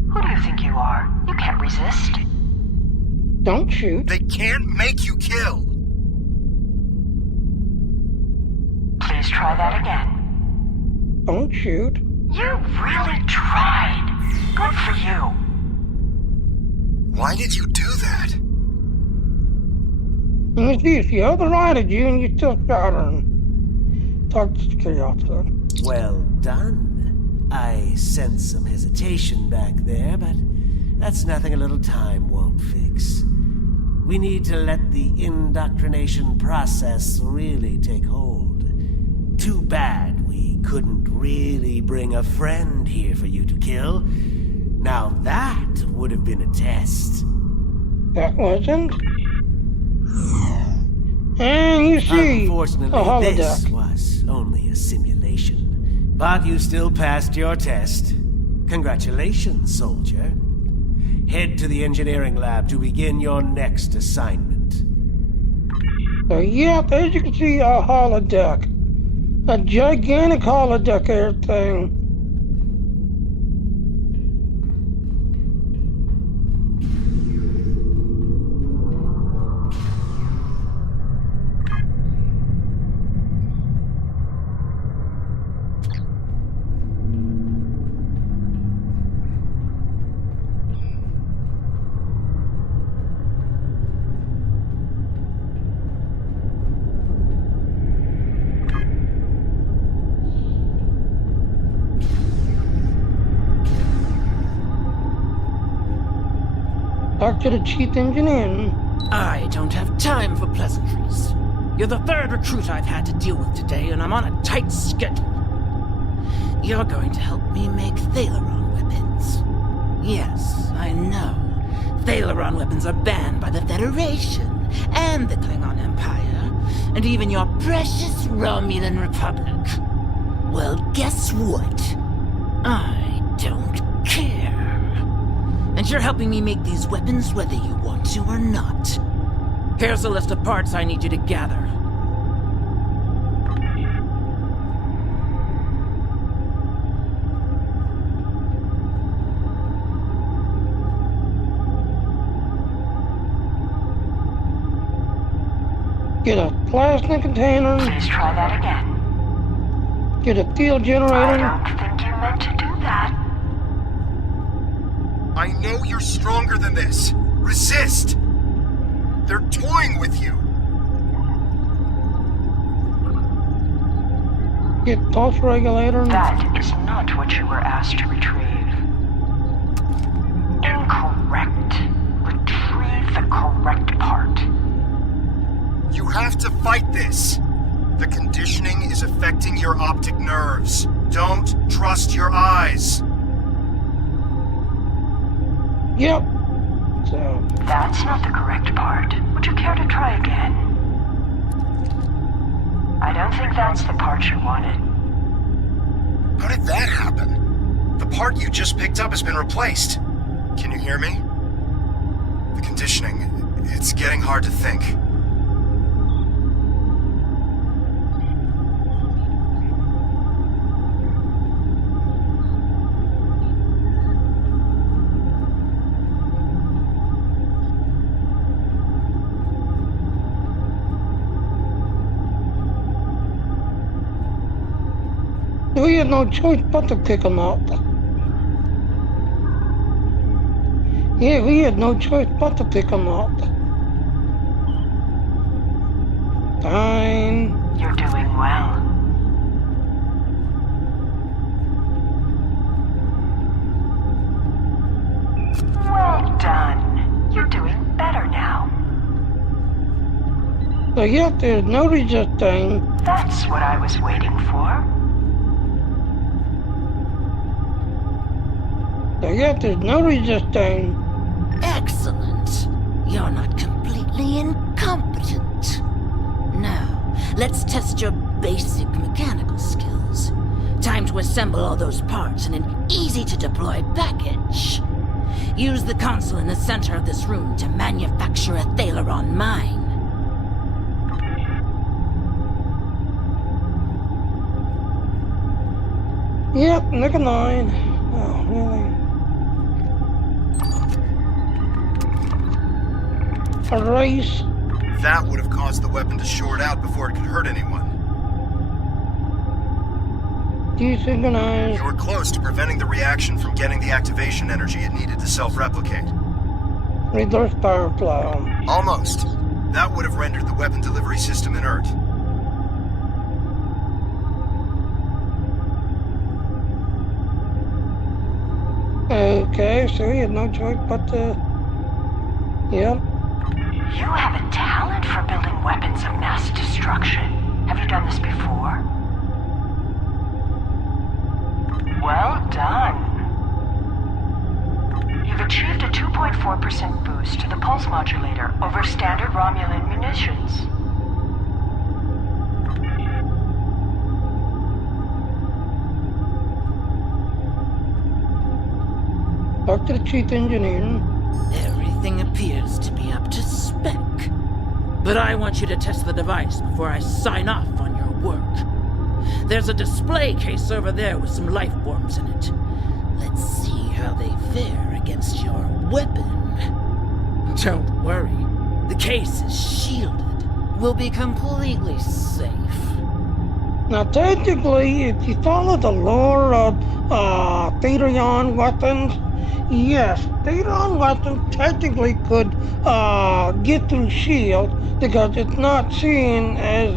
Who do you think you are? You can't resist. Don't shoot. They can't make you kill. Please try that again. Don't shoot. You really tried. Good for you. Why did you do that? And you see, she overrided you and you still shot her. Talk to the security officer. Well done. I sense some hesitation back there, but that's nothing a little time won't fix. We need to let the indoctrination process really take hold. Too bad we couldn't really bring a friend here for you to kill. Now that would have been a test. That wasn't. And you see, unfortunately, this was only a simulation. But you still passed your test. Congratulations, soldier. Head to the engineering lab to begin your next assignment. So yeah, as you can see, a holodeck. A gigantic holodeck air thing. Talk to the chief engineer. I don't have time for pleasantries. You're the third recruit I've had to deal with today, and I'm on a tight schedule. You're going to help me make Thaleron weapons. Yes, I know. Thaleron weapons are banned by the Federation and the Klingon Empire, and even your precious Romulan Republic. Well, guess what? I don't care. And you're helping me make these weapons whether you want to or not. Here's a list of parts I need you to gather. Get a plastic container. Please try that again. Get a field generator. I don't think you meant to do that. I know you're stronger than this. Resist! They're toying with you. Get pulse regulator. That is not what you were asked to retrieve. Incorrect. Retrieve the correct part. You have to fight this. The conditioning is affecting your optic nerves. Don't trust your eyes. Yep. So. That's not the correct part. Would you care to try again? I don't think that's the part you wanted. How did that happen? The part you just picked up has been replaced. Can you hear me? The conditioning, it's getting hard to think. We had no choice but to pick them up. Yeah, we had no choice but to pick them up. Fine. You're doing well. Well done. You're doing better now. So yet there's no resisting. That's what I was waiting for. So yet there's no resisting. Excellent. You're not completely incompetent. Now, let's test your basic mechanical skills. Time to assemble all those parts in an easy-to-deploy package. Use the console in the center of this room to manufacture a Thaleron mine. Yep, Nick and 9. Oh, really? A race. That would have caused the weapon to short out before it could hurt anyone. Desynchronize. You were close to preventing the reaction from getting the activation energy it needed to self-replicate. Reverse power plow. Almost. That would have rendered the weapon delivery system inert. Okay, so we had no choice but to... Yep. You have a talent for building weapons of mass destruction. Have you done this before? Well done. You've achieved a 2.4% boost to the pulse modulator over standard Romulan munitions. Talk to the chief engineer. Everything appears to be up to spec. But I want you to test the device before I sign off on your work. There's a display case over there with some life forms in it. Let's see how they fare against your weapon. Don't worry. The case is shielded. We'll be completely safe. Now, technically, if you follow the lore of Thaleron weapons, yes, Thaleron weapons technically could get through shield because it's not seen as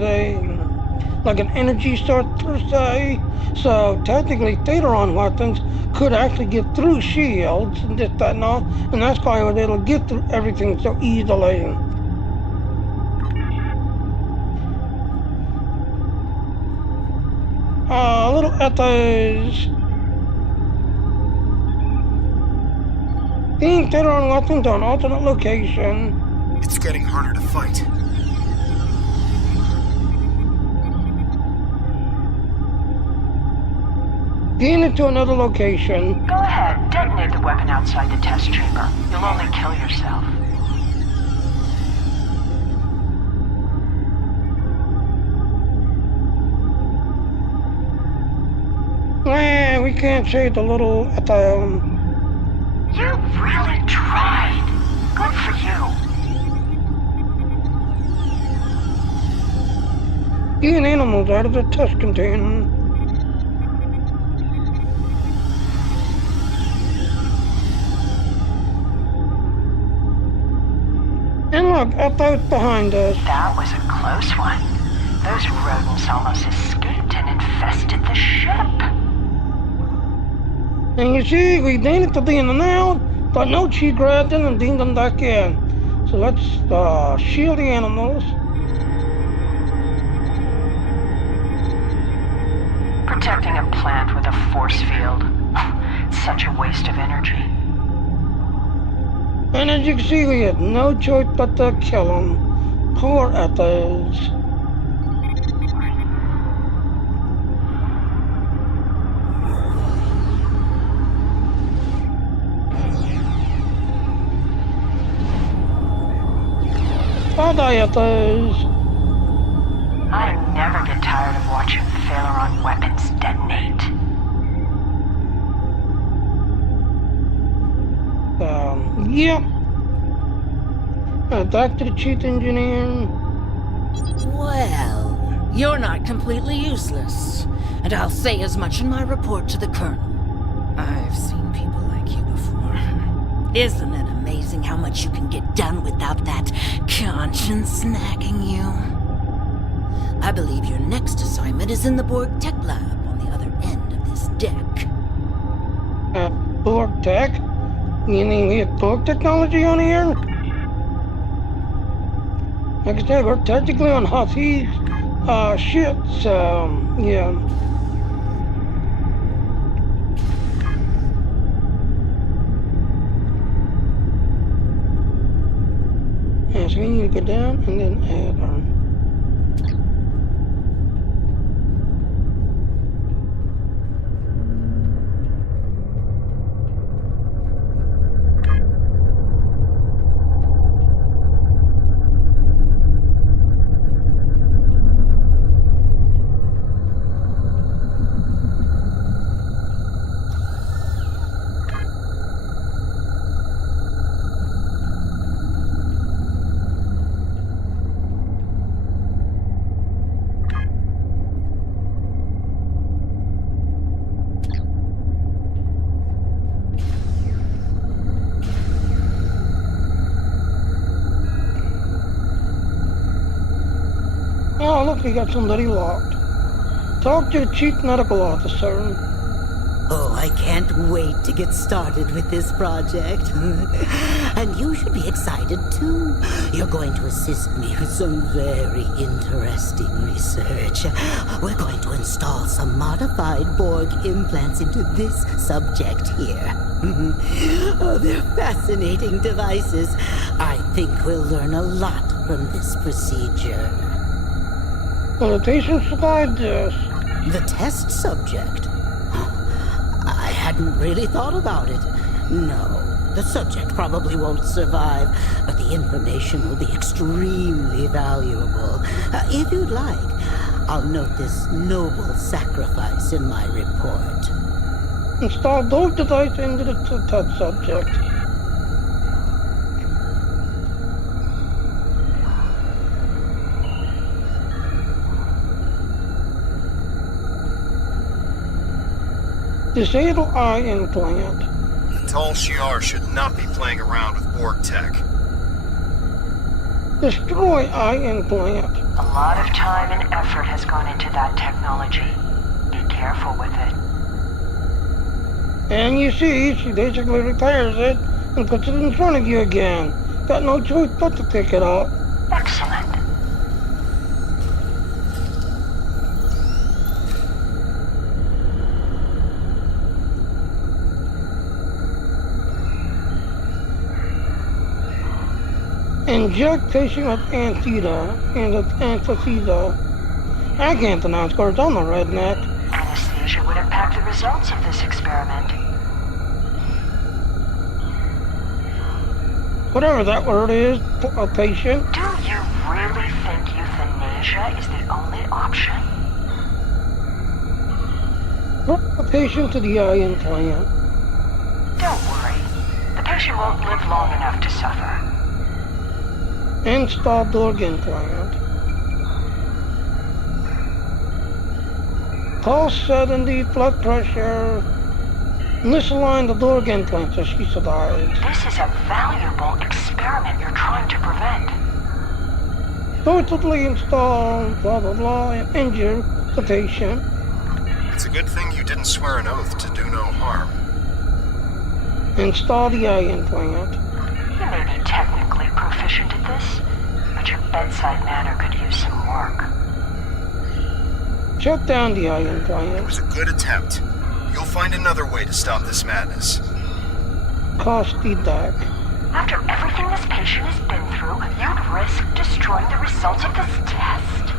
like an energy source per se. So technically, Thaleron weapons could actually get through shields and this, that, and all, and that's why they were able to get through everything so easily. at those. Being better on weapons on alternate location. It's getting harder to fight. Gain it to another location. Go ahead, detonate the weapon outside the test chamber. You'll only kill yourself. We can't save the little at the You really tried. Good for you. Getting animals out of the test container. And look, up out behind us. That was a close one. Those rodents almost escaped and infested the ship. And you see, we needed to be in and out, but no, she grabbed them and dinged them back in. So let's shield the animals. Protecting a plant with a force field. Such a waste of energy. And as you can see, we had no choice but to kill them. Poor Ethos. Bye-bye, Ethos. I never get tired of watching Thaleron weapons detonate. Yep. Back to the chief engineer. Well, you're not completely useless. And I'll say as much in my report to the Colonel. I've seen people like you before. Isn't it amazing how much you can get done without that conscience nagging you? I believe your next assignment is in the Borg Tech Lab on the other end of this deck. Borg Tech? Meaning we have Borg technology on here? Like I said, we're technically on Huffy's ship, so yeah. Yeah, so we need to go down and then add on. Oh, look, we got somebody locked. Talk to the Chief Medical Officer. Oh, I can't wait to get started with this project. And you should be excited, too. You're going to assist me with some very interesting research. We're going to install some modified Borg implants into this subject here. Oh, they're fascinating devices. I think we'll learn a lot from this procedure. Well, the patient survived this. The test subject? I hadn't really thought about it. No, the subject probably won't survive, but the information will be extremely valuable. If you'd like, I'll note this noble sacrifice in my report. Install those devices into the test subject. Disable eye implant. The Tal Shiar should not be playing around with Borg tech. Destroy eye implant. A lot of time and effort has gone into that technology. Be careful with it. And you see, she basically repairs it and puts it in front of you again. Got no choice but to pick it up. Excellent. Inject patient with anesthesia. I can't pronounce words, I'm a redneck. Anesthesia would impact the results of this experiment. Whatever that word is, a patient. Do you really think euthanasia is the only option? Put the patient to the eye implant. Don't worry. The patient won't live long enough to suffer. Install Dorg implant. Pulse 70, blood pressure. Misalign the Dorg implant so she survives. This is a valuable experiment you're trying to prevent. Totally install, blah blah blah, and injure the patient. It's a good thing you didn't swear an oath to do no harm. Install the eye implant. You may be technically proficient at this, but your bedside manner could use some work. Shut down the eye implant. It was a good attempt. You'll find another way to stop this madness. Cost feedback. After everything this patient has been through, you'd risk destroying the results of this test?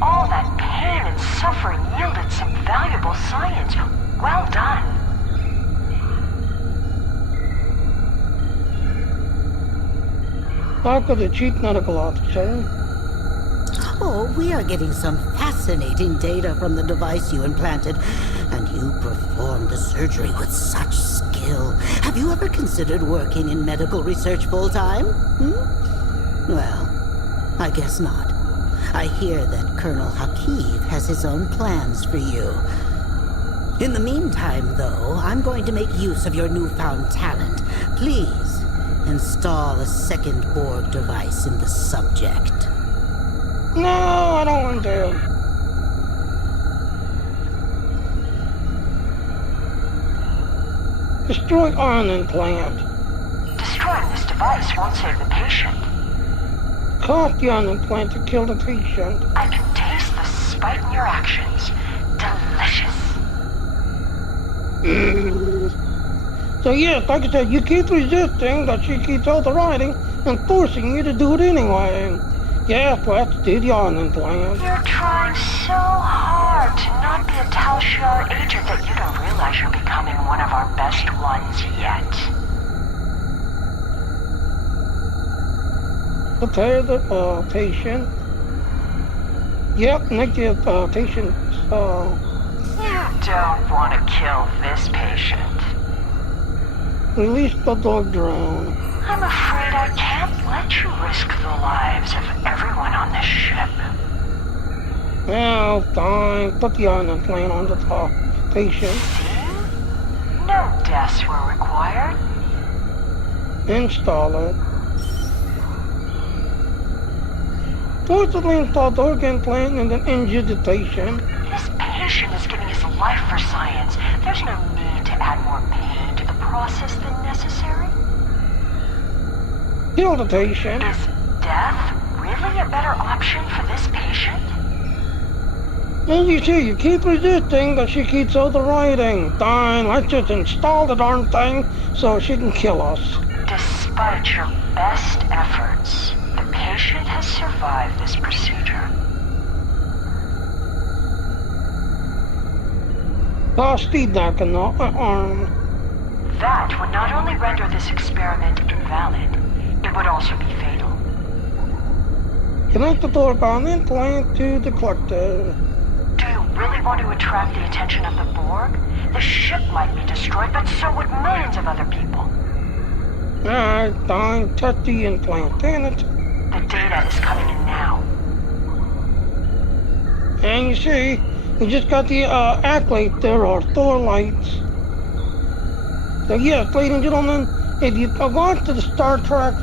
All that pain and suffering yielded some valuable science. Well done. Talk of the Chief Medical Officer. Oh, we are getting some fascinating data from the device you implanted, and you performed the surgery with such skill. Have you ever considered working in medical research full-time? Well, I guess not. I hear that Colonel Hakiv has his own plans for you. In the meantime, though, I'm going to make use of your newfound talent. Please, install a second Borg device in the subject. No, I don't want to. Destroy ion implant. Destroying this device won't save the patient. Cost the ion implant to kill the patient. I can taste the spite in your actions. Delicious. So yes, like I said, you keep resisting, but she keeps overriding and forcing you to do it anyway. Yes, let's do the ion implant. You're trying so hard to not be a Tal Shiar agent that you don't realize you're becoming one of our best ones yet. Prepare the patient. Yep, negative patient. You don't want to kill this patient. Release the dog drone. I'm afraid I can't let you risk the lives of everyone on this ship. Well, fine. Put the ion implant on the top patient. See? No deaths were required. Install it. Forcibly install the organ implant and then injure the patient. This patient is giving his life for science. There's no need to add more pain to the process than necessary. Kill the patient. Is death really a better option for this patient? As you see, you keep resisting, but she keeps overriding. Fine, let's just install the darn thing so she can kill us. Despite your best efforts, the patient has survived this procedure. Pass feedback in the arm. That would not only render this experiment invalid, it would also be fatal. Connect the Borg implant to the collector. Do you really want to attract the attention of the Borg? The ship might be destroyed, but so would millions of other people. Alright, fine. Touch the implant. Damn it. The data is coming in now. And you see, we just got the accolade. There are Thor lights. So yes, ladies and gentlemen, if you watch the Star Trek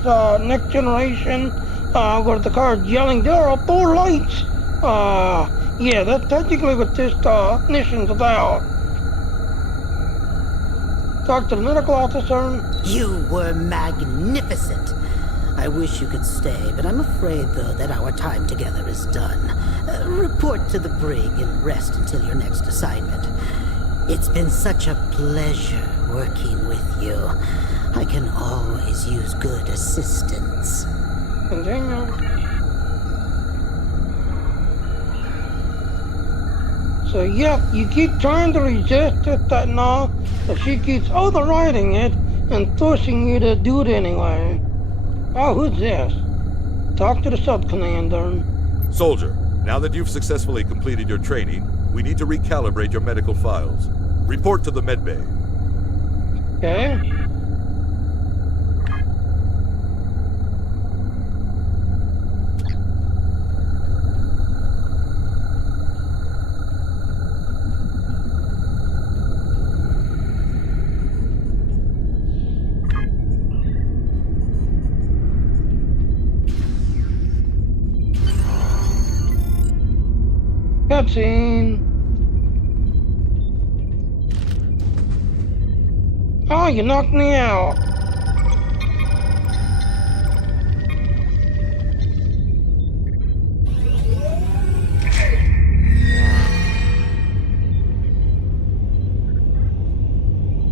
Next Generation, where the car's yelling, there are Thor lights. Yeah, that's technically what this mission's about. Talk to the medical officer. You were magnificent. I wish you could stay, but I'm afraid, though, that our time together is done. Report to the brig and rest until your next assignment. It's been such a pleasure working with you. I can always use good assistance. Continue. So, yep, you keep trying to resist it and all, but she keeps overriding it and forcing you to do it anyway. Oh, who's this? Talk to the sub-commander. Soldier, now that you've successfully completed your training, we need to recalibrate your medical files. Report to the medbay. Okay. Cutscene. Oh, you knocked me out.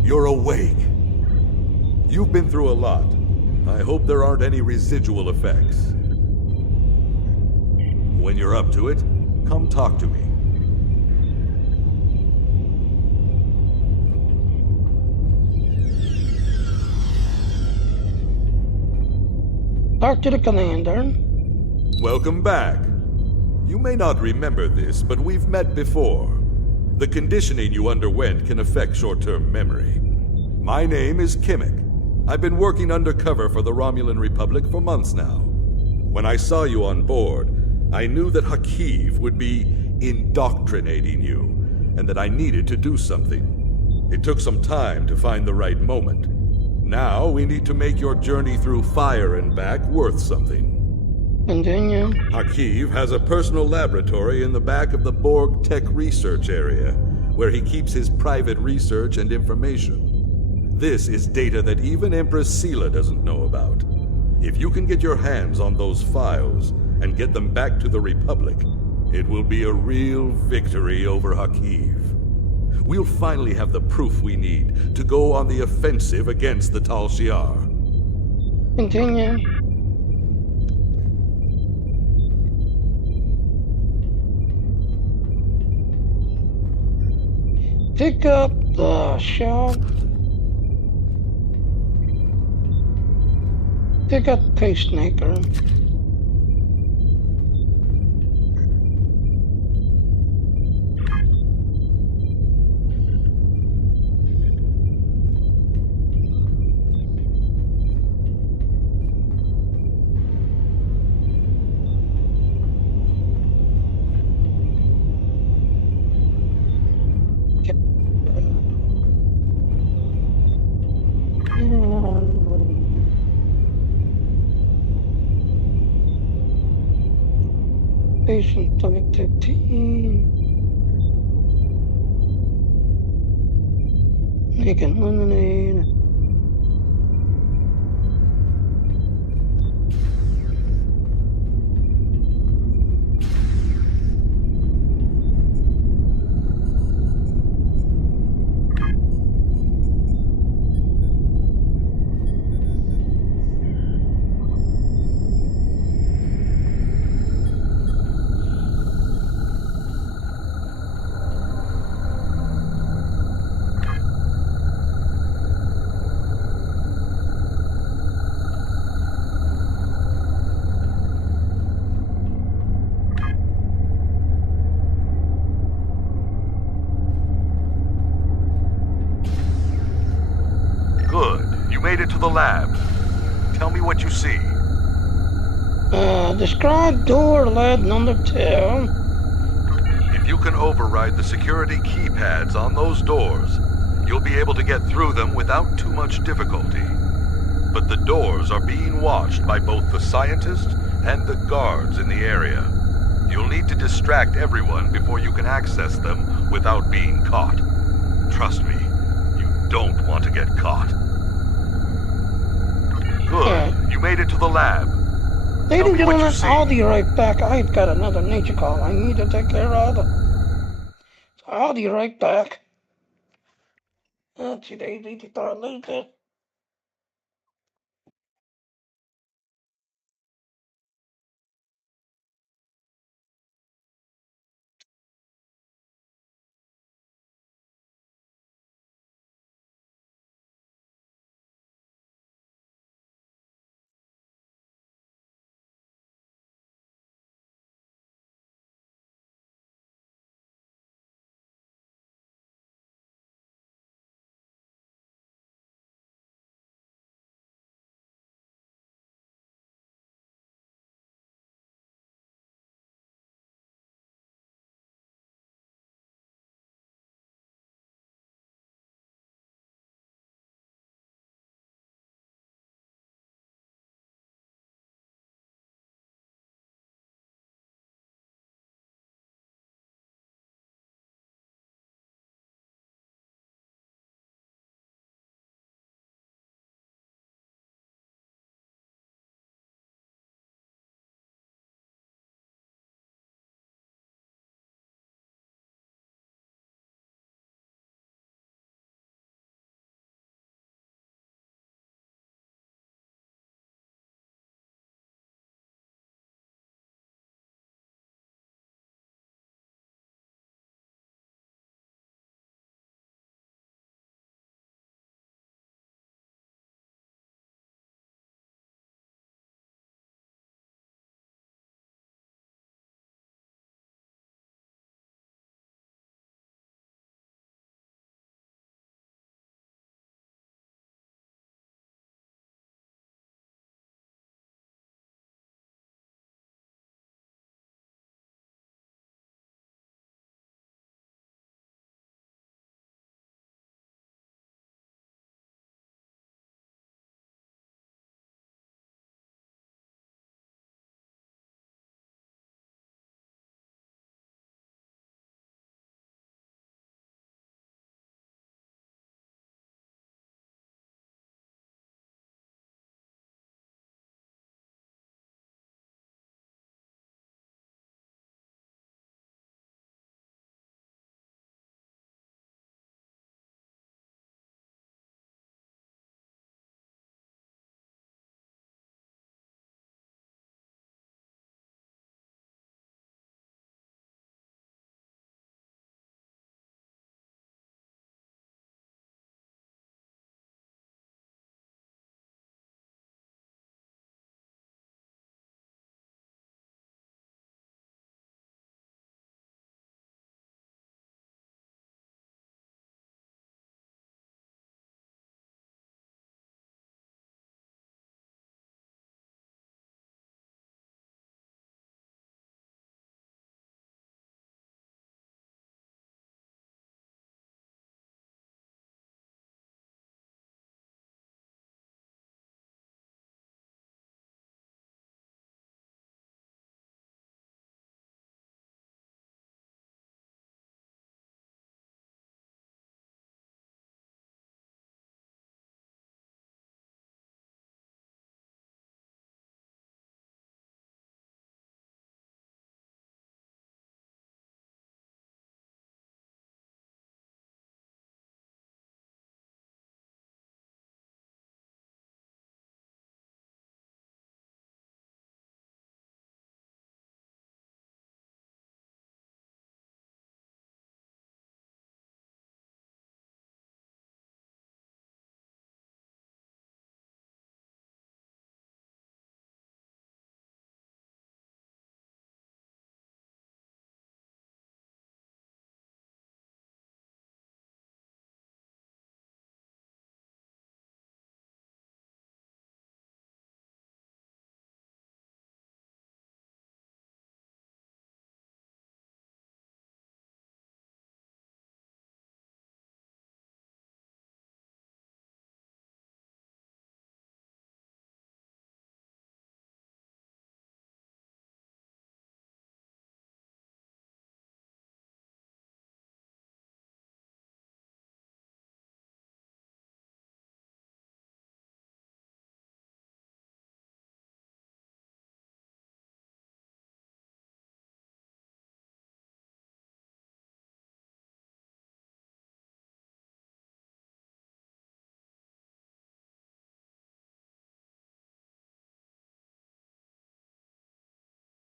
You're awake. You've been through a lot. I hope there aren't any residual effects. When you're up to it, come talk to me. Talk to the commander. Welcome back. You may not remember this, but we've met before. The conditioning you underwent can affect short-term memory. My name is Kimmick. I've been working undercover for the Romulan Republic for months now. When I saw you on board, I knew that Hakiv would be indoctrinating you, and that I needed to do something. It took some time to find the right moment. Now we need to make your journey through fire and back worth something. Continue. Hakiv has a personal laboratory in the back of the Borg Tech Research Area, where he keeps his private research and information. This is data that even Empress Sela doesn't know about. If you can get your hands on those files and get them back to the Republic, it will be a real victory over Hakiv. We'll finally have the proof we need to go on the offensive against the Tal Shiar. Continue. Pick up the shot. Pick up pacemaker. Patient type 13. Making lemonade. You made it to the lab. Tell me what you see. Describe door led number 2. If you can override the security keypads on those doors, you'll be able to get through them without too much difficulty. But the doors are being watched by both the scientists and the guards in the area. You'll need to distract everyone before you can access them without being caught. Trust me, you don't want to get caught. Good. You made it to the lab. Ladies and gentlemen, I'll be right back. I've got another nature call I need to take care of. So I'll be right back. Oopsie daisy, just thought I'd lose this.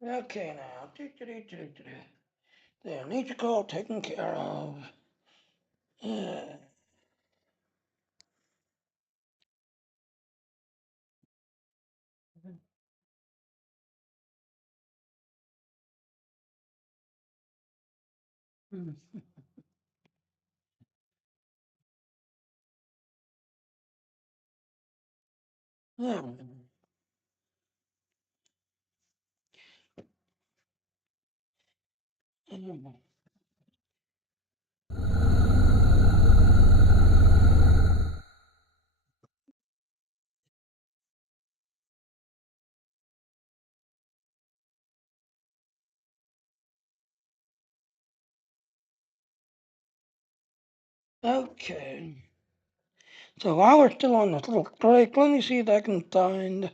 Okay, now. There, nature call taken care of. Yeah. Okay. So while we're still on this little break, let me see if I can find.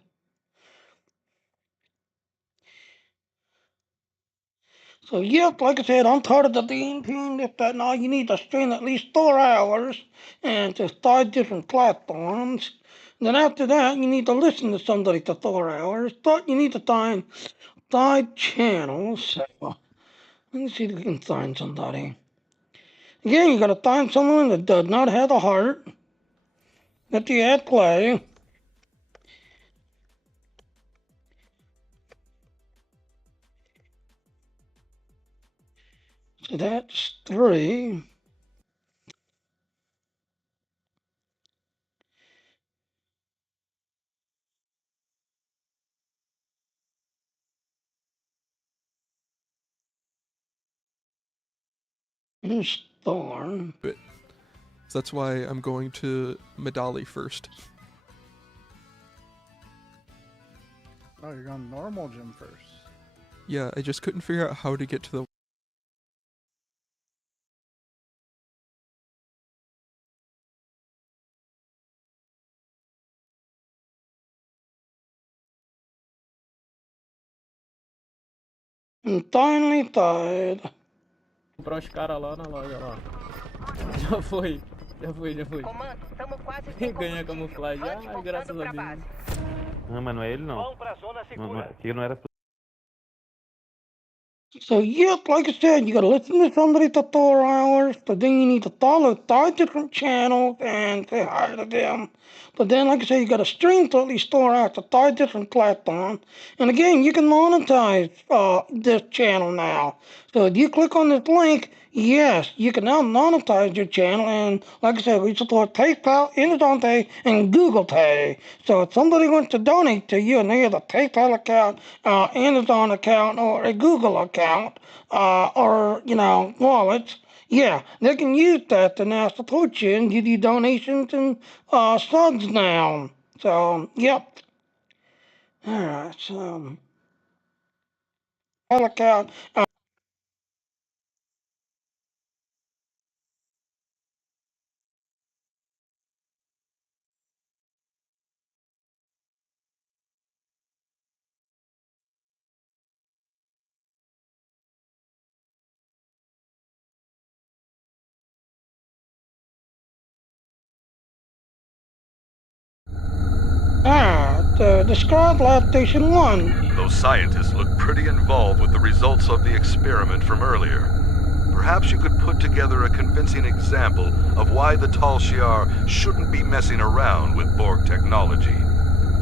So yep, like I said, I'm tired of the DNP if that now you need to stream at least 4 hours and to 5 different platforms. Then after that, you need to listen to somebody for 4 hours, but you need to find 5 channels. So let me see if we can find somebody. Again, you gotta find someone that does not have a heart, that you add play. So that's 3. Here's 4. But that's why I'm going to Medali first. Oh, you're going normal gym first. Yeah, I just couldn't figure out how to get to the... And finally 5. Comprar os caras lá na loja lá. Já foi. Ganha camuflagem. Ai, graças a Deus. Não, mas não é ele não. Aqui não era. So yep, like I said, you gotta listen to somebody for 4 hours, but then you need to follow 5 different channels and say hi to them. But then, like I said, you gotta stream for at least 4 hours to 5 different platforms. And again, you can monetize this channel now. So if you click on this link, yes, you can now monetize your channel. And like I said, we support PayPal, Amazon Pay, and Google Pay. So if somebody wants to donate to you and they have a PayPal account, Amazon account, or a Google account, or, wallets, yeah, they can use that to now support you and give you donations and subs now. So, yep. All right, so... account... describe Lab Station 1. Those scientists look pretty involved with the results of the experiment from earlier. Perhaps you could put together a convincing example of why the Tal Shiar shouldn't be messing around with Borg technology.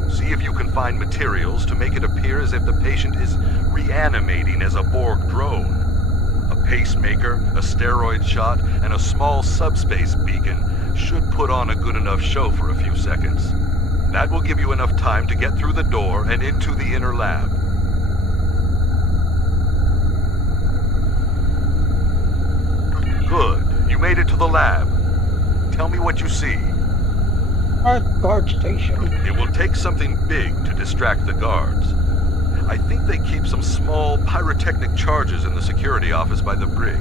See if you can find materials to make it appear as if the patient is reanimating as a Borg drone. A pacemaker, a steroid shot, and a small subspace beacon should put on a good enough show for a few seconds. That will give you enough time to get through the door and into the inner lab. Good. You made it to the lab. Tell me what you see. Guard station. It will take something big to distract the guards. I think they keep some small pyrotechnic charges in the security office by the brig.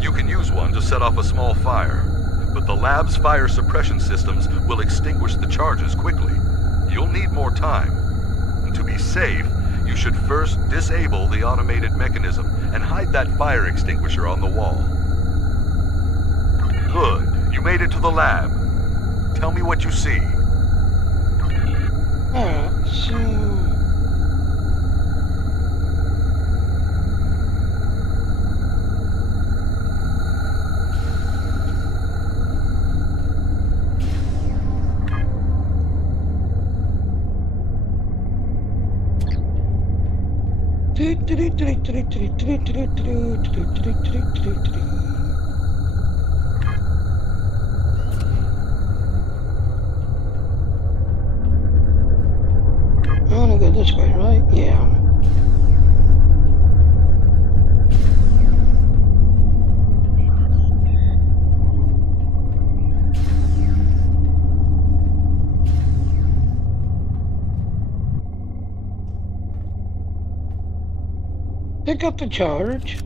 You can use one to set off a small fire. But the lab's fire suppression systems will extinguish the charges quickly. You'll need more time. And to be safe, you should first disable the automated mechanism and hide that fire extinguisher on the wall. Good. You made it to the lab. Tell me what you see. I want to go this way, right? Yeah. Pick up the charge.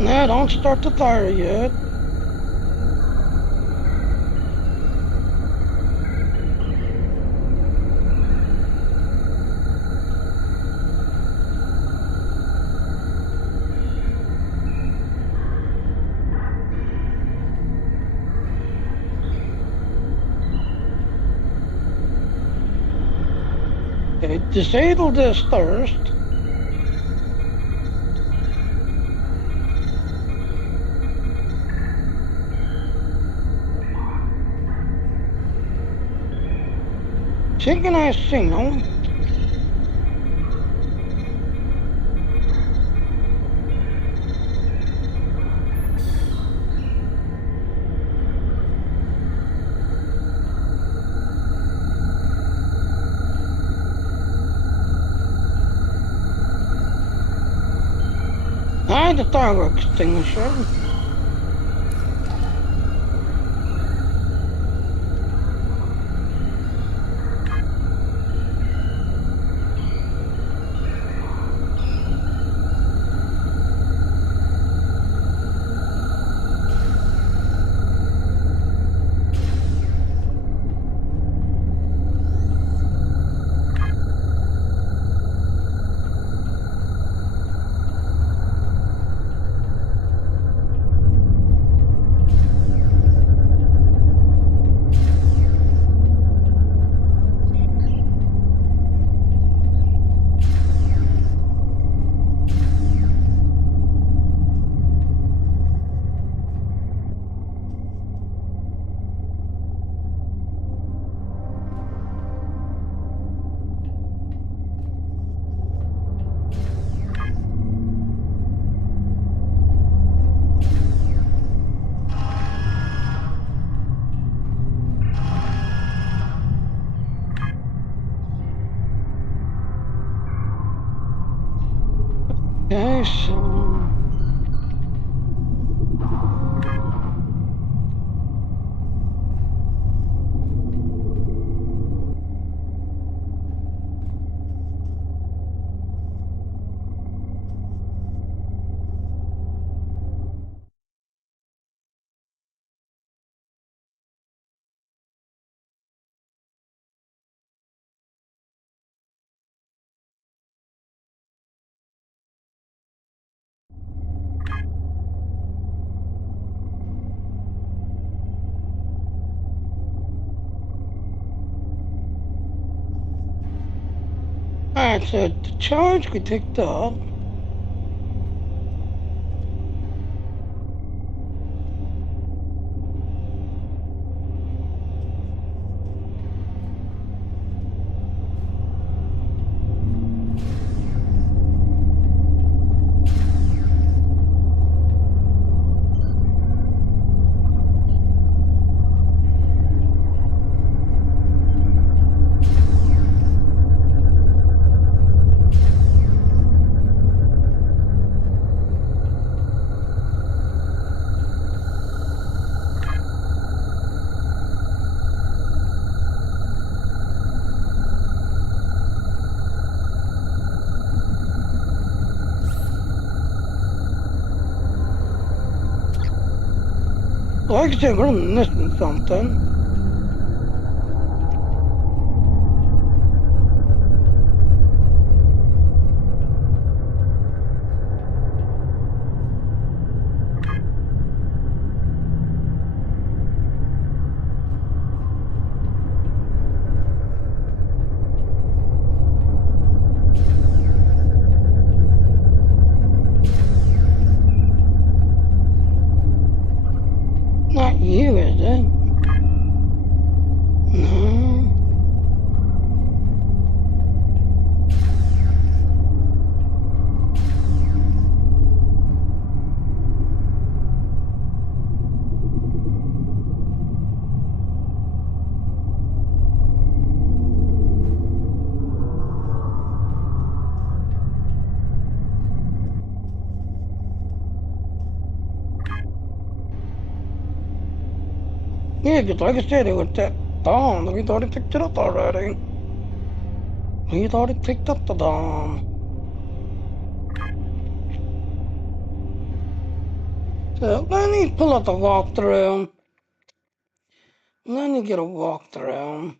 Nah, don't start the fire yet. Okay, disable this first. Synchronize signal. Hide the fire extinguisher. Okay, so alright, so the charge we picked up. Like I said, we're missing something. Not you, is it? No. Yeah, because like I said, it was that dawn. We thought he picked it up already. We thought he picked up the dawn. So let me pull up the walkthrough. Let me get a walkthrough.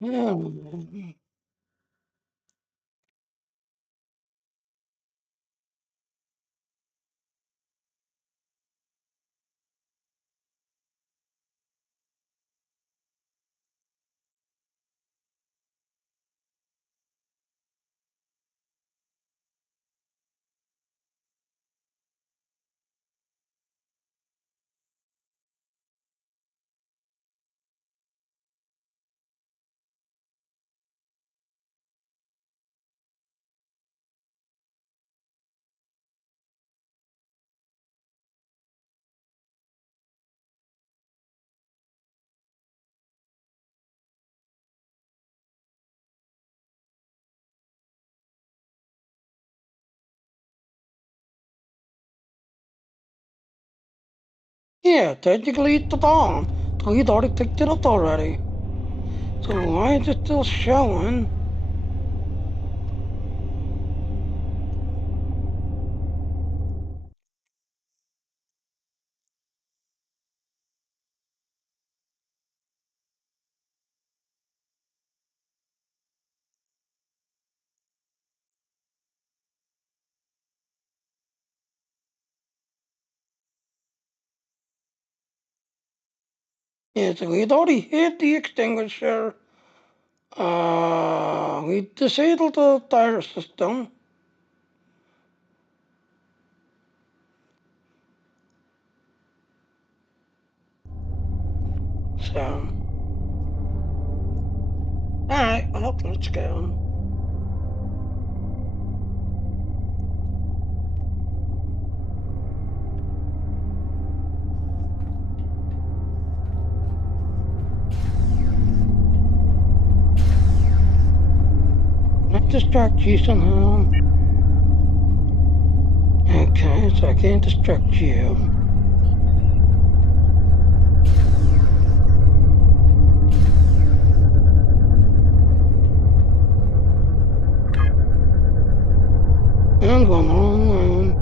Yeah. Yeah, technically it's the dawn. We thought he picked it up already. So why is it still showing? Yeah, so we thought he hit the extinguisher. We disabled the tire system. So, alright, well, let's go. Let's distract you somehow. Okay, so I can't distract you. I'm going the wrong way.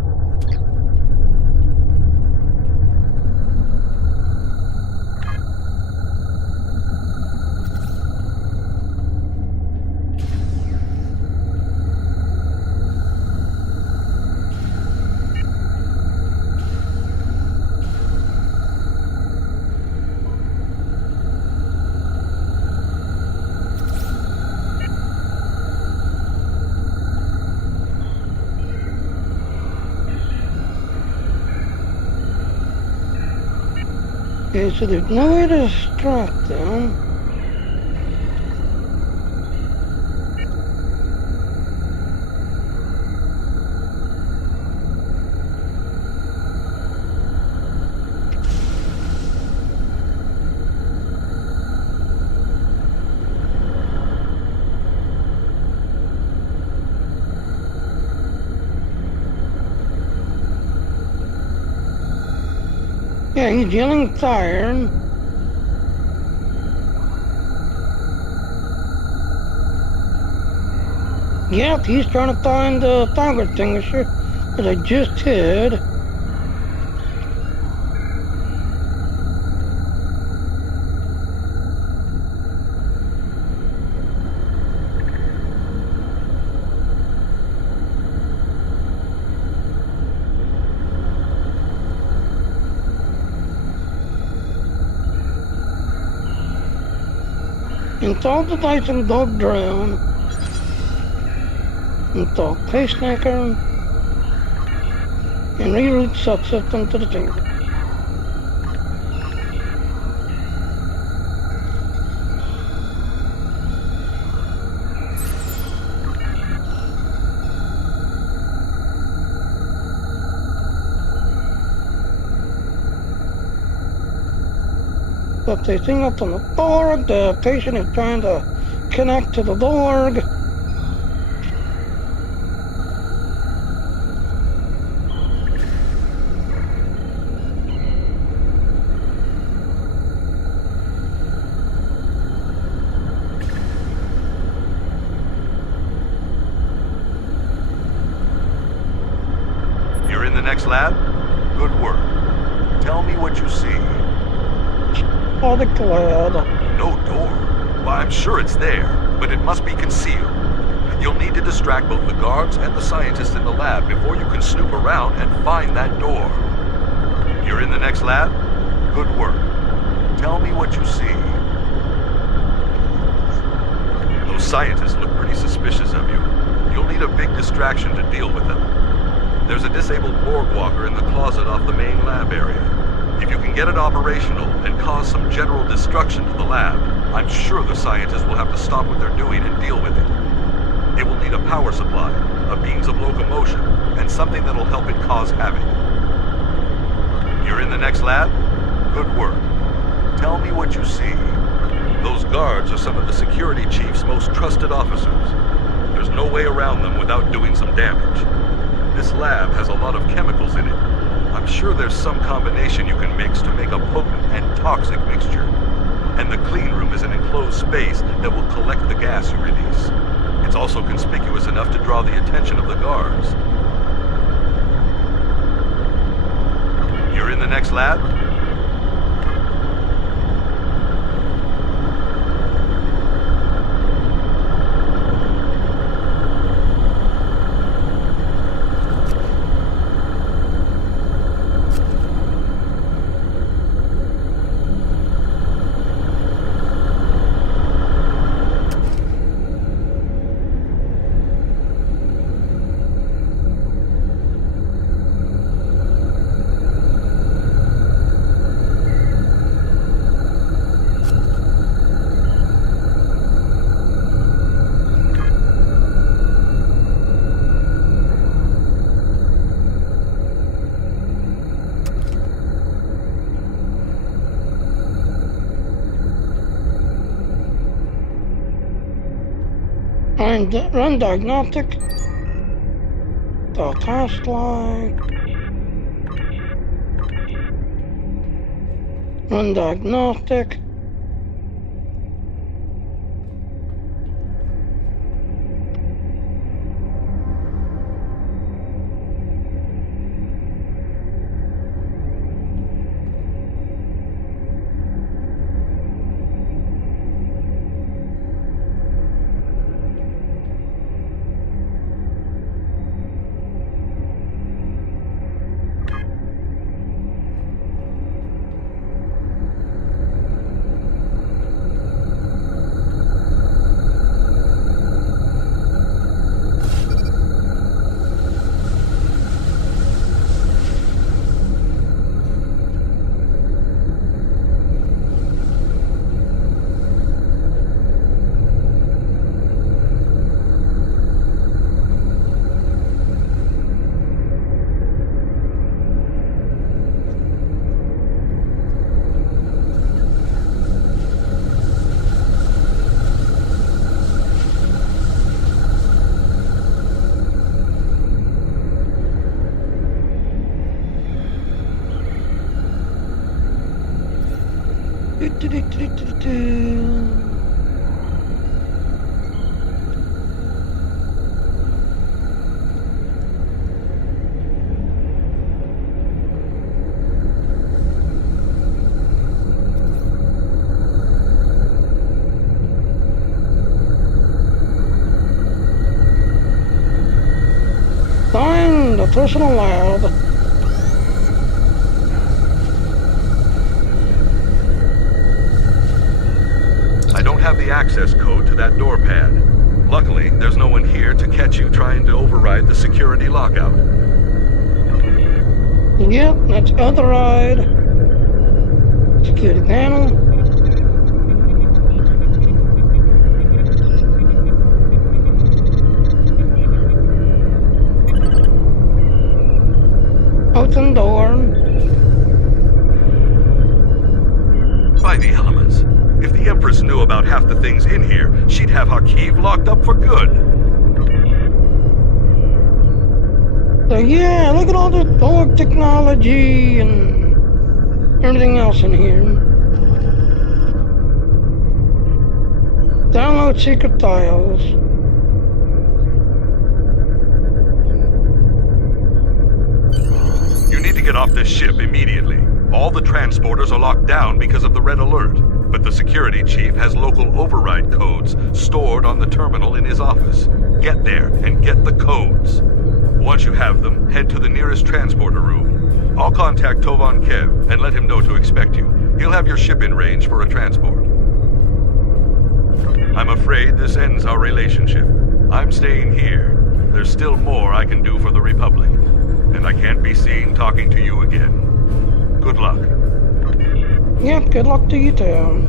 Okay, so there's no way to distract them. Yeah, he's yelling fire. Yep, he's trying to find the fire extinguisher, as I just heard. Install device and dog drone. Install pacemaker. And reroute subsystem to the finger. But they thing up on the Borg, the patient is trying to connect to the Borg. You're in the next lab? Good work. Tell me what you see. Oh, the glad. No door? Well, I'm sure it's there, but it must be concealed. You'll need to distract both the guards and the scientists in the lab before you can snoop around and find that door. You're in the next lab? Good work. Tell me what you see. Those scientists look pretty suspicious of you. You'll need a big distraction to deal with them. There's a disabled Borg walker in the closet off the main lab area. If you can get it operational and cause some general destruction to the lab, I'm sure the scientists will have to stop what they're doing and deal with it. It will need a power supply, a means of locomotion, and something that'll help it cause havoc. You're in the next lab? Good work. Tell me what you see. Those guards are some of the security chief's most trusted officers. There's no way around them without doing some damage. This lab has a lot of chemicals in it. I'm sure there's some combination you can mix to make a potent and toxic mixture. And the clean room is an enclosed space that will collect the gas you release. It's also conspicuous enough to draw the attention of the guards. You're in the next lab? And run diagnostic. The task line. Run diagnostic. Find the person allowed. I don't have the access code to that door pad. Luckily, there's no one here to catch you trying to override the security lockout. Yep, that's override. Security panel. Open door. By the elements. If the Empress knew about half the things in here, she'd have Hakeev locked up for good. So yeah, look at all this Borg technology and everything else in here. Download secret files. You need to get off this ship immediately. All the transporters are locked down because of the red alert, but the security chief has local override codes stored on the terminal in his office. Get there and get the codes. Once you have them, head to the nearest transporter room. I'll contact Tovan Kev and let him know to expect you. He'll have your ship in range for a transport. I'm afraid this ends our relationship. I'm staying here. There's still more I can do for the Republic, and I can't be seen talking to you again. Good luck. Yep, good luck to you too.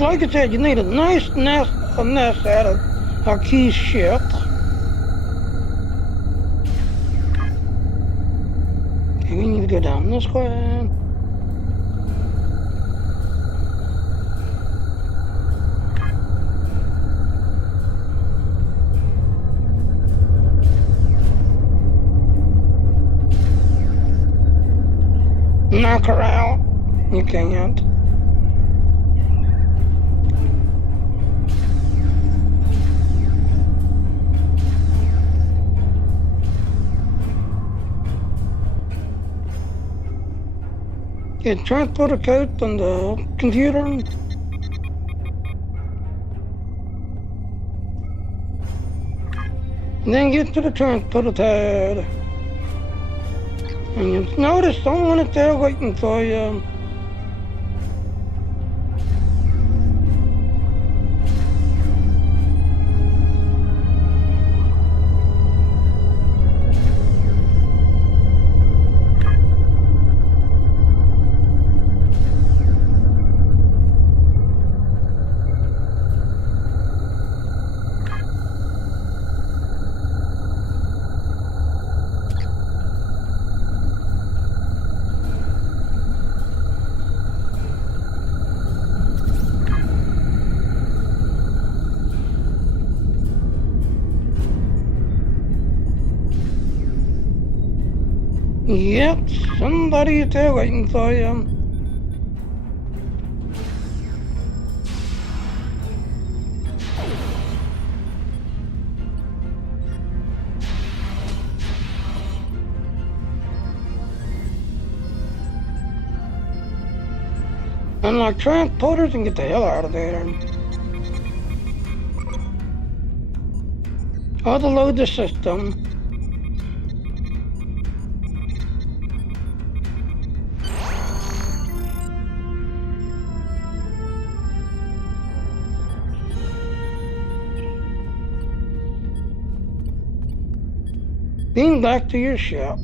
Like I said, you need a nice nest out of Hakeev's ship. Okay, we need to go down this way. Knock her out. You can't. Get transporter code on the computer. And then get to the transporter pad. And you'll notice someone is there waiting for you. Yep, somebody's there waiting for you. Unlock transporters and get the hell out of there. Overload the system. Beam back to your ship.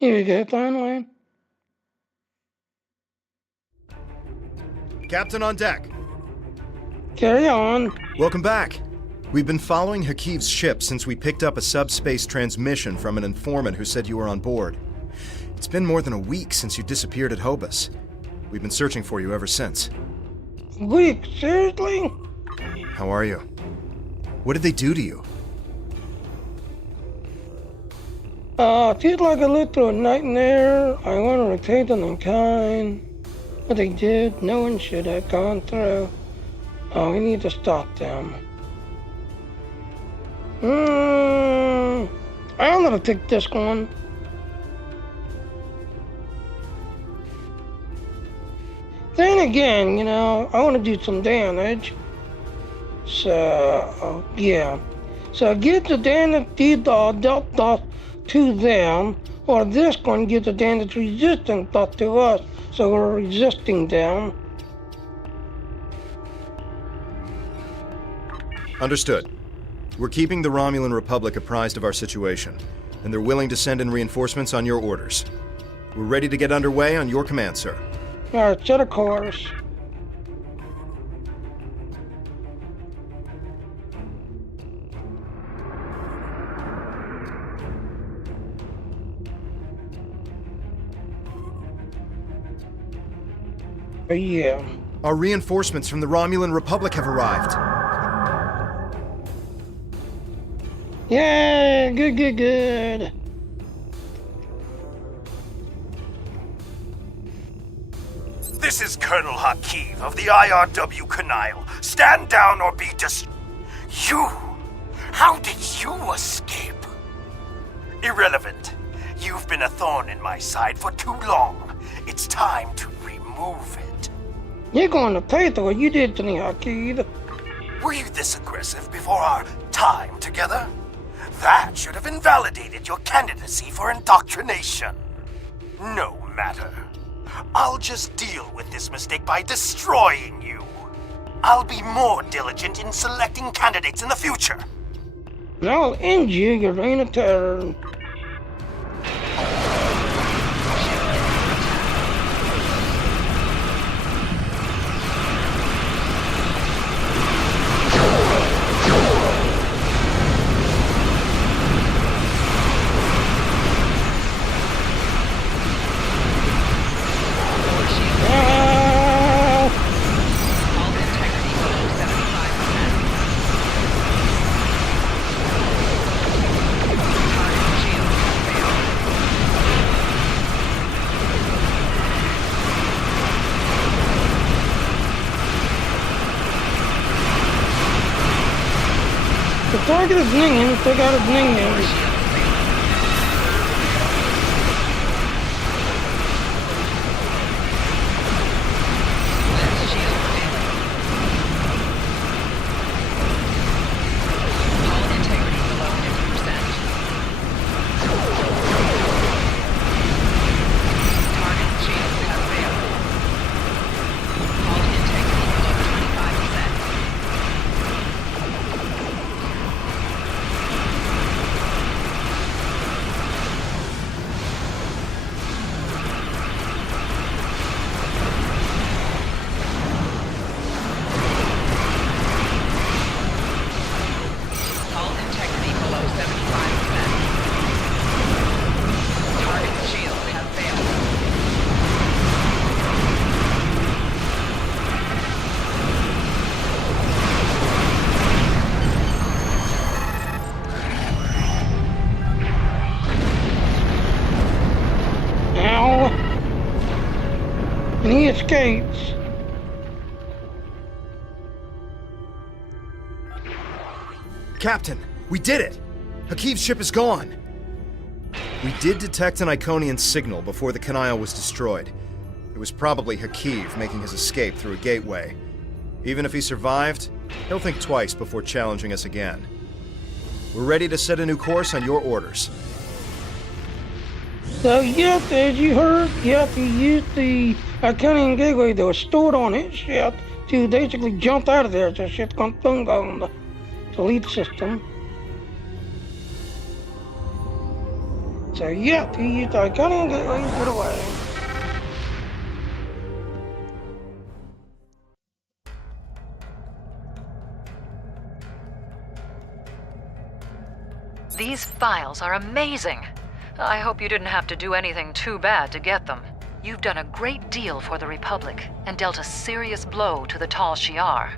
Here we go, finally. Captain on deck. Carry on. Welcome back. We've been following Hakiv's ship since we picked up a subspace transmission from an informant who said you were on board. It's been more than a week since you disappeared at Hobus. We've been searching for you ever since. Week? Seriously? How are you? What did they do to you? Feels like I lived through a nightmare. I want to repay them in kind. What they did, no one should have gone through. We need to stop them. I'm gonna take this one. Then again, I want to do some damage. So, yeah. So get the damage dealt to them, or this one gets the damage resistant to us, so we're resisting them. Understood. We're keeping the Romulan Republic apprised of our situation, and they're willing to send in reinforcements on your orders. We're ready to get underway on your command, sir. Alright, set a course. Yeah. Our reinforcements from the Romulan Republic have arrived. Yeah, good. This is Colonel Hakiv of the IRW Kanile. Stand down or be You? How did you escape? Irrelevant. You've been a thorn in my side for too long. It's time to remove it. You're going to pay for what you did to me, Hakiv. Were you this aggressive before our time together? That should have invalidated your candidacy for indoctrination. No matter. I'll just deal with this mistake by destroying you. I'll be more diligent in selecting candidates in the future. I'll end you, your reign of terror. The target is Ningen, take out his Ningen. And he escapes. Captain, we did it! Hakiv's ship is gone! We did detect an Iconian signal before the Kanile was destroyed. It was probably Hakiv making his escape through a gateway. Even if he survived, he'll think twice before challenging us again. We're ready to set a new course on your orders. So, yes, as you heard, you have to use the Iconian gateway that was stored on his ship to basically jump out of there so ship's gonna thumb on the lead system. So yep, he used I got him get away. These files are amazing. I hope you didn't have to do anything too bad to get them. You've done a great deal for the Republic and dealt a serious blow to the Tal Shiar.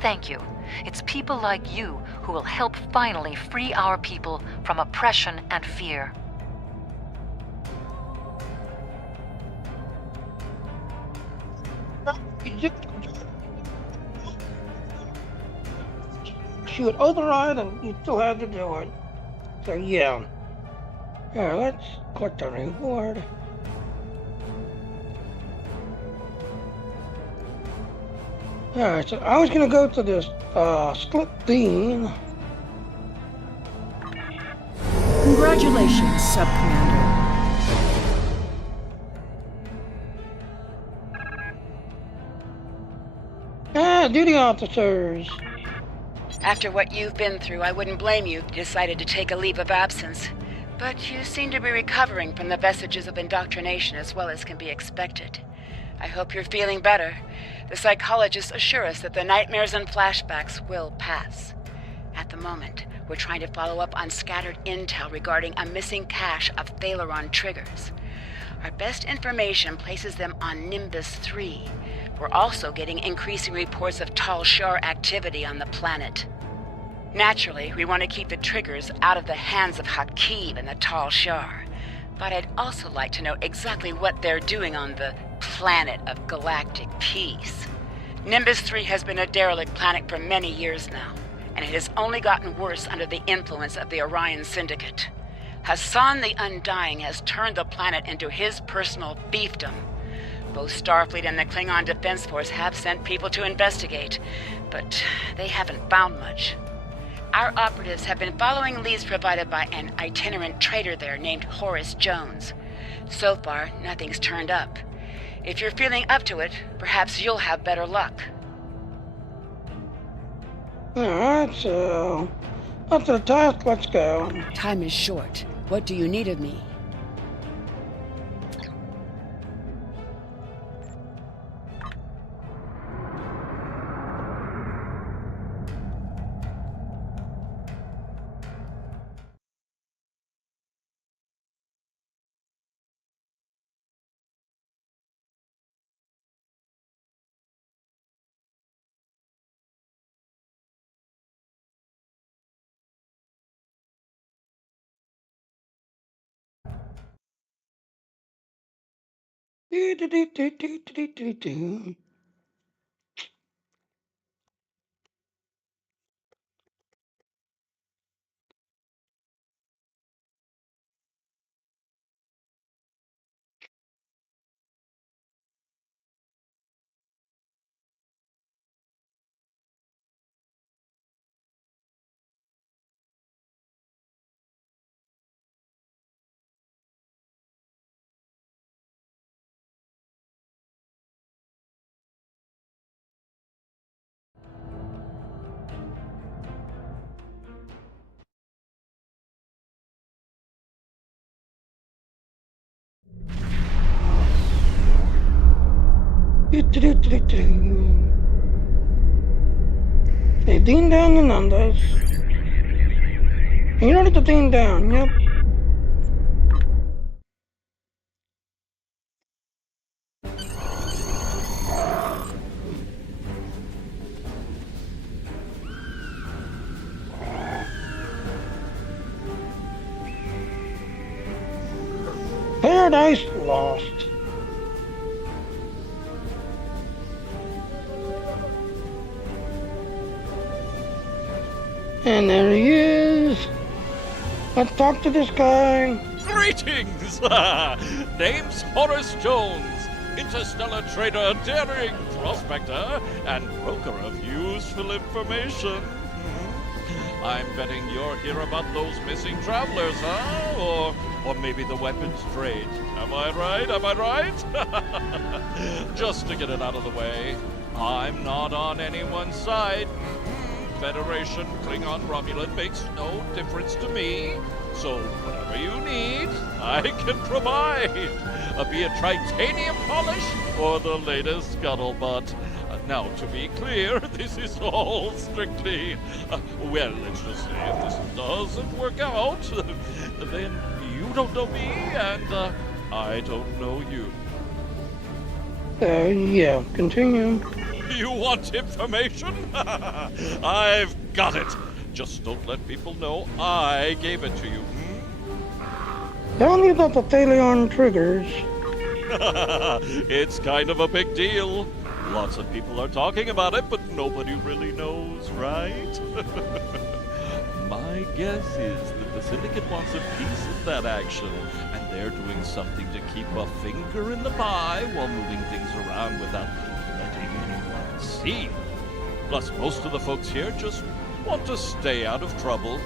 Thank you. It's people like you who will help finally free our people from oppression and fear. Shoot override and you still had to do it. So yeah. Yeah, let's click the reward. Alright, so I was gonna go to this split beam. Congratulations, Sub-Commander. Duty officers. After what you've been through, I wouldn't blame you if you decided to take a leave of absence. But you seem to be recovering from the vestiges of indoctrination as well as can be expected. I hope you're feeling better. The psychologists assure us that the nightmares and flashbacks will pass. At the moment, we're trying to follow up on scattered intel regarding a missing cache of Thalaron triggers. Our best information places them on Nimbus 3. We're also getting increasing reports of Tal Shiar activity on the planet. Naturally, we want to keep the triggers out of the hands of Hakeem and the Tal Shiar. But I'd also like to know exactly what they're doing on the planet of galactic peace. Nimbus 3 has been a derelict planet for many years now, and it has only gotten worse under the influence of the Orion Syndicate. Hassan the Undying has turned the planet into his personal fiefdom. Both Starfleet and the Klingon Defense Force have sent people to investigate, but they haven't found much. Our operatives have been following leads provided by an itinerant trader there named Horace Jones. So far, nothing's turned up. If you're feeling up to it, perhaps you'll have better luck. Alright, so up to the task, let's go. Time is short. What do you need of me? They ding down the numbers. You know to ding down, yep. Paradise Lost. And there he is. Let's talk to this guy. Greetings! Name's Horace Jones, interstellar trader, daring prospector, and broker of useful information. I'm betting you're here about those missing travelers, huh? Or maybe the weapons trade. Am I right? Am I right? Just to get it out of the way, I'm not on anyone's side. Federation Klingon Romulan makes no difference to me. So whatever you need, I can provide. Be it titanium polish or the latest scuttlebutt. Now, to be clear, this is all strictly, well, let's just say if this doesn't work out, then you don't know me and I don't know you. Yeah, continue. You want information? I've got it. Just don't let people know I gave it to you. Tell me about the Thalion triggers. It's kind of a big deal. Lots of people are talking about it, but nobody really knows, right? My guess is that the Syndicate wants a piece of that action, and they're doing something to keep a finger in the pie while moving things around without letting anyone see. Plus, most of the folks here just want to stay out of trouble.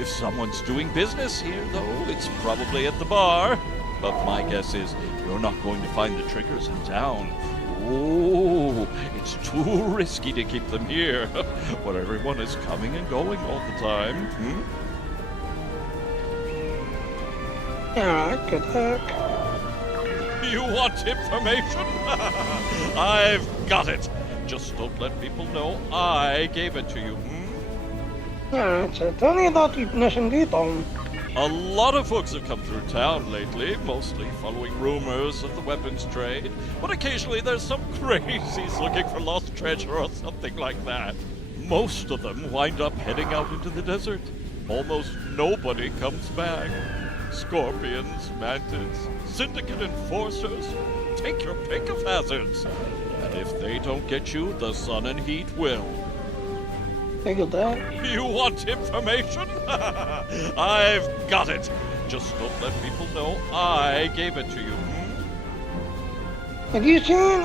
If someone's doing business here, though, it's probably at the bar. But my guess is you're not going to find the triggers in town. Oh, it's too risky to keep them here, where everyone is coming and going all the time. Alright, good luck. You want information? I've got it. Just don't let people know I gave it to you. Alright, so tell me about the ignition depot. A lot of folks have come through town lately, mostly following rumors of the weapons trade, but occasionally there's some crazies looking for lost treasure or something like that. Most of them wind up heading out into the desert. Almost nobody comes back. Scorpions, mantids, syndicate enforcers, take your pick of hazards. And if they don't get you, the sun and heat will. Think of that. You want information? I've got it. Just don't let people know I gave it to you. Have you seen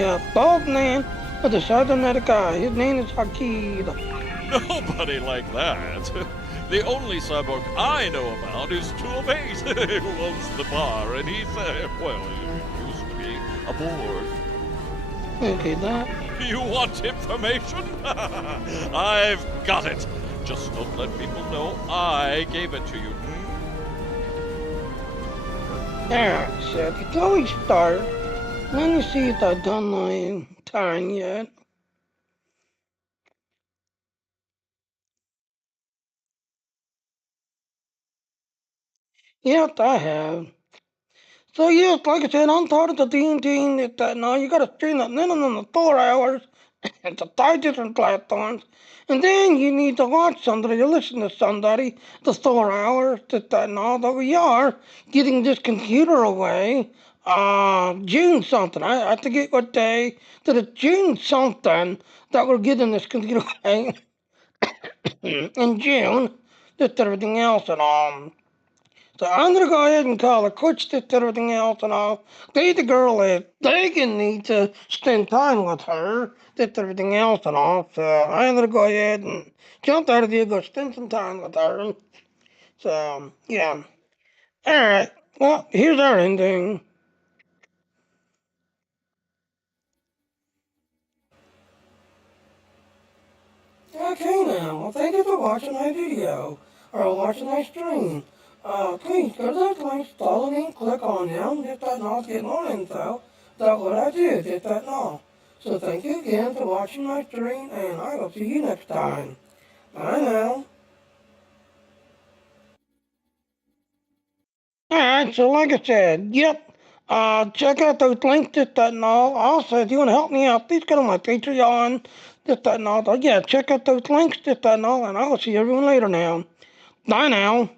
a bald man with a cybernetic eye? His name is Hakid. Nobody like that. The only cyborg I know about is 208, who owns the bar, and he's, well, he used to be a Borg. Okay, that. You want information? I've got it. Just don't let people know I gave it to you. Alright, so before we start, let me see if I've done my time yet. Yes, I have. So yes, like I said, I'm part of the team that now you gotta stream that minimum of 4 hours to 5 different platforms. And then you need to watch somebody, to listen to somebody, the 4 hours that we are getting this computer away. June something. I forget what day. That it's June something that we're getting this computer away in June. Just everything else and So I'm gonna go ahead and call it quits to everything else and all. They the girl is begging me to spend time with her, did everything else and all. So I'm gonna go ahead and jump out of here, go spend some time with her. So yeah. Alright. Well, here's our ending. Okay now, well thank you for watching my video, or watching my stream. Please go to those links, follow me, click on them, get that and all, get more info. That's what I do, get that and all. So thank you again for watching my stream, and I will see you next time. Bye now. Alright, so like I said, yep. Check out those links, this, that, and all. Also, if you want to help me out, please go to my Patreon, this, that, and all. Yeah, check out those links, this, that, and all, and I will see everyone later now. Bye now.